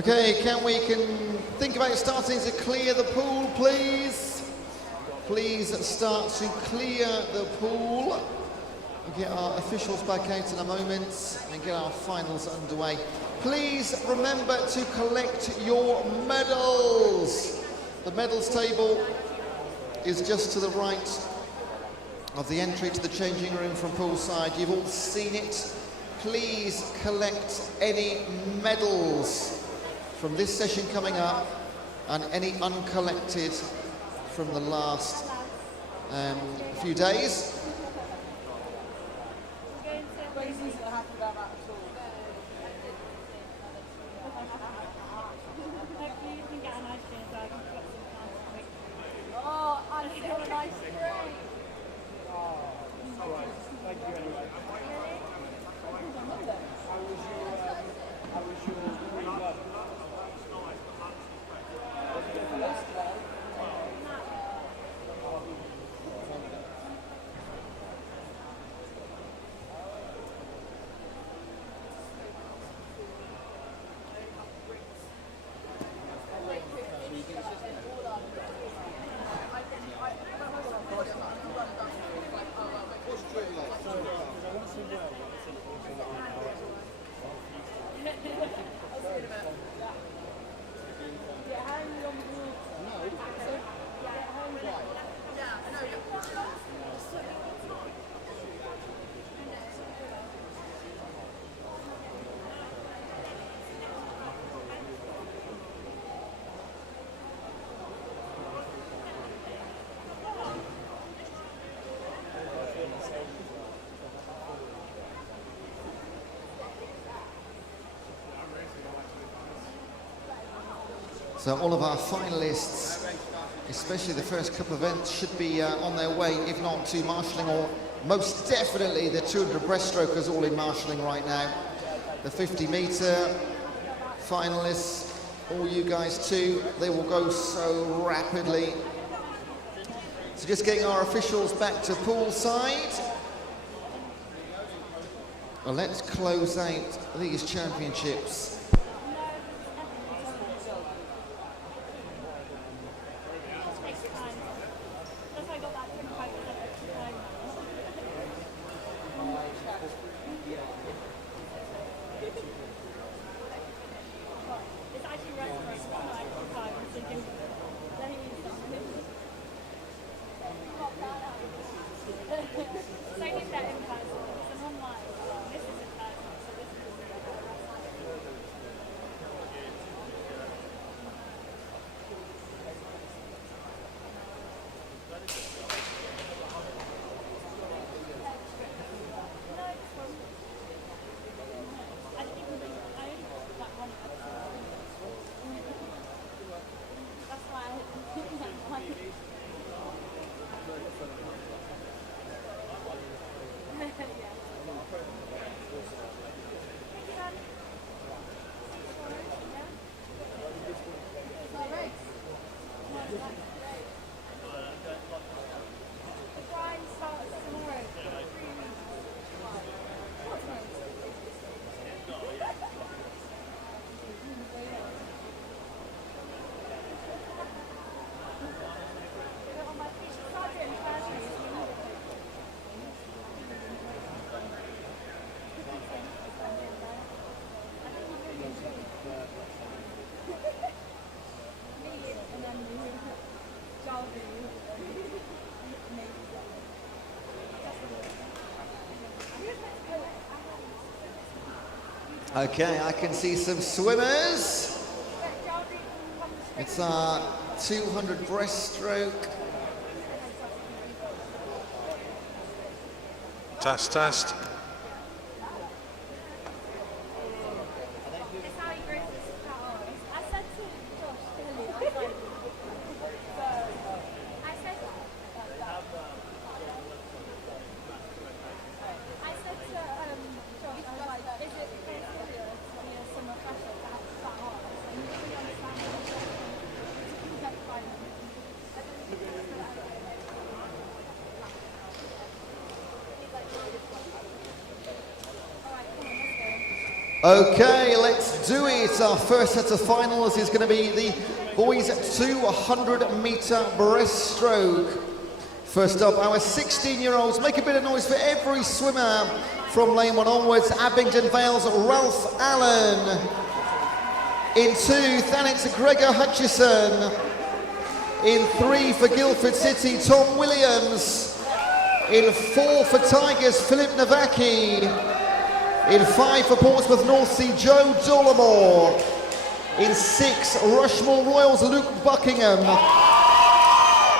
Okay, can think about starting to clear the pool, please? Please start to clear the pool. We'll get our officials back out in a moment and get our finals underway. Please remember to collect your medals. The medals table is just to the right of the entry to the changing room from poolside. You've all seen it. Please collect any medals from this session coming up and any uncollected from the last few days. Oh, I feel a nice drink. So all of our finalists, especially the first couple of events, should be on their way, if not to marshalling, or most definitely the 200 breaststrokers all in marshalling right now. The 50-meter finalists, all you guys too, they will go so rapidly. So just getting our officials back to poolside. Well, let's close out these championships. Okay, I can see some swimmers. It's our 200 breaststroke. Test, test. Okay, let's do it. Our first set of finals is going to be the boys 200-meter breaststroke. First up, our 16-year-olds. Make a bit of noise for every swimmer from lane 1 onwards. Abingdon Vale's Ralph Allen. In 2, Thanet Gregor Hutchison. In 3 for Guildford City, Tom Williams. In 4 for Tigers, Philip Navaki. In 5 for Portsmouth North Sea, Joe Dollamore. In 6, Rushmore Royals, Luke Buckingham.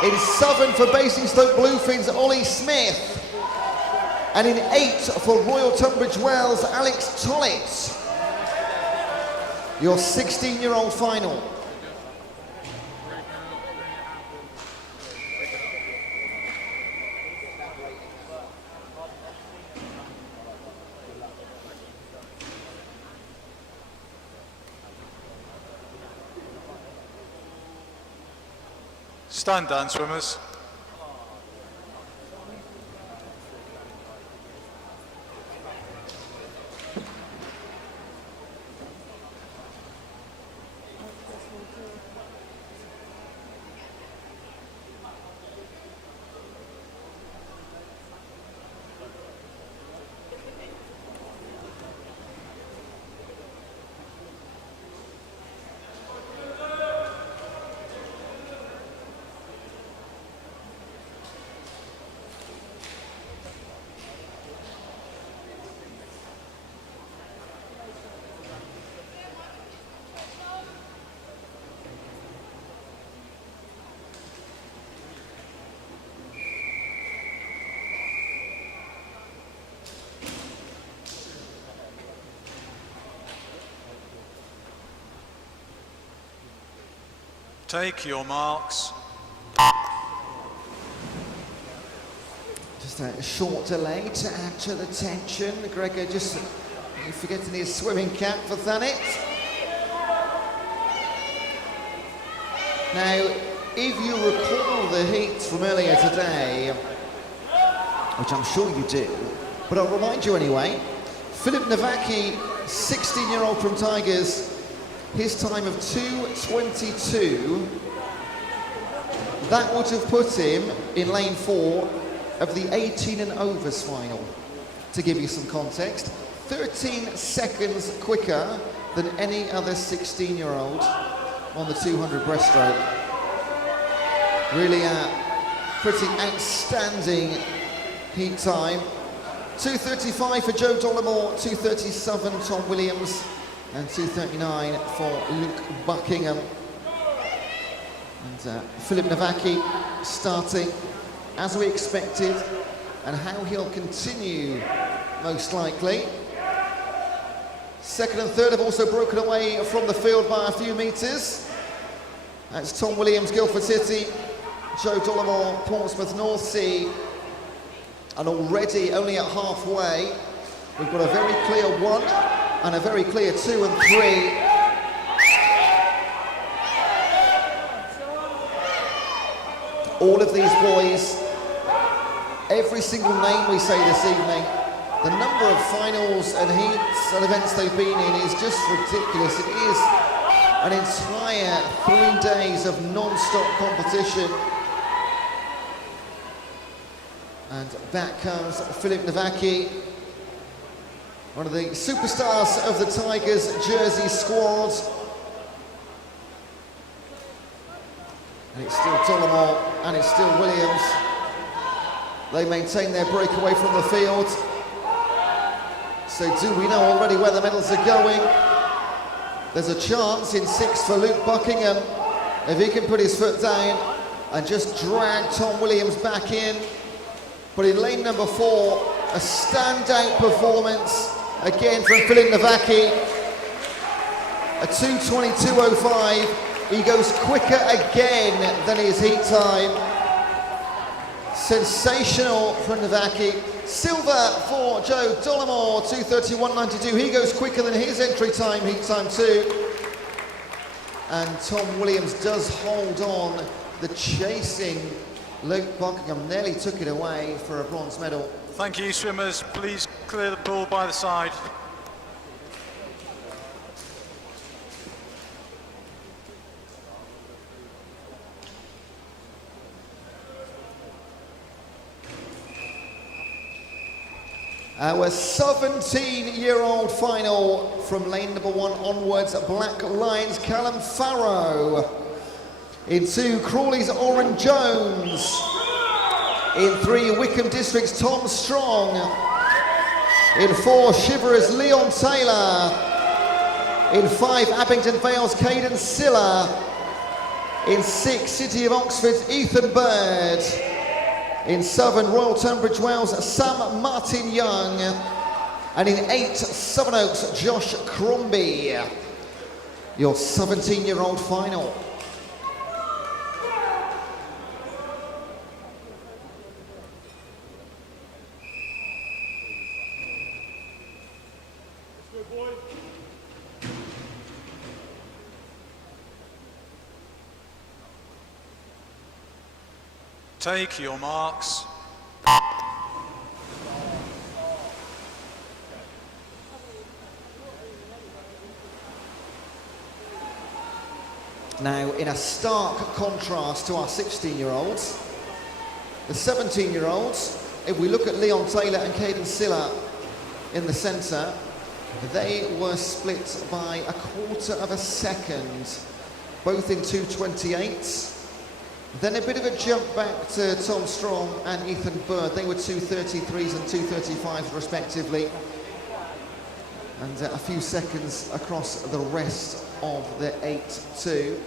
In 7 for Bassingston Bluefins, Ollie Smith. And in 8 for Royal Tunbridge Wells, Alex Tollett. Your 16-year-old final. Stand down, swimmers. Take your marks. Just a short delay to add to the tension. Gregor just forgetting his swimming cap for Thanet. Now, if you recall the heats from earlier today, which I'm sure you do, but I'll remind you anyway, Philip Nowacki, 16-year-old from Tigers, his time of 2:22, that would have put him in lane 4 of the 18 and overs final. To give you some context, 13 seconds quicker than any other 16-year-old on the 200 breaststroke. Really a pretty outstanding heat time. 2:35 for Joe Dollimore, 2:37 Tom Williams, and 2:39 for Luke Buckingham. And Philip Nowacki starting as we expected, and how he'll continue most likely. Second and third have also broken away from the field by a few metres. That's Tom Williams, Guildford City, Joe Dollimore, Portsmouth North Sea, and already only at halfway we've got a very clear 1 and a very clear 2 and 3. All of these boys, every single name we say this evening, the number of finals and heats and events they've been in is just ridiculous. It is an entire 3 days of non-stop competition. And back comes Philip Nowacki, one of the superstars of the Tigers jersey squad. And it's still Dollimore and it's still Williams. They maintain their breakaway from the field. So do we know already where the medals are going? There's a chance in 6 for Luke Buckingham, if he can put his foot down and just drag Tom Williams back in. But in lane number 4, a standout performance again from Philip Nowacki. A 2:22.05. He goes quicker again than his heat time. Sensational from Nowacki. Silver for Joe Dollimore, 2:31.92. He goes quicker than his entry time, heat time too. And Tom Williams does hold on. The chasing Luke Buckingham nearly took it away for a bronze medal. Thank you, swimmers. Please clear the pool by the side. Our 17-year-old final from lane number 1 onwards, Black Lions, Callum Farrow. In 2, Crawley's Oren Jones. In 3, Wickham District's Tom Strong. In 4, Shiver's Leon Taylor. In 5, Abingdon Vale's Caden Silla. In 6, City of Oxford's Ethan Bird. In 7, Royal Tunbridge Wells, Sam Martin Young. And in 8, Sevenoaks, Josh Crombie. Your 17-year-old final. Take your marks. Now, in a stark contrast to our 16-year-olds, the 17-year-olds, if we look at Leon Taylor and Caden Silla in the centre, they were split by a quarter of a second, both in 2:28s. Then a bit of a jump back to Tom Strong and Ethan Bird. They were 2:33s and 2:35s respectively. And a few seconds across the rest of the 8-2.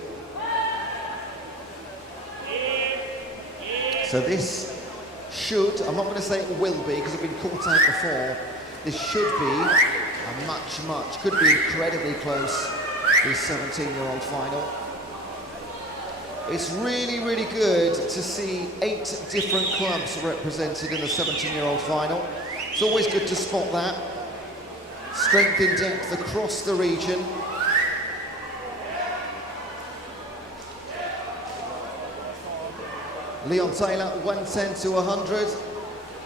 So this should, I'm not going to say it will be because it's been caught out before, this should be a much, could be incredibly close, this 17-year-old final. It's really, really good to see 8 different clubs represented in the 17-year-old final. It's always good to spot that. Strength in depth across the region. Leon Taylor, 110 to 100.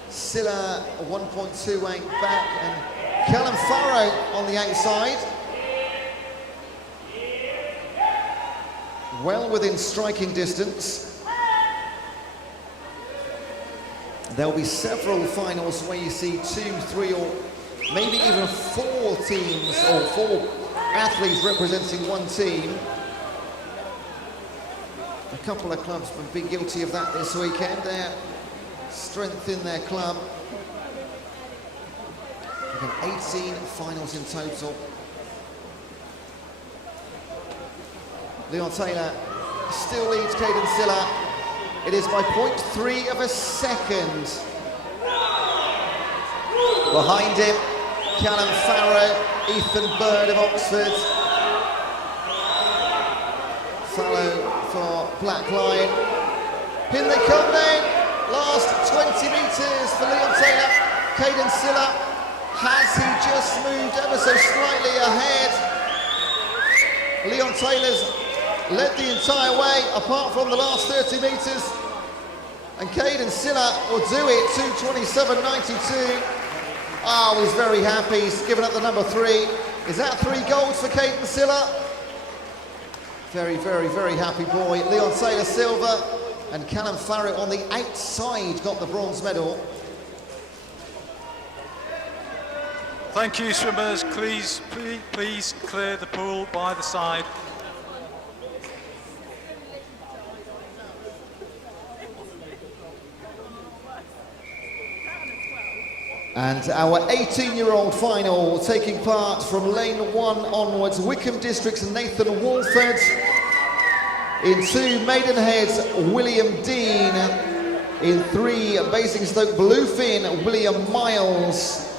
Silla, 1.28 back, and Callum Farrow on the outside. Well within striking distance. There'll be several finals where you see 2, 3, or maybe even 4 teams or 4 athletes representing one team. A couple of clubs have been guilty of that this weekend. Their strength in their club. Again, 18 finals in total. Leon Taylor still leads Caden Silla. It is by 0.3 of a second. Behind him, Callum Farrow, Ethan Bird of Oxford. Fallow for Black Lion. In they come then. Last 20 metres for Leon Taylor. Caden Silla, has he just moved ever so slightly ahead? Leon Taylor's led the entire way, apart from the last 30 metres. And Caden Silla will do it, 2:27.92. Oh, he's very happy, he's given up the number 3. Is that 3 golds for Caden Silla? Very, very, very happy boy. Leon Taylor silver, and Callum Farrow on the outside got the bronze medal. Thank you, swimmers. Please clear the pool by the side. And our 18-year-old final, taking part from lane 1 onwards, Wickham District's Nathan Walford. In 2, Maidenhead's William Dean. In 3, Basingstoke Bluefin, William Miles.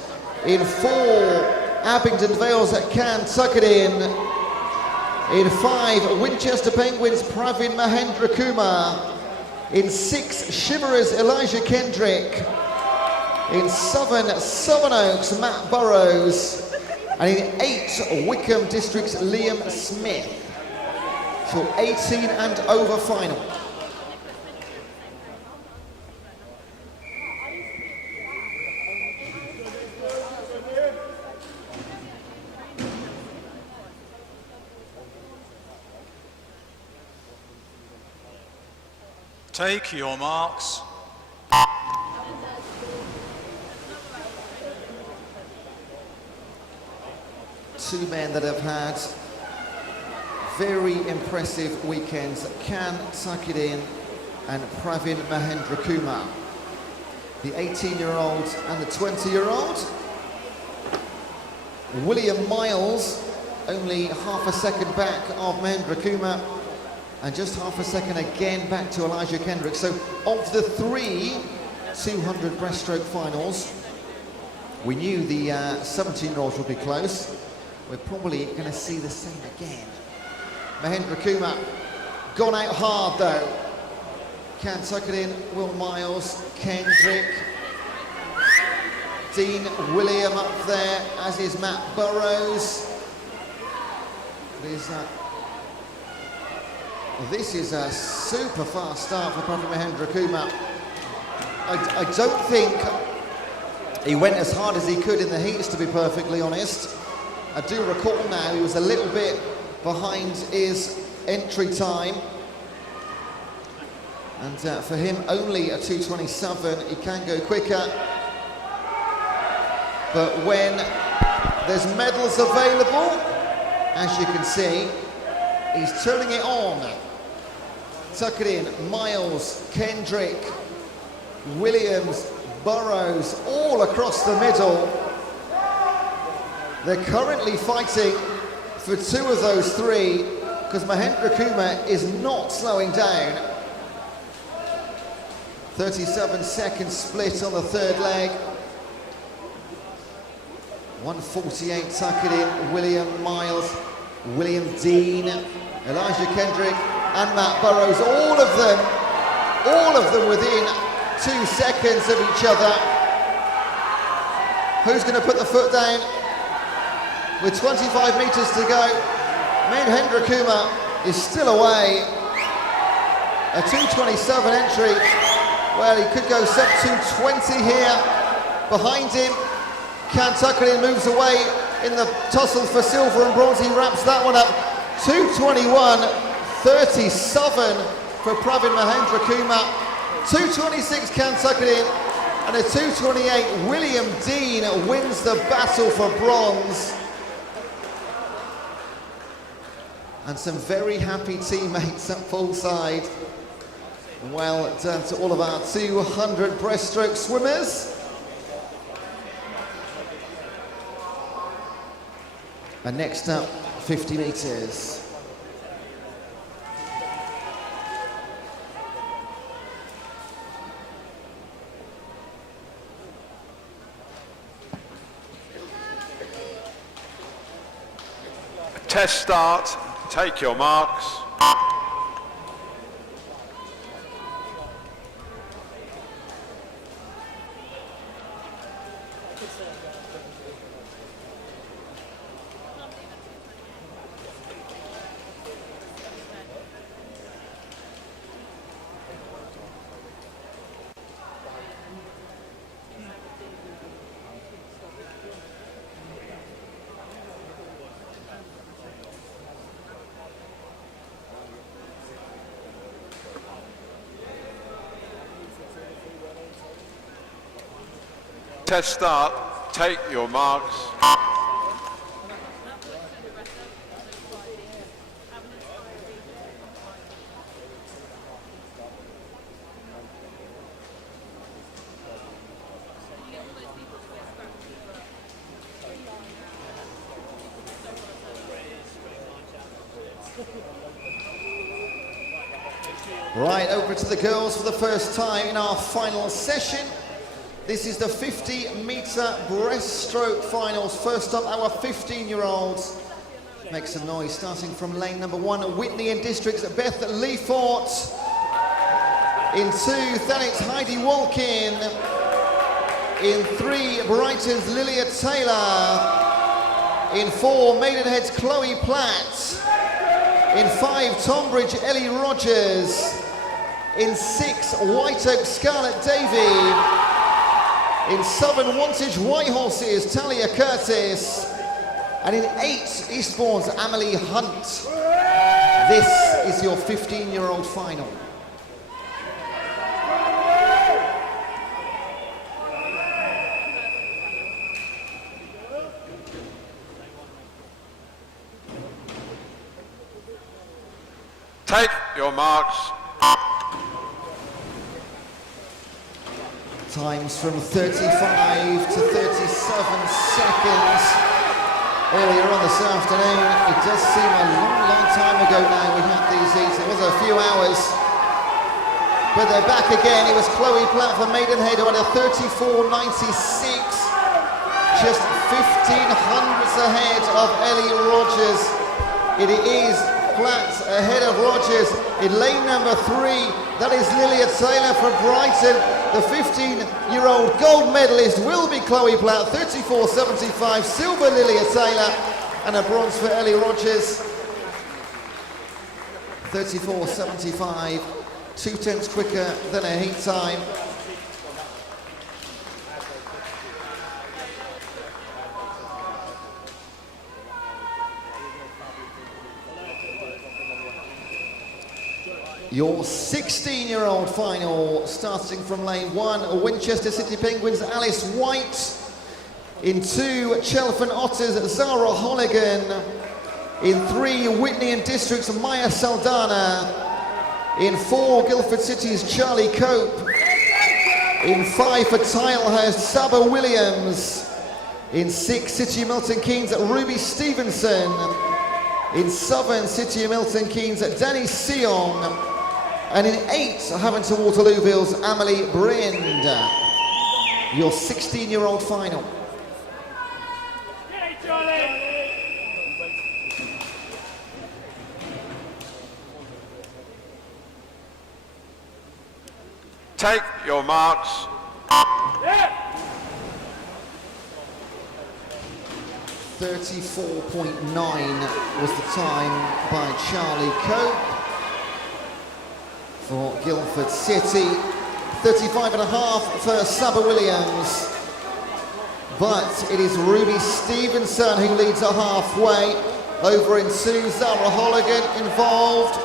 In 4, Abingdon Vales at Tuckerton. In 5, Winchester Penguins, Pravin Mahendra Kumar. In 6, Shiverers, Elijah Kendrick. In 7, Sevenoaks, Matt Burrows. And in 8, Wickham District's Liam Smith. For 18 and over final. Take your marks. Two men that have had very impressive weekends, Can Tuckerton and Pravin Mahendra Kumar. The 18-year-old and the 20-year-old. William Miles, only half a second back of Mahendra Kumar. And just half a second again back to Elijah Kendrick. So of the 3 200 breaststroke finals, we knew the 17-year-olds would be close. We're probably going to see the same again. Mahendra Kumar gone out hard though. Can tuck it in. Will Miles, Kendrick, Dean William up there, as is Matt Burrows. This is a super fast start for Pravi Mahendra Kumar. I don't think he went as hard as he could in the heats, to be perfectly honest. I do recall now he was a little bit behind his entry time. And for him, only a 2:27. He can go quicker. But when there's medals available, as you can see, he's turning it on. Tuck it in. Miles, Kendrick, Williams, Burrows, all across the middle. They're currently fighting for 2 of those 3, because Mahendra Kumar is not slowing down. 37-second split on the 3rd leg. 1:48, tuck it in. William Miles, William Dean, Elijah Kendrick, and Matt Burrows, all of them within 2 seconds of each other. Who's going to put the foot down? With 25 meters to go, Mahendra Kumar is still away. A 2:27 entry. Well, he could go sub 2:20 here. Behind him, Can tuck it in, moves away in the tussle for silver and bronze. He wraps that one up. 2:21.37 for Pravin Mahendra Kumar. 2:26 Can tuck it in, and a 2:28 William Dean wins the battle for bronze. And some very happy teammates at full side. Well done to all of our 200 breaststroke swimmers. And next up, 50 meters. Test start, take your marks. Test start, take your marks. Right, over to the girls for the first time in our final session. This is the 50-meter breaststroke finals. First up, our 15-year-olds. Make some noise, starting from lane number 1, Whitney and District's Beth Leafort. In 2, Thanic's Heidi Walkin. In 3, Brighton's Lilia Taylor. In 4, Maidenhead's Chloe Platt. In 5, Tonbridge Ellie Rogers. In 6, White Oak Scarlett Davey. In Southern Wantage White Horses, Talia Curtis. And in 8, Eastbourne's Amelie Hunt. This is your 15-year-old final. Take your marks. Times from 35 to 37 seconds. earlier on this afternoon. It does seem a long time ago now we had these heats. It was a few hours. But they're back again. It was Chloe Platt for Maidenhead who had a 34.96. Just 15 hundredths ahead of Ellie Rogers. It is Platt ahead of Rogers in lane number 3. That is Lilia Taylor from Brighton. The 15-year-old gold medalist will be Chloe Platt, 34.75. Silver Lilia Taylor, and a bronze for Ellie Rogers. 34.75, 2/10 quicker than her heat time. Your 16-year-old final, starting from lane 1, Winchester City Penguins, Alice White. In 2, Chelford Otters, Zara Holligan. In 3, Whitney and Districts, Maya Saldana. In 4, Guildford City's Charlie Cope. In 5 for Tilehurst, Saba Williams. In 6, City of Milton Keynes, Ruby Stevenson. In 7, City of Milton Keynes, Danny Seong. And in 8, Havant Waterlooville's Amelie Brind. Your 16-year-old final. Take your marks. 34.9 was the time by Charlie Cope for Guildford City. 35.5 for Saba Williams. But it is Ruby Stevenson who leads her halfway. Over in 2, Zara Holligan involved.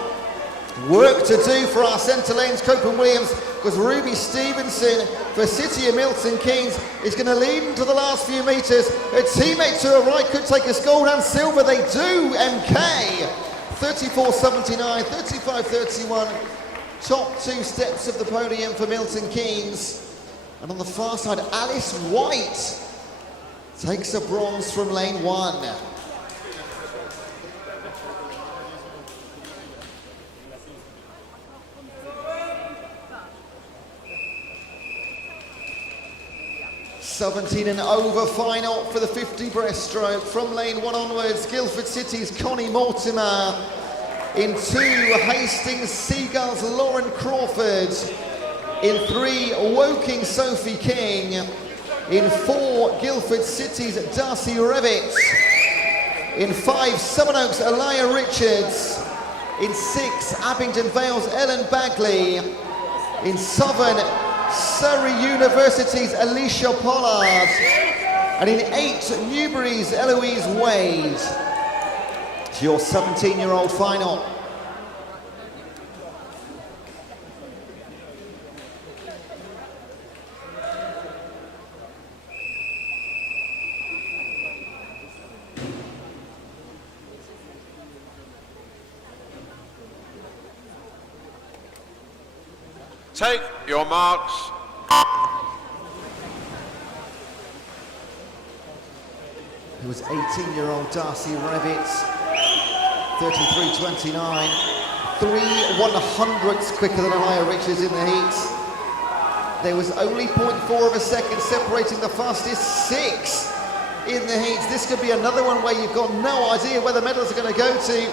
Work to do for our centre lanes, Cope and Williams, because Ruby Stevenson for City of Milton Keynes is going to lead into the last few metres. Her teammate to her right could take us gold and silver. They do, MK. 34.79, 35.31. Top 2 steps of the podium for Milton Keynes. And on the far side, Alice White takes a bronze from lane 1. $17 and over final for the 50 breaststroke. From lane 1 onwards, Guildford City's Connie Mortimer. In 2, Hastings Seagulls Lauren Crawford. In 3, Woking Sophie King. In 4, Guildford City's Darcy Revitz. In 5, Sevenoaks Elia Richards. In 6, Abingdon Vale's Ellen Bagley. In 7, Surrey University's Alicia Pollard. And in 8, Newbury's Eloise Wade. It's your 17-year-old final. Take your marks. It was 18-year-old Darcy Revitz, 33.29, 3/100ths quicker than Elia Richards in the heats. There was only 0.4 of a second separating the fastest 6 in the heats. This could be another one where you've got no idea where the medals are going to go to.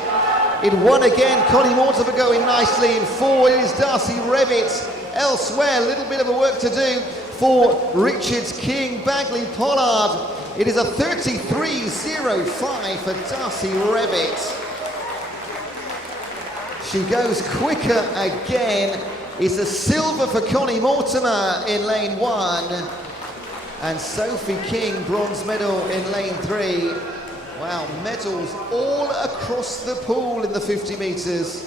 In 1 again, Connie Mortimer going nicely. In 4, it is Darcy Revitz. Elsewhere, a little bit of a work to do for Richards, King, Bagley, Pollard. It is a 33.05 for Darcy Revitz. She goes quicker again. It's a silver for Connie Mortimer in lane 1. And Sophie King, bronze medal in lane 3. Wow, medals all across the pool in the 50 metres.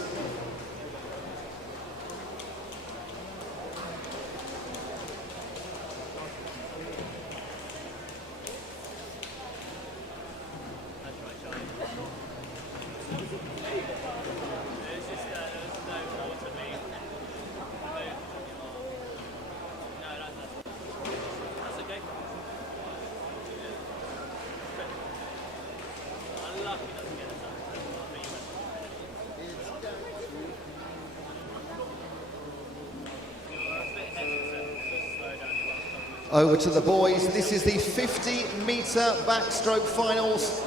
Over to the boys. This is the 50-metre backstroke finals.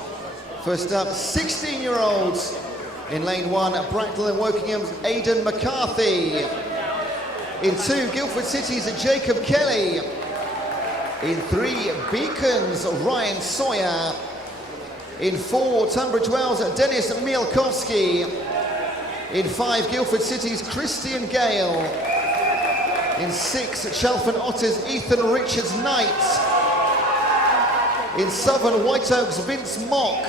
First up, 16-year-olds. In lane 1, Bracknell and Wokingham's Aidan McCarthy. In 2, Guildford City's Jacob Kelly. In 3, Beacon's Ryan Sawyer. In 4, Tunbridge Wells' Dennis Mielkowski. In 5, Guildford City's Christian Gale. In 6, Chalfont Otters' Ethan Richards Knight. In 7, White Oak's Vince Mock.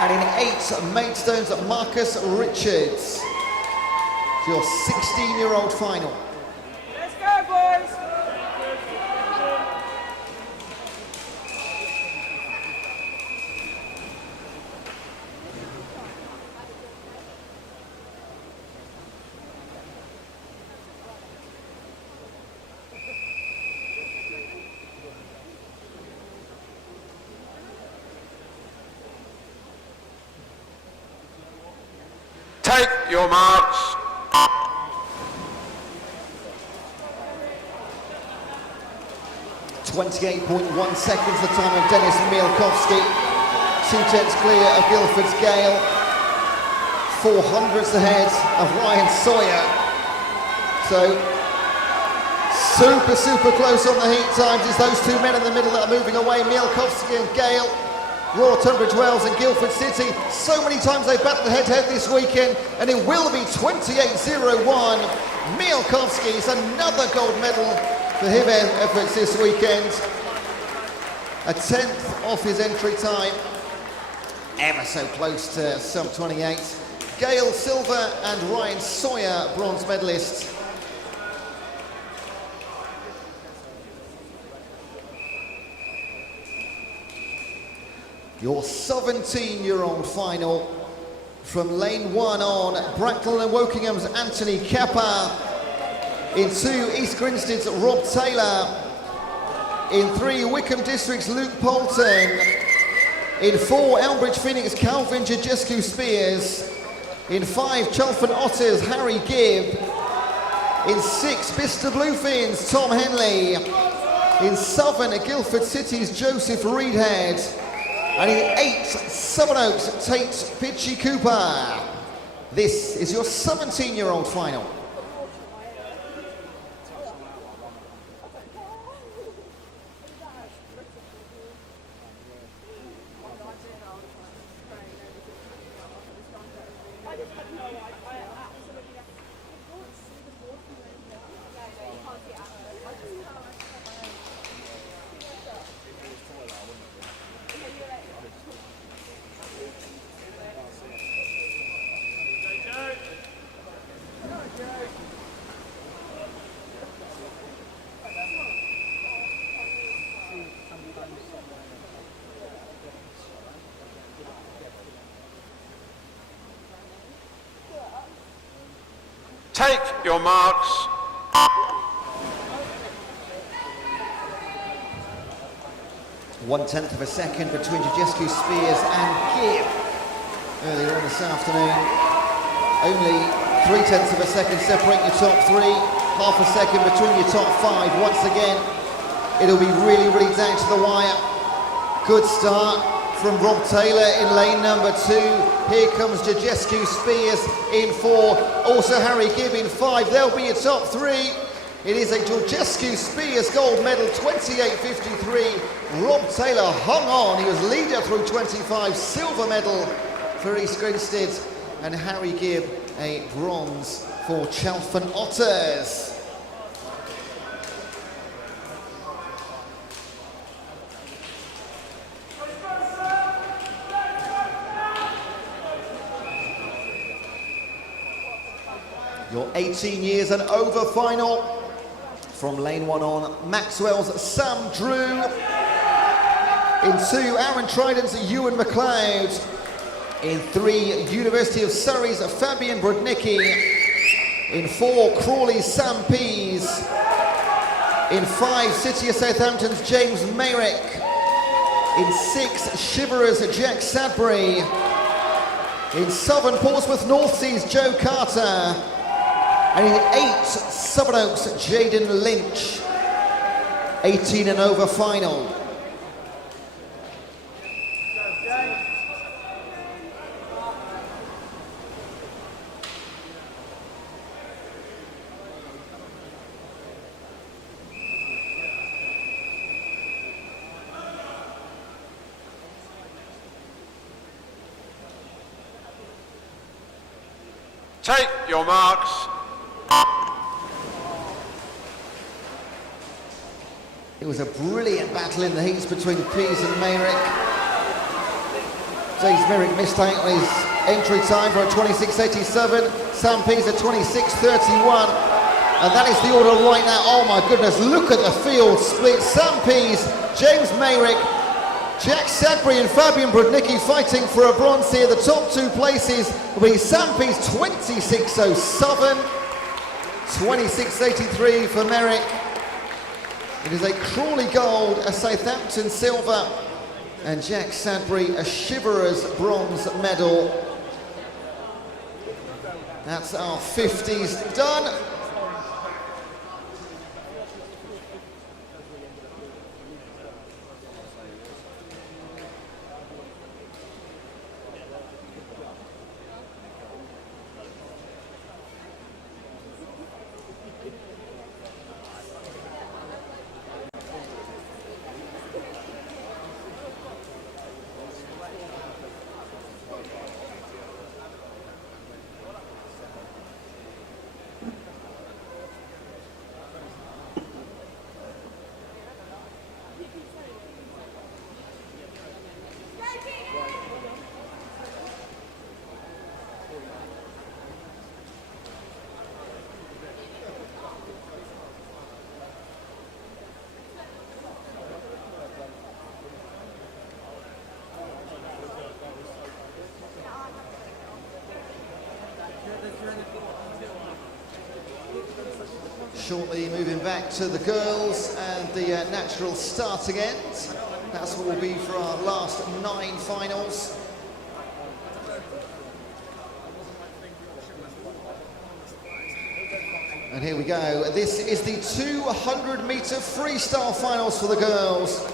And in 8, Maidstone's Marcus Richards. It's your 16-year-old final. Let's go, boys! Take your marks. 28.1 seconds, the time of Dennis Mielkowski. 2/10 clear of Guildford's Gale. 400ths ahead of Ryan Sawyer. So, super close on the heat times. It's those two men in the middle that are moving away, Mielkowski and Gale. Royal Tunbridge Wells and Guildford City. So many times they've battled head-to-head this weekend, and it will be 28.01. Mielkowski is another gold medal for his efforts this weekend. A 10th off his entry time. Ever so close to sub 28. Gale silver and Ryan Sawyer bronze medalists. Your 17-year-old final from lane 1 on, Bracknell and Wokingham's Anthony Kappa. In 2, East Grinstead's Rob Taylor. In 3, Wickham District's Luke Poulton. In 4, Elmbridge Phoenix Calvin Jajescu Spears. In 5, Chalfont Otters Harry Gibb. In 6, Bicester Bluefins Tom Henley. In 7, Guildford City's Joseph Reedhead. And in 8, Sevenoaks Tate Pitchy Cooper. This is your 17-year-old final. Take your marks. One-tenth of a second between Jajescu Spears and Gibb earlier on this afternoon. Only 3/10 of a second separate your top 3. Half a second between your top 5. Once again, it'll be really down to the wire. Good start from Rob Taylor in lane number 2. Here comes Jajescu Spears in 4. Also Harry Gibb in 5. They'll be your top 3. It is a Jajescu Spears gold medal, 28.53. Rob Taylor hung on. He was leader through 25. Silver medal for East Grinstead. And Harry Gibb a bronze for Chalfont Otters. Your 18 years and over final from lane 1 on, Maxwell's Sam Drew. In 2, Aaron Trident's Ewan McLeod. In 3, University of Surrey's Fabian Brodnicki. In 4, Crawley's Sam Pease. In 5, City of Southampton's James Mayrick. In 6, Shiverers Jack Sadbury. In 7, Portsmouth North Sea's Joe Carter. And in 8, Sevenoaks Jaden Lynch. 18 and over final. Take your marks. It was a brilliant battle in the heats between Pease and Mayrick. James Mayrick missed out on his entry time for a 26.87. Sam Pease a 26.31. And that is the order right now. Oh my goodness, look at the field split. Sam Pease, James Mayrick, Jack Sadbury and Fabian Brudnicki fighting for a bronze here. The top two places will be Sam Pease 26.07, 26.83 for Merrick. It is a Crawley gold, a Southampton silver, and Jack Sadbury a Shiverers bronze medal. That's our 50s done. Shortly moving back to the girls and the natural starting end. That's what will be for our last 9 finals. And here we go. This is the 200-meter freestyle finals for the girls.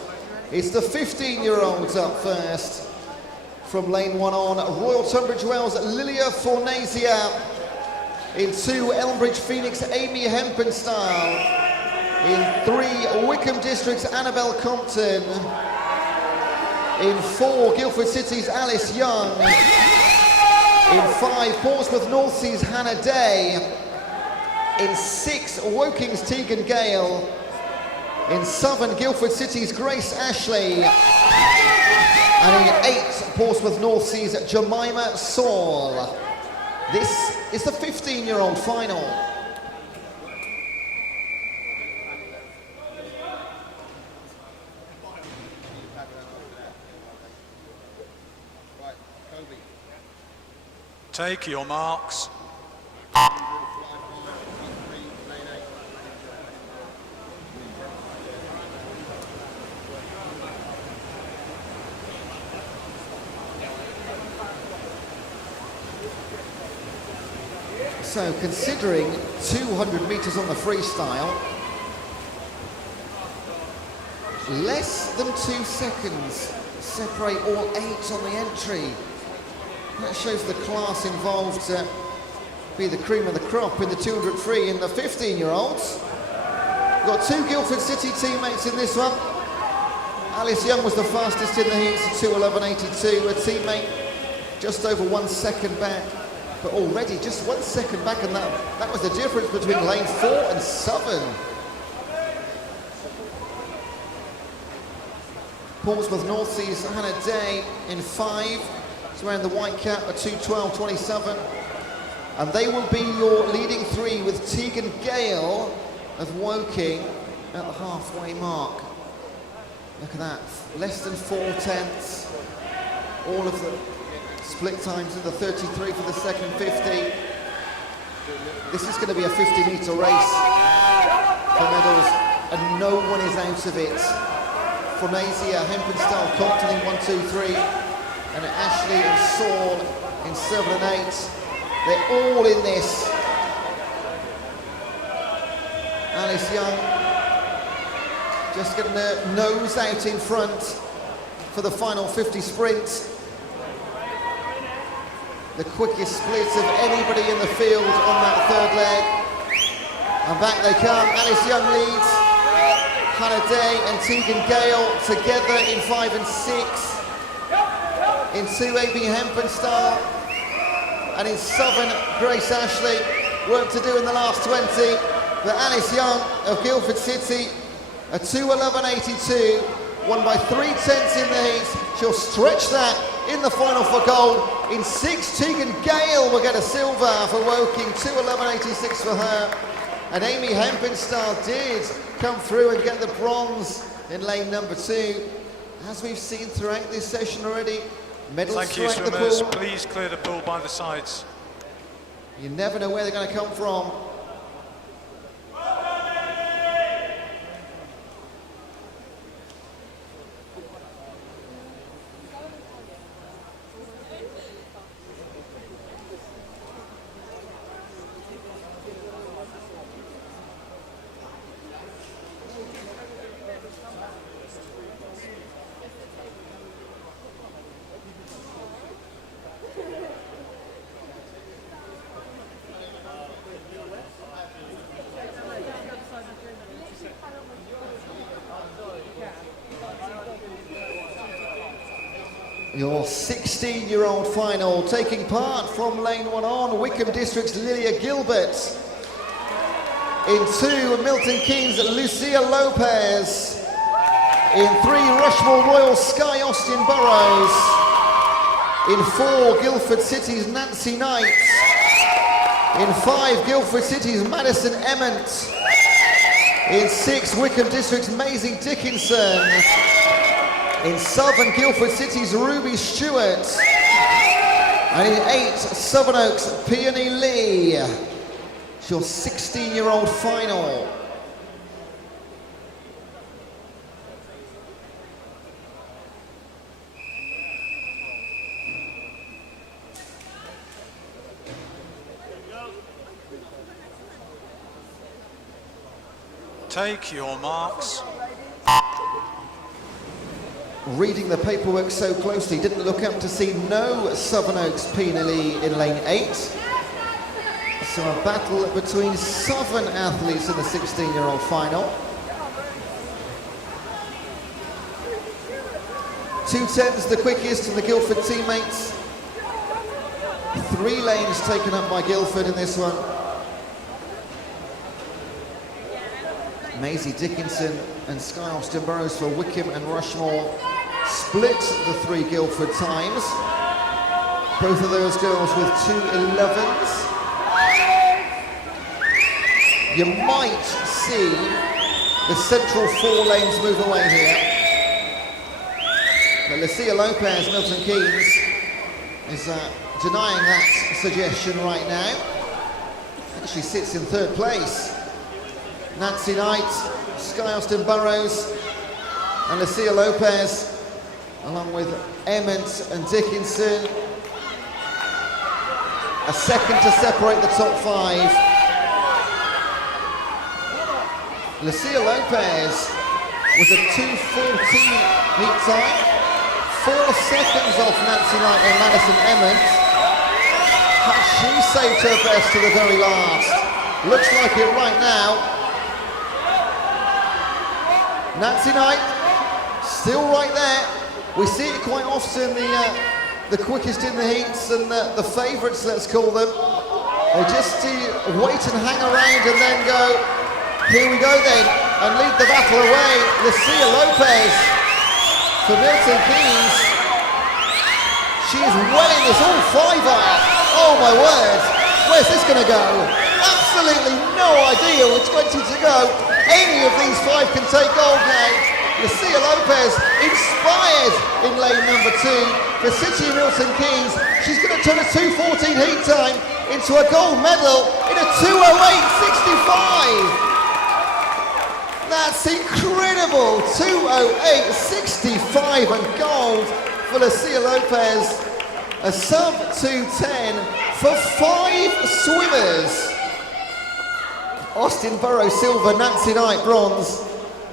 It's the 15-year-olds up first. From lane 1 on, Royal Tunbridge Wells, Lilia Fornasia. In 2, Elmbridge Phoenix, Amy Hempenstyle. In 3, Wickham District's Annabelle Compton. In 4, Guildford City's Alice Young. In 5, Portsmouth North Sea's Hannah Day. In 6, Woking's Tegan Gale. In 7, Guildford City's Grace Ashley. And in 8, Portsmouth North Sea's Jemima Saul. This is the 15-year-old final. Take your marks. So considering 200 meters on the freestyle, less than 2 seconds separate all 8 on the entry. That shows the class involved to be the cream of the crop in the 200 free in the 15-year-olds. We've got 2 Guildford City teammates in this one. Alice Young was the fastest in the heats, 2:11.82. A teammate just over 1 second back. But already just 1 second back, and that was the difference between lane 4 and 7. Portsmouth North Sea's Hannah Day in 5. She's wearing the white cap at 2:12.27. And they will be your leading 3 with Tegan Gale of Woking at the halfway mark. Look at that, less than 4/10. All of the split times in the 33 for the second 50. This is going to be a 50-meter race for medals, and no one is out of it. Fornasia, Hempenstyle, Compton in 1, 2, 3, and Ashley and Saul in 7 and 8. They're all in this. Alice Young Just getting a nose out in front for the final 50 sprint. The quickest split of anybody in the field on that third leg. And back they come. Alice Young leads. Hannah Day and Tegan Gale together in 5 and 6. In 2, AB Hempenstall. And in Southern, Grace Ashley. Work to do in the last 20. But Alice Young of Guildford City, a 2:11.82, won by 3/10 in the heat. She'll stretch that in the final for gold. In 6, Tegan Gale will get a silver for Woking, 2:11.86 for her. And Amy Hempenstall did come through and get the bronze in lane number 2. As we've seen throughout this session already, medals Thank you, throughout the swimmers. pool. Please clear the pool by the sides. You never know where they're going to come from. Your 16-year-old final, taking part from lane 1 on, Wickham District's Lilia Gilbert. In 2, Milton Keynes' Lucia Lopez. In 3, Rushmore Royal Sky Austin Burrows. In 4, Guildford City's Nancy Knight. In 5, Guildford City's Madison Emmett. In 6, Wickham District's Maisie Dickinson. In Southern, Guildford City's Ruby Stewart. And in 8, Sevenoaks' Peony Lee. It's your 16-year-old final. Take your marks. Reading the paperwork so closely, didn't look up to see no Sevenoaks Peony in lane 8. So a battle between Southern athletes in the 16-year-old final. 2:10's the quickest in the Guildford teammates. 3 lanes taken up by Guildford in this one. Maisie Dickinson and Sky Austin Burrows for Wickham and Rushmore split the 3 Guildford times. Both of those girls with 2:11s. You might see the central 4 lanes move away here. But Lucia Lopez, Milton Keynes, is denying that suggestion right now. Actually sits in 3rd place. Nancy Knight, Sky Austin Burrows, and Lucia Lopez, along with Emmett and Dickinson. A second to separate the top 5. Lucia Lopez was a 2:14 heat time, 4 seconds off Nancy Knight and Madison Emmett. Has she saved her best to the very last? Looks like it right now. Nancy Knight, still right there. We see it quite often, the quickest in the heats and the favourites, let's call them. They just wait and hang around and then go, here we go then, and lead the battle away. Lucia Lopez for Milton Keynes. She is winning this all 5-hour. Oh my word, where's this going to go? Absolutely no idea with 20 to go. Any of these 5 can take gold now. Lucia Lopez inspired in lane number 2 for City Milton Keynes. She's going to turn a 2:14 heat time into a gold medal in a 2:08.65. That's incredible. 2:08.65 and gold for Lucia Lopez. A sub 2:10 for 5 swimmers. Austin Burrows silver, Nancy Knight bronze,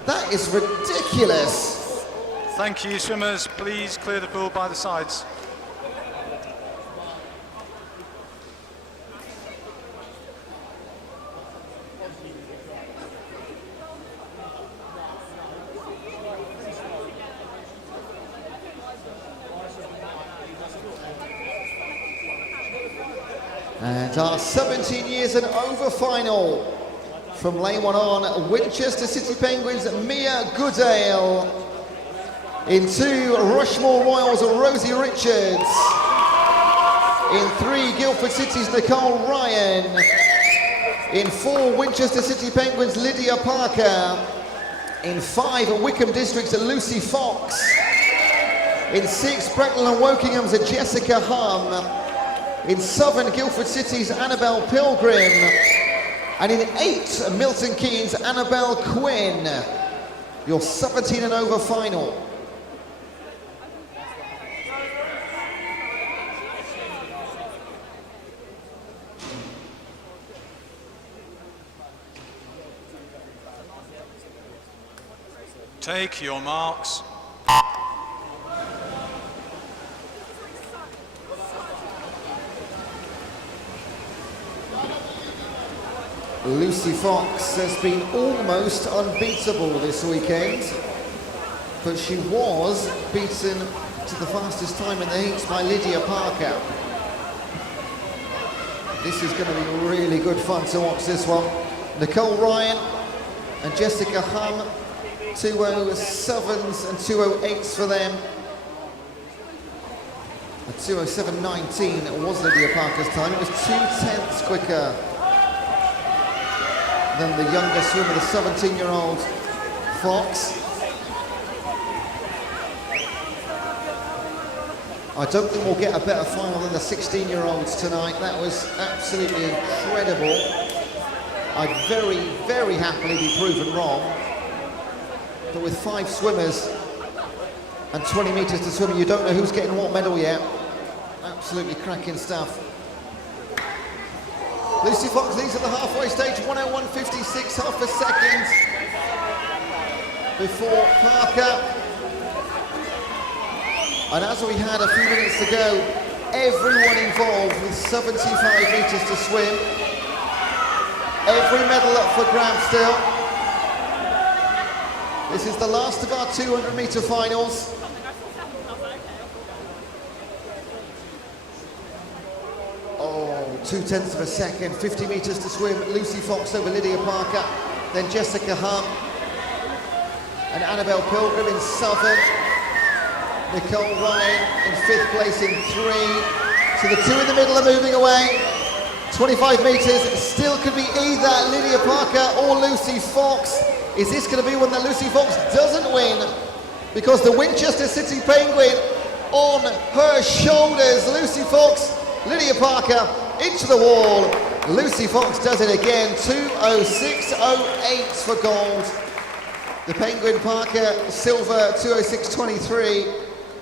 That is ridiculous. Thank you, swimmers. Please clear the pool by the sides. And our 17 years and over final from lane 1 on, Winchester City Penguins, Mia Goodale. In 2, Rushmore Royals, Rosie Richards. In 3, Guildford City's Nicole Ryan. In 4, Winchester City Penguins, Lydia Parker. In 5, Wickham District's Lucy Fox. In 6, Bracknell and Wokingham's Jessica Hum. In 7, Guildford City's Annabelle Pilgrim. And in 8, Milton Keynes, Annabelle Quinn. Your 17 and over final. Take your marks. Lucy Fox has been almost unbeatable this weekend, but she was beaten to the fastest time in the heats by Lydia Parker. This is going to be really good fun to watch this one. Nicole Ryan and Jessica Hum, 207s and 208s for them. A 207.19 was Lydia Parker's time. It was 2/10 quicker than the younger swimmer, the 17-year-old Fox. I don't think we'll get a better final than the 16-year-olds tonight. That was absolutely incredible. I'd very, very happily be proven wrong. But with 5 swimmers and 20 metres to swim, you don't know who's getting what medal yet. Absolutely cracking stuff. Lucy Fox leads at the halfway stage, 1:01.56, half a second before Parker. And as we had a few minutes to go, everyone involved with 75 metres to swim. Every medal up for grabs still. This is the last of our 200-metre finals. Oh, 0.2 of a second, 50 metres to swim. Lucy Fox over Lydia Parker, then Jessica Hum and Annabelle Pilgrim in southern. Nicole Ryan in 5th place in 3. So the 2 in the middle are moving away. 25 metres, still could be either Lydia Parker or Lucy Fox. Is this going to be one that Lucy Fox doesn't win? Because the Winchester City Penguin on her shoulders. Lucy Fox, Lydia Parker into the wall. Lucy Fox does it again. 2:06.08 for gold. The Penguin Parker silver, 2:06.23.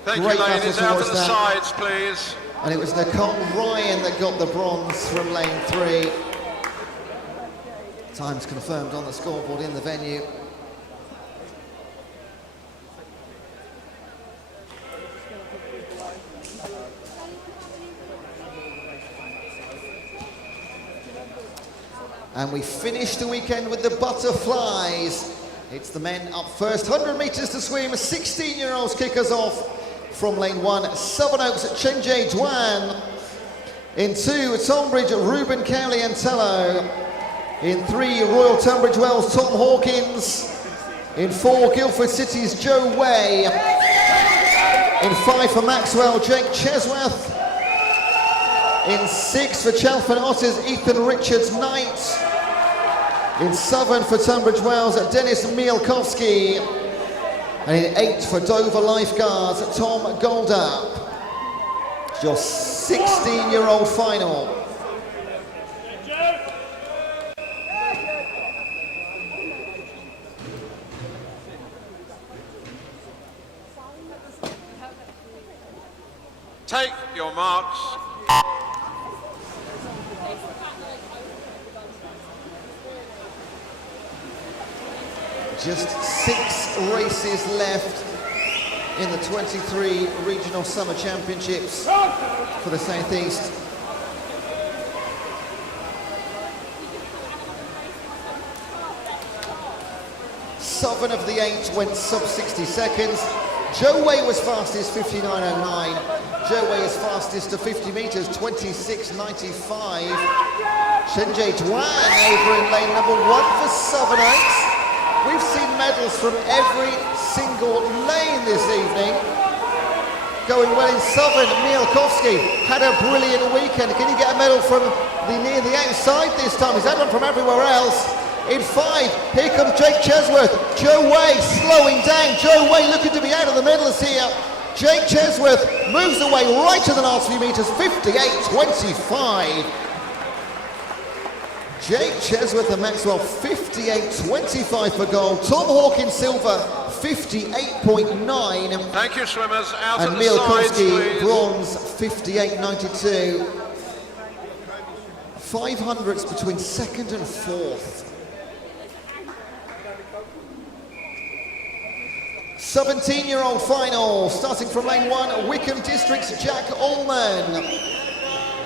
Thank Great you, ladies. battle Out towards to the that. sides, please. And it was Nicole Ryan that got the bronze from lane 3. Times confirmed on the scoreboard in the venue. And we finish the weekend with the butterflies. It's the men up first, 100 metres to swim, 16-year-olds kick us off from lane 1, Sevenoaks, Chenjay Dwan. In 2, Tonbridge, Ruben Cowley and Tello. In 3, Royal Tunbridge Wells, Tom Hawkins. In 4, Guildford City's Joe Way. In 5 for Maxwell, Jake Chesworth. In 6 for Chalfont Otters, Ethan Richards Knight. In 7 for Tunbridge Wells, Dennis Mielkowski. And in 8 for Dover Lifeguards, Tom Goldup. It's your 16-year-old final. Take your marks. Just 6 races left in the 23 Regional Summer Championships for the South East. Southern of the 8 went sub 60 seconds. Joe Way was fastest, 59.09. Joe Way is fastest to 50 meters, 26.95. Shenjie Duan over in lane number 1 for Southernites. We've seen medals from every single lane this evening. Going well in Southern, Mielkowski had a brilliant weekend. Can you get a medal from near the outside this time? He's had one from everywhere else. In 5, here comes Jake Chesworth. Joe Way slowing down. Joe Way looking to be out of the medals here. Jake Chesworth moves away right to the last few meters, 58.25. Jake Chesworth and Maxwell, 58.25 for gold. Tom Hawkins silver, 58.9. Thank you, swimmers. Out and at the sides, Mielkowski please. bronze, 58.92. 500s between 2nd and 4th. 17-year-old final, starting from lane 1, Wickham District's Jack Allman.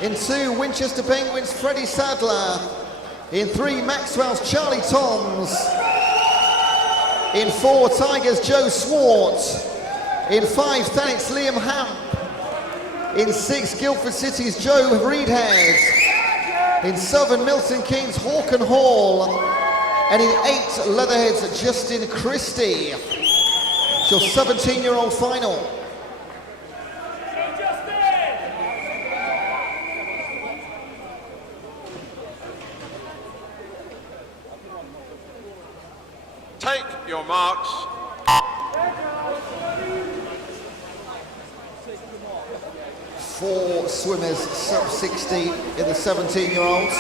In 2, Winchester Penguins' Freddie Sadler. In 3, Maxwell's Charlie Toms. In 4, Tigers' Joe Swart. In 5, Thanic's Liam Hamp. In 6, Guildford City's Joe Reedhead. In 7, Milton Keynes' Hawken Hall. And in 8, Leatherhead's Justin Christie. It's your 17-year-old final. Take your marks. 4 swimmers sub 60 in the 17-year-olds.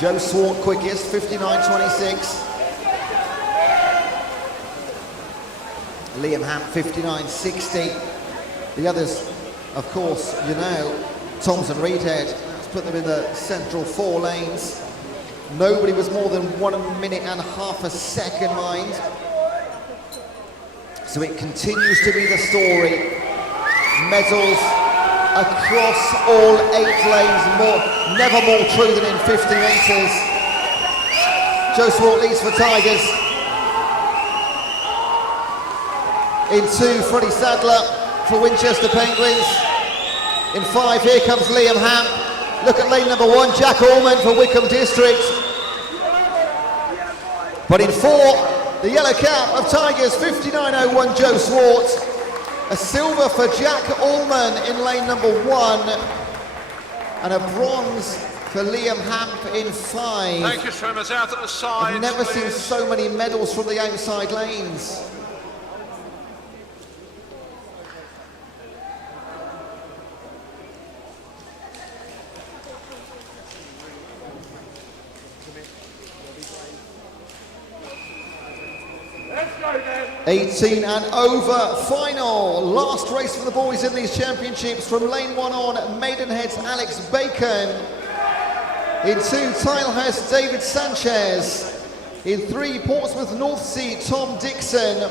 Joe Swart quickest, 59.26. Liam Hamp, 59.60. The others, of course, you know, Toms and Reedhead. Let's put them in the central 4 lanes. Nobody was more than 1 minute and half a second, mind. So it continues to be the story. Medals across all 8 lanes, never more true than in 50 meters. Joe Swart leads for Tigers. In 2, Freddie Sadler for Winchester Penguins. In 5, here comes Liam Hamp. Look at lane number 1, Jack Allman for Wickham District. But in 4, the yellow cap of Tigers, 59.01, Joe Swart. A silver for Jack Allman in lane number 1. And a bronze for Liam Hamp in 5. Thank you, swimmers. Out at the sides, I've never please. seen so many medals from the outside lanes. Let's go then. 18 and over, final, last race for the boys in these championships. From lane 1 on, Maidenhead's Alex Bacon. In 2, Tilehurst David Sanchez. In 3, Portsmouth North Sea Tom Dixon.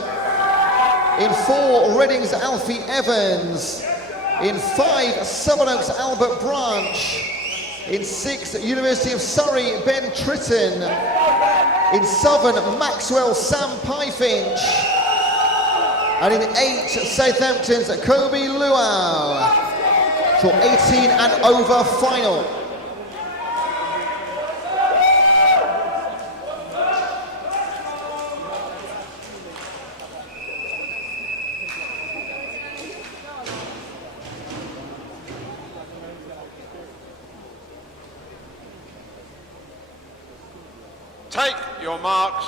In 4, Reading's Alfie Evans. In 5, Sevenoaks Albert Branch. In 6, University of Surrey Ben Tritton. In 7, Maxwell Sam Pyfinch. And in 8, Southampton's Kobe Luau. So 18 and over final. Take your marks.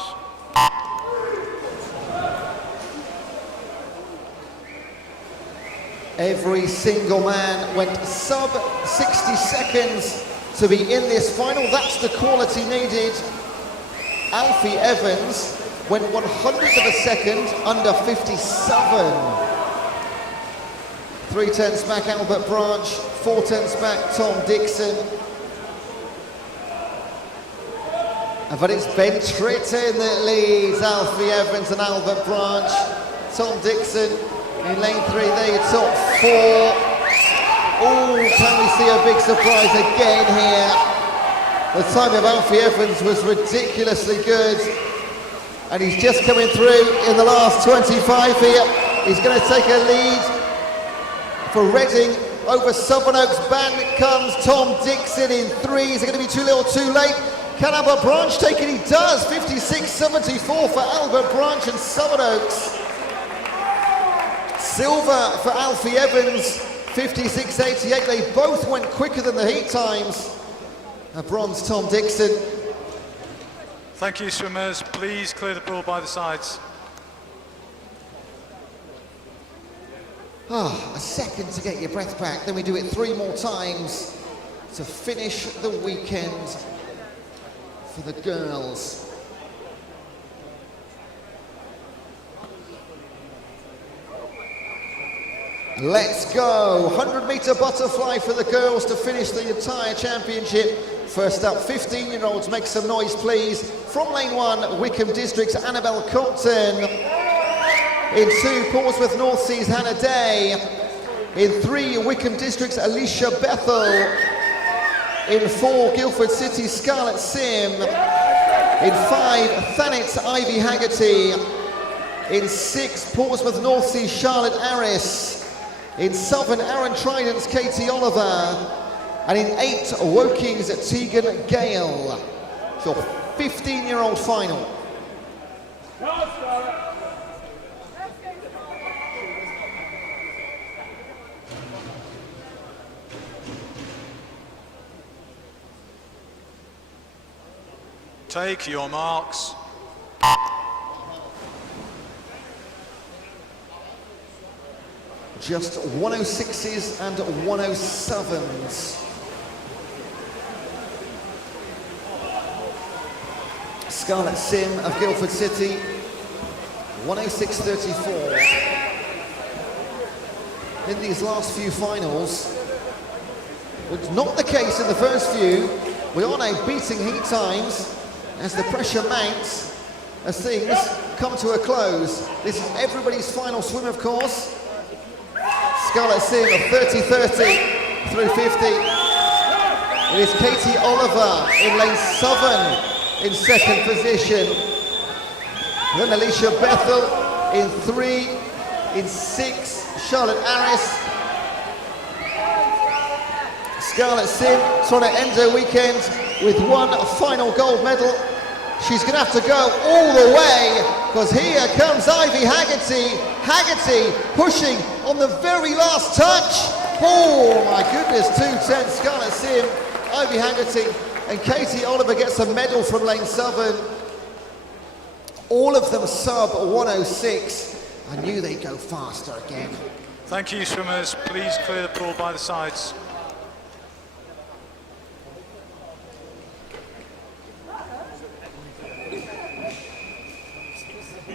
Every single man went sub 60 seconds to be in this final. That's the quality needed. Alfie Evans went 100th of a second under 57. 3/10 back Albert Branch, 4/10 back Tom Dixon. But it's Ben Tritton that leads Alfie Evans and Albert Branch. Tom Dixon in lane 3, there your top 4. Oh, can we see a big surprise again here? The time of Alfie Evans was ridiculously good. And he's just coming through in the last 25 here. He's going to take a lead for Reading over Sevenoaks. Back comes Tom Dixon in 3. Is it going to be too little too late? Can Albert Branch take it? He does. 56.74 for Albert Branch and Sevenoaks. Silver for Alfie Evans, 56.88. They both went quicker than the heat times. A bronze, Tom Dixon. Thank you, swimmers. Please clear the pool by the sides. A second to get your breath back. Then we do it 3 more times to finish the weekend for the girls. Let's go. 100-meter butterfly for the girls to finish the entire championship. First up, 15-year-olds, make some noise, please. From lane 1, Wickham District's Annabelle Compton. In 2, Portsmouth North Sea's Hannah Day. In 3, Wickham District's Alicia Bethel. In 4, Guildford City's Scarlett Sim. In 5, Thanet's Ivy Haggerty. In 6, Portsmouth North Sea's Charlotte Arris. In Southern, Aaron Trident's Katie Oliver. And in 8, Woking's Tegan Gale. It's your 15-year-old final. Take your marks. Just 106s and 107s. Scarlett Sim of Guildford City, 106.34. In these last few finals, which was not the case in the first few, we are now beating heat times as the pressure mounts, as things come to a close. This is everybody's final swim, of course. Scarlett Sim of 30.30 through 50. It is Katie Oliver in lane 7 in second position. Then Alicia Bethel in 3. In 6, Charlotte Arris. Scarlett Sim trying to end her weekend with 1 final gold medal. She's going to have to go all the way, because here comes Ivy Haggerty. Haggerty pushing on the very last touch. Oh my goodness, 2:10 Scarlett Sim, Ivy Haggerty, and Katie Oliver gets a medal from lane 7. All of them sub 106. I knew they'd go faster again. Thank you, swimmers. Please clear the pool by the sides.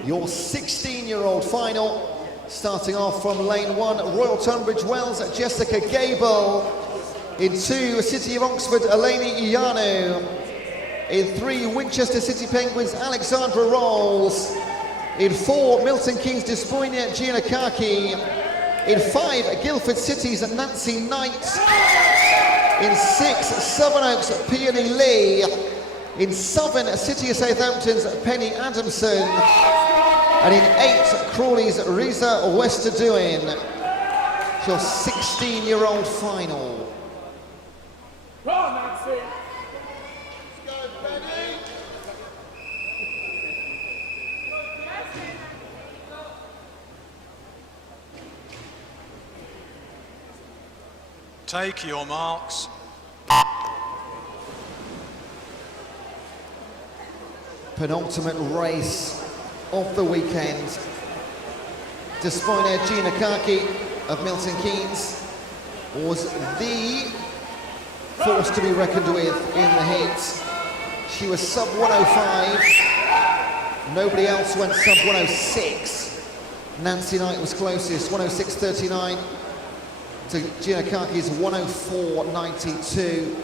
Your 16-year-old final, starting off from lane 1, Royal Tunbridge Wells, Jessica Gable. In 2, City of Oxford, Eleni Iyanu. In 3, Winchester City Penguins, Alexandra Rolls. In 4, Milton Keynes Despoinia, Giannakaki. In 5, Guildford City's Nancy Knight. In 6, Sevenoaks, Peony Lee. In 7, City of Southampton's Penny Adamson. And in 8, Crawley's Riza Westerduin. It's your 16-year-old final. Take your marks. Penultimate race of the weekend. Despoinia Giannakaki of Milton Keynes was the force to be reckoned with in the heats. She was sub 105. Nobody else went sub 106. Nancy Knight was closest, 106.39 to Giannakaki's 104.92.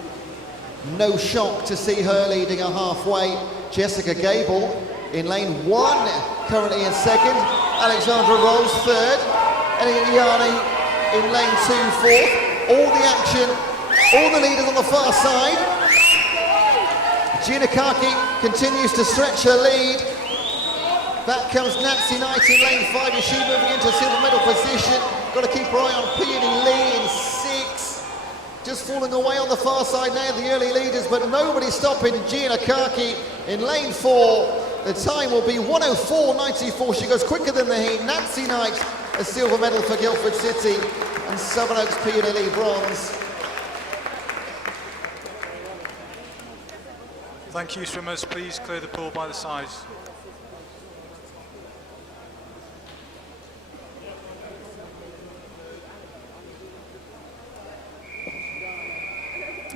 No shock to see her leading her halfway. Jessica Gable in lane 1, currently in second. Alexandra Rose third. Eliane in lane 2 fourth. All the action, all the leaders on the far side. Gina Kaki continues to stretch her lead. Back comes Nancy Knight in lane 5. Is she moving into silver medal position? Got to keep her eye on Peony Lee in 6. Just falling away on the far side now, the early leaders, but nobody stopping Gina Kaki in lane 4. The time will be 1:04.94. She goes quicker than the heat. Nancy Knight, a silver medal for Guildford City, and Sevenoaks Peony Lee bronze. Thank you, swimmers. Please clear the pool by the sides.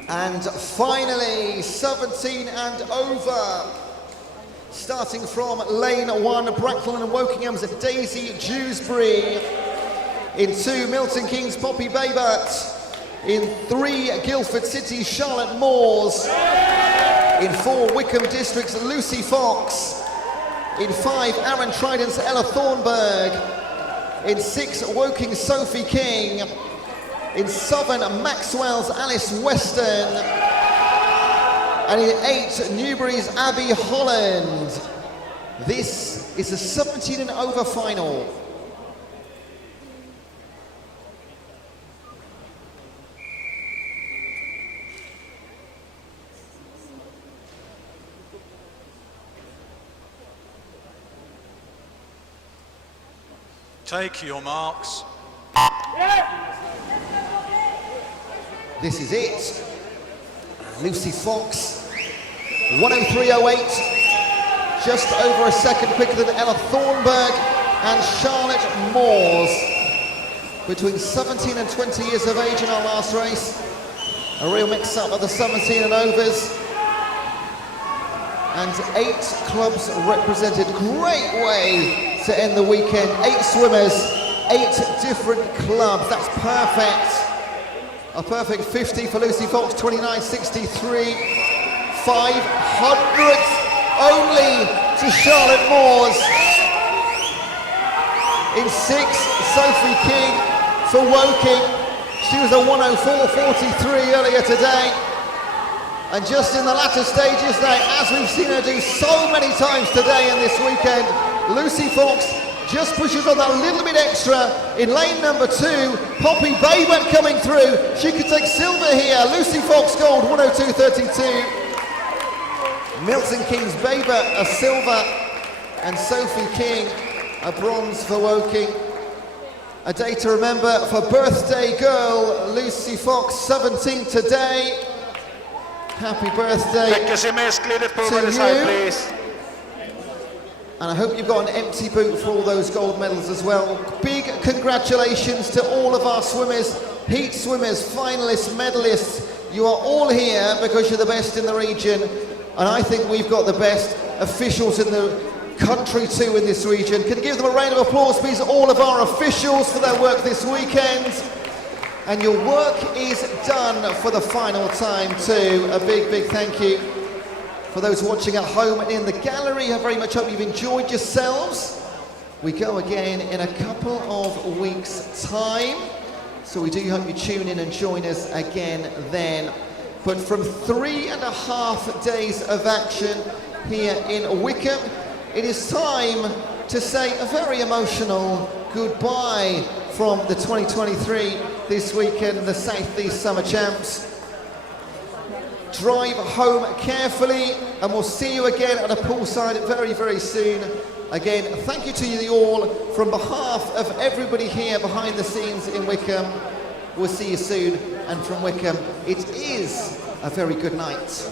And finally, 17 and over. Starting from lane 1, Brackland and Wokingham's Daisy Dewsbury. In 2, Milton Keynes Poppy Babert. In 3, Guildford City Charlotte Moores. In 4, Wickham District's Lucy Fox. In 5, Aaron Trident's Ella Thornburg. In 6, Woking Sophie King. In 7, Maxwell's Alice Weston. And in 8, Newbury's Abby Holland. This is a 17 and over final. Take your marks. This is it. Lucy Fox, 1:03.08, just over a second quicker than Ella Thornburg and Charlotte Moores. Between 17 and 20 years of age in our last race. A real mix-up of the 17 and overs. And 8 clubs represented. Great way to end the weekend. 8 swimmers, 8 different clubs. That's perfect. A perfect 50 for Lucy Fox, 29.63. 500th only to Charlotte Moores. In 6, Sophie King for Woking. She was a 1:04.43 earlier today. And just in the latter stages now, as we've seen her do so many times today and this weekend, Lucy Fox just pushes on that little bit extra in lane number 2. Poppy Babert coming through. She could take silver here. Lucy Fox gold, 1:02.32. Milton Keynes Babert a silver, and Sophie King a bronze for Woking. A day to remember for birthday girl Lucy Fox, 17 today. Happy birthday to you. And I hope you've got an empty boot for all those gold medals as well. Big congratulations to all of our swimmers, heat swimmers, finalists, medalists. You are all here because you're the best in the region. And I think we've got the best officials in the country too in this region. Can you give them a round of applause, please, all of our officials for their work this weekend. And your work is done for the final time too. A big, big thank you. For those watching at home and in the gallery, I very much hope you've enjoyed yourselves. We go again in a couple of weeks' time. So we do hope you tune in and join us again then. But from 3.5 days of action here in Wickham, it is time to say a very emotional goodbye from the 2023 this weekend, the South East Summer Champs. Drive home carefully, and we'll see you again at a poolside very, very soon. Again, thank you to you all from behalf of everybody here behind the scenes in Wickham. We'll see you soon, and from Wickham, it is a very good night.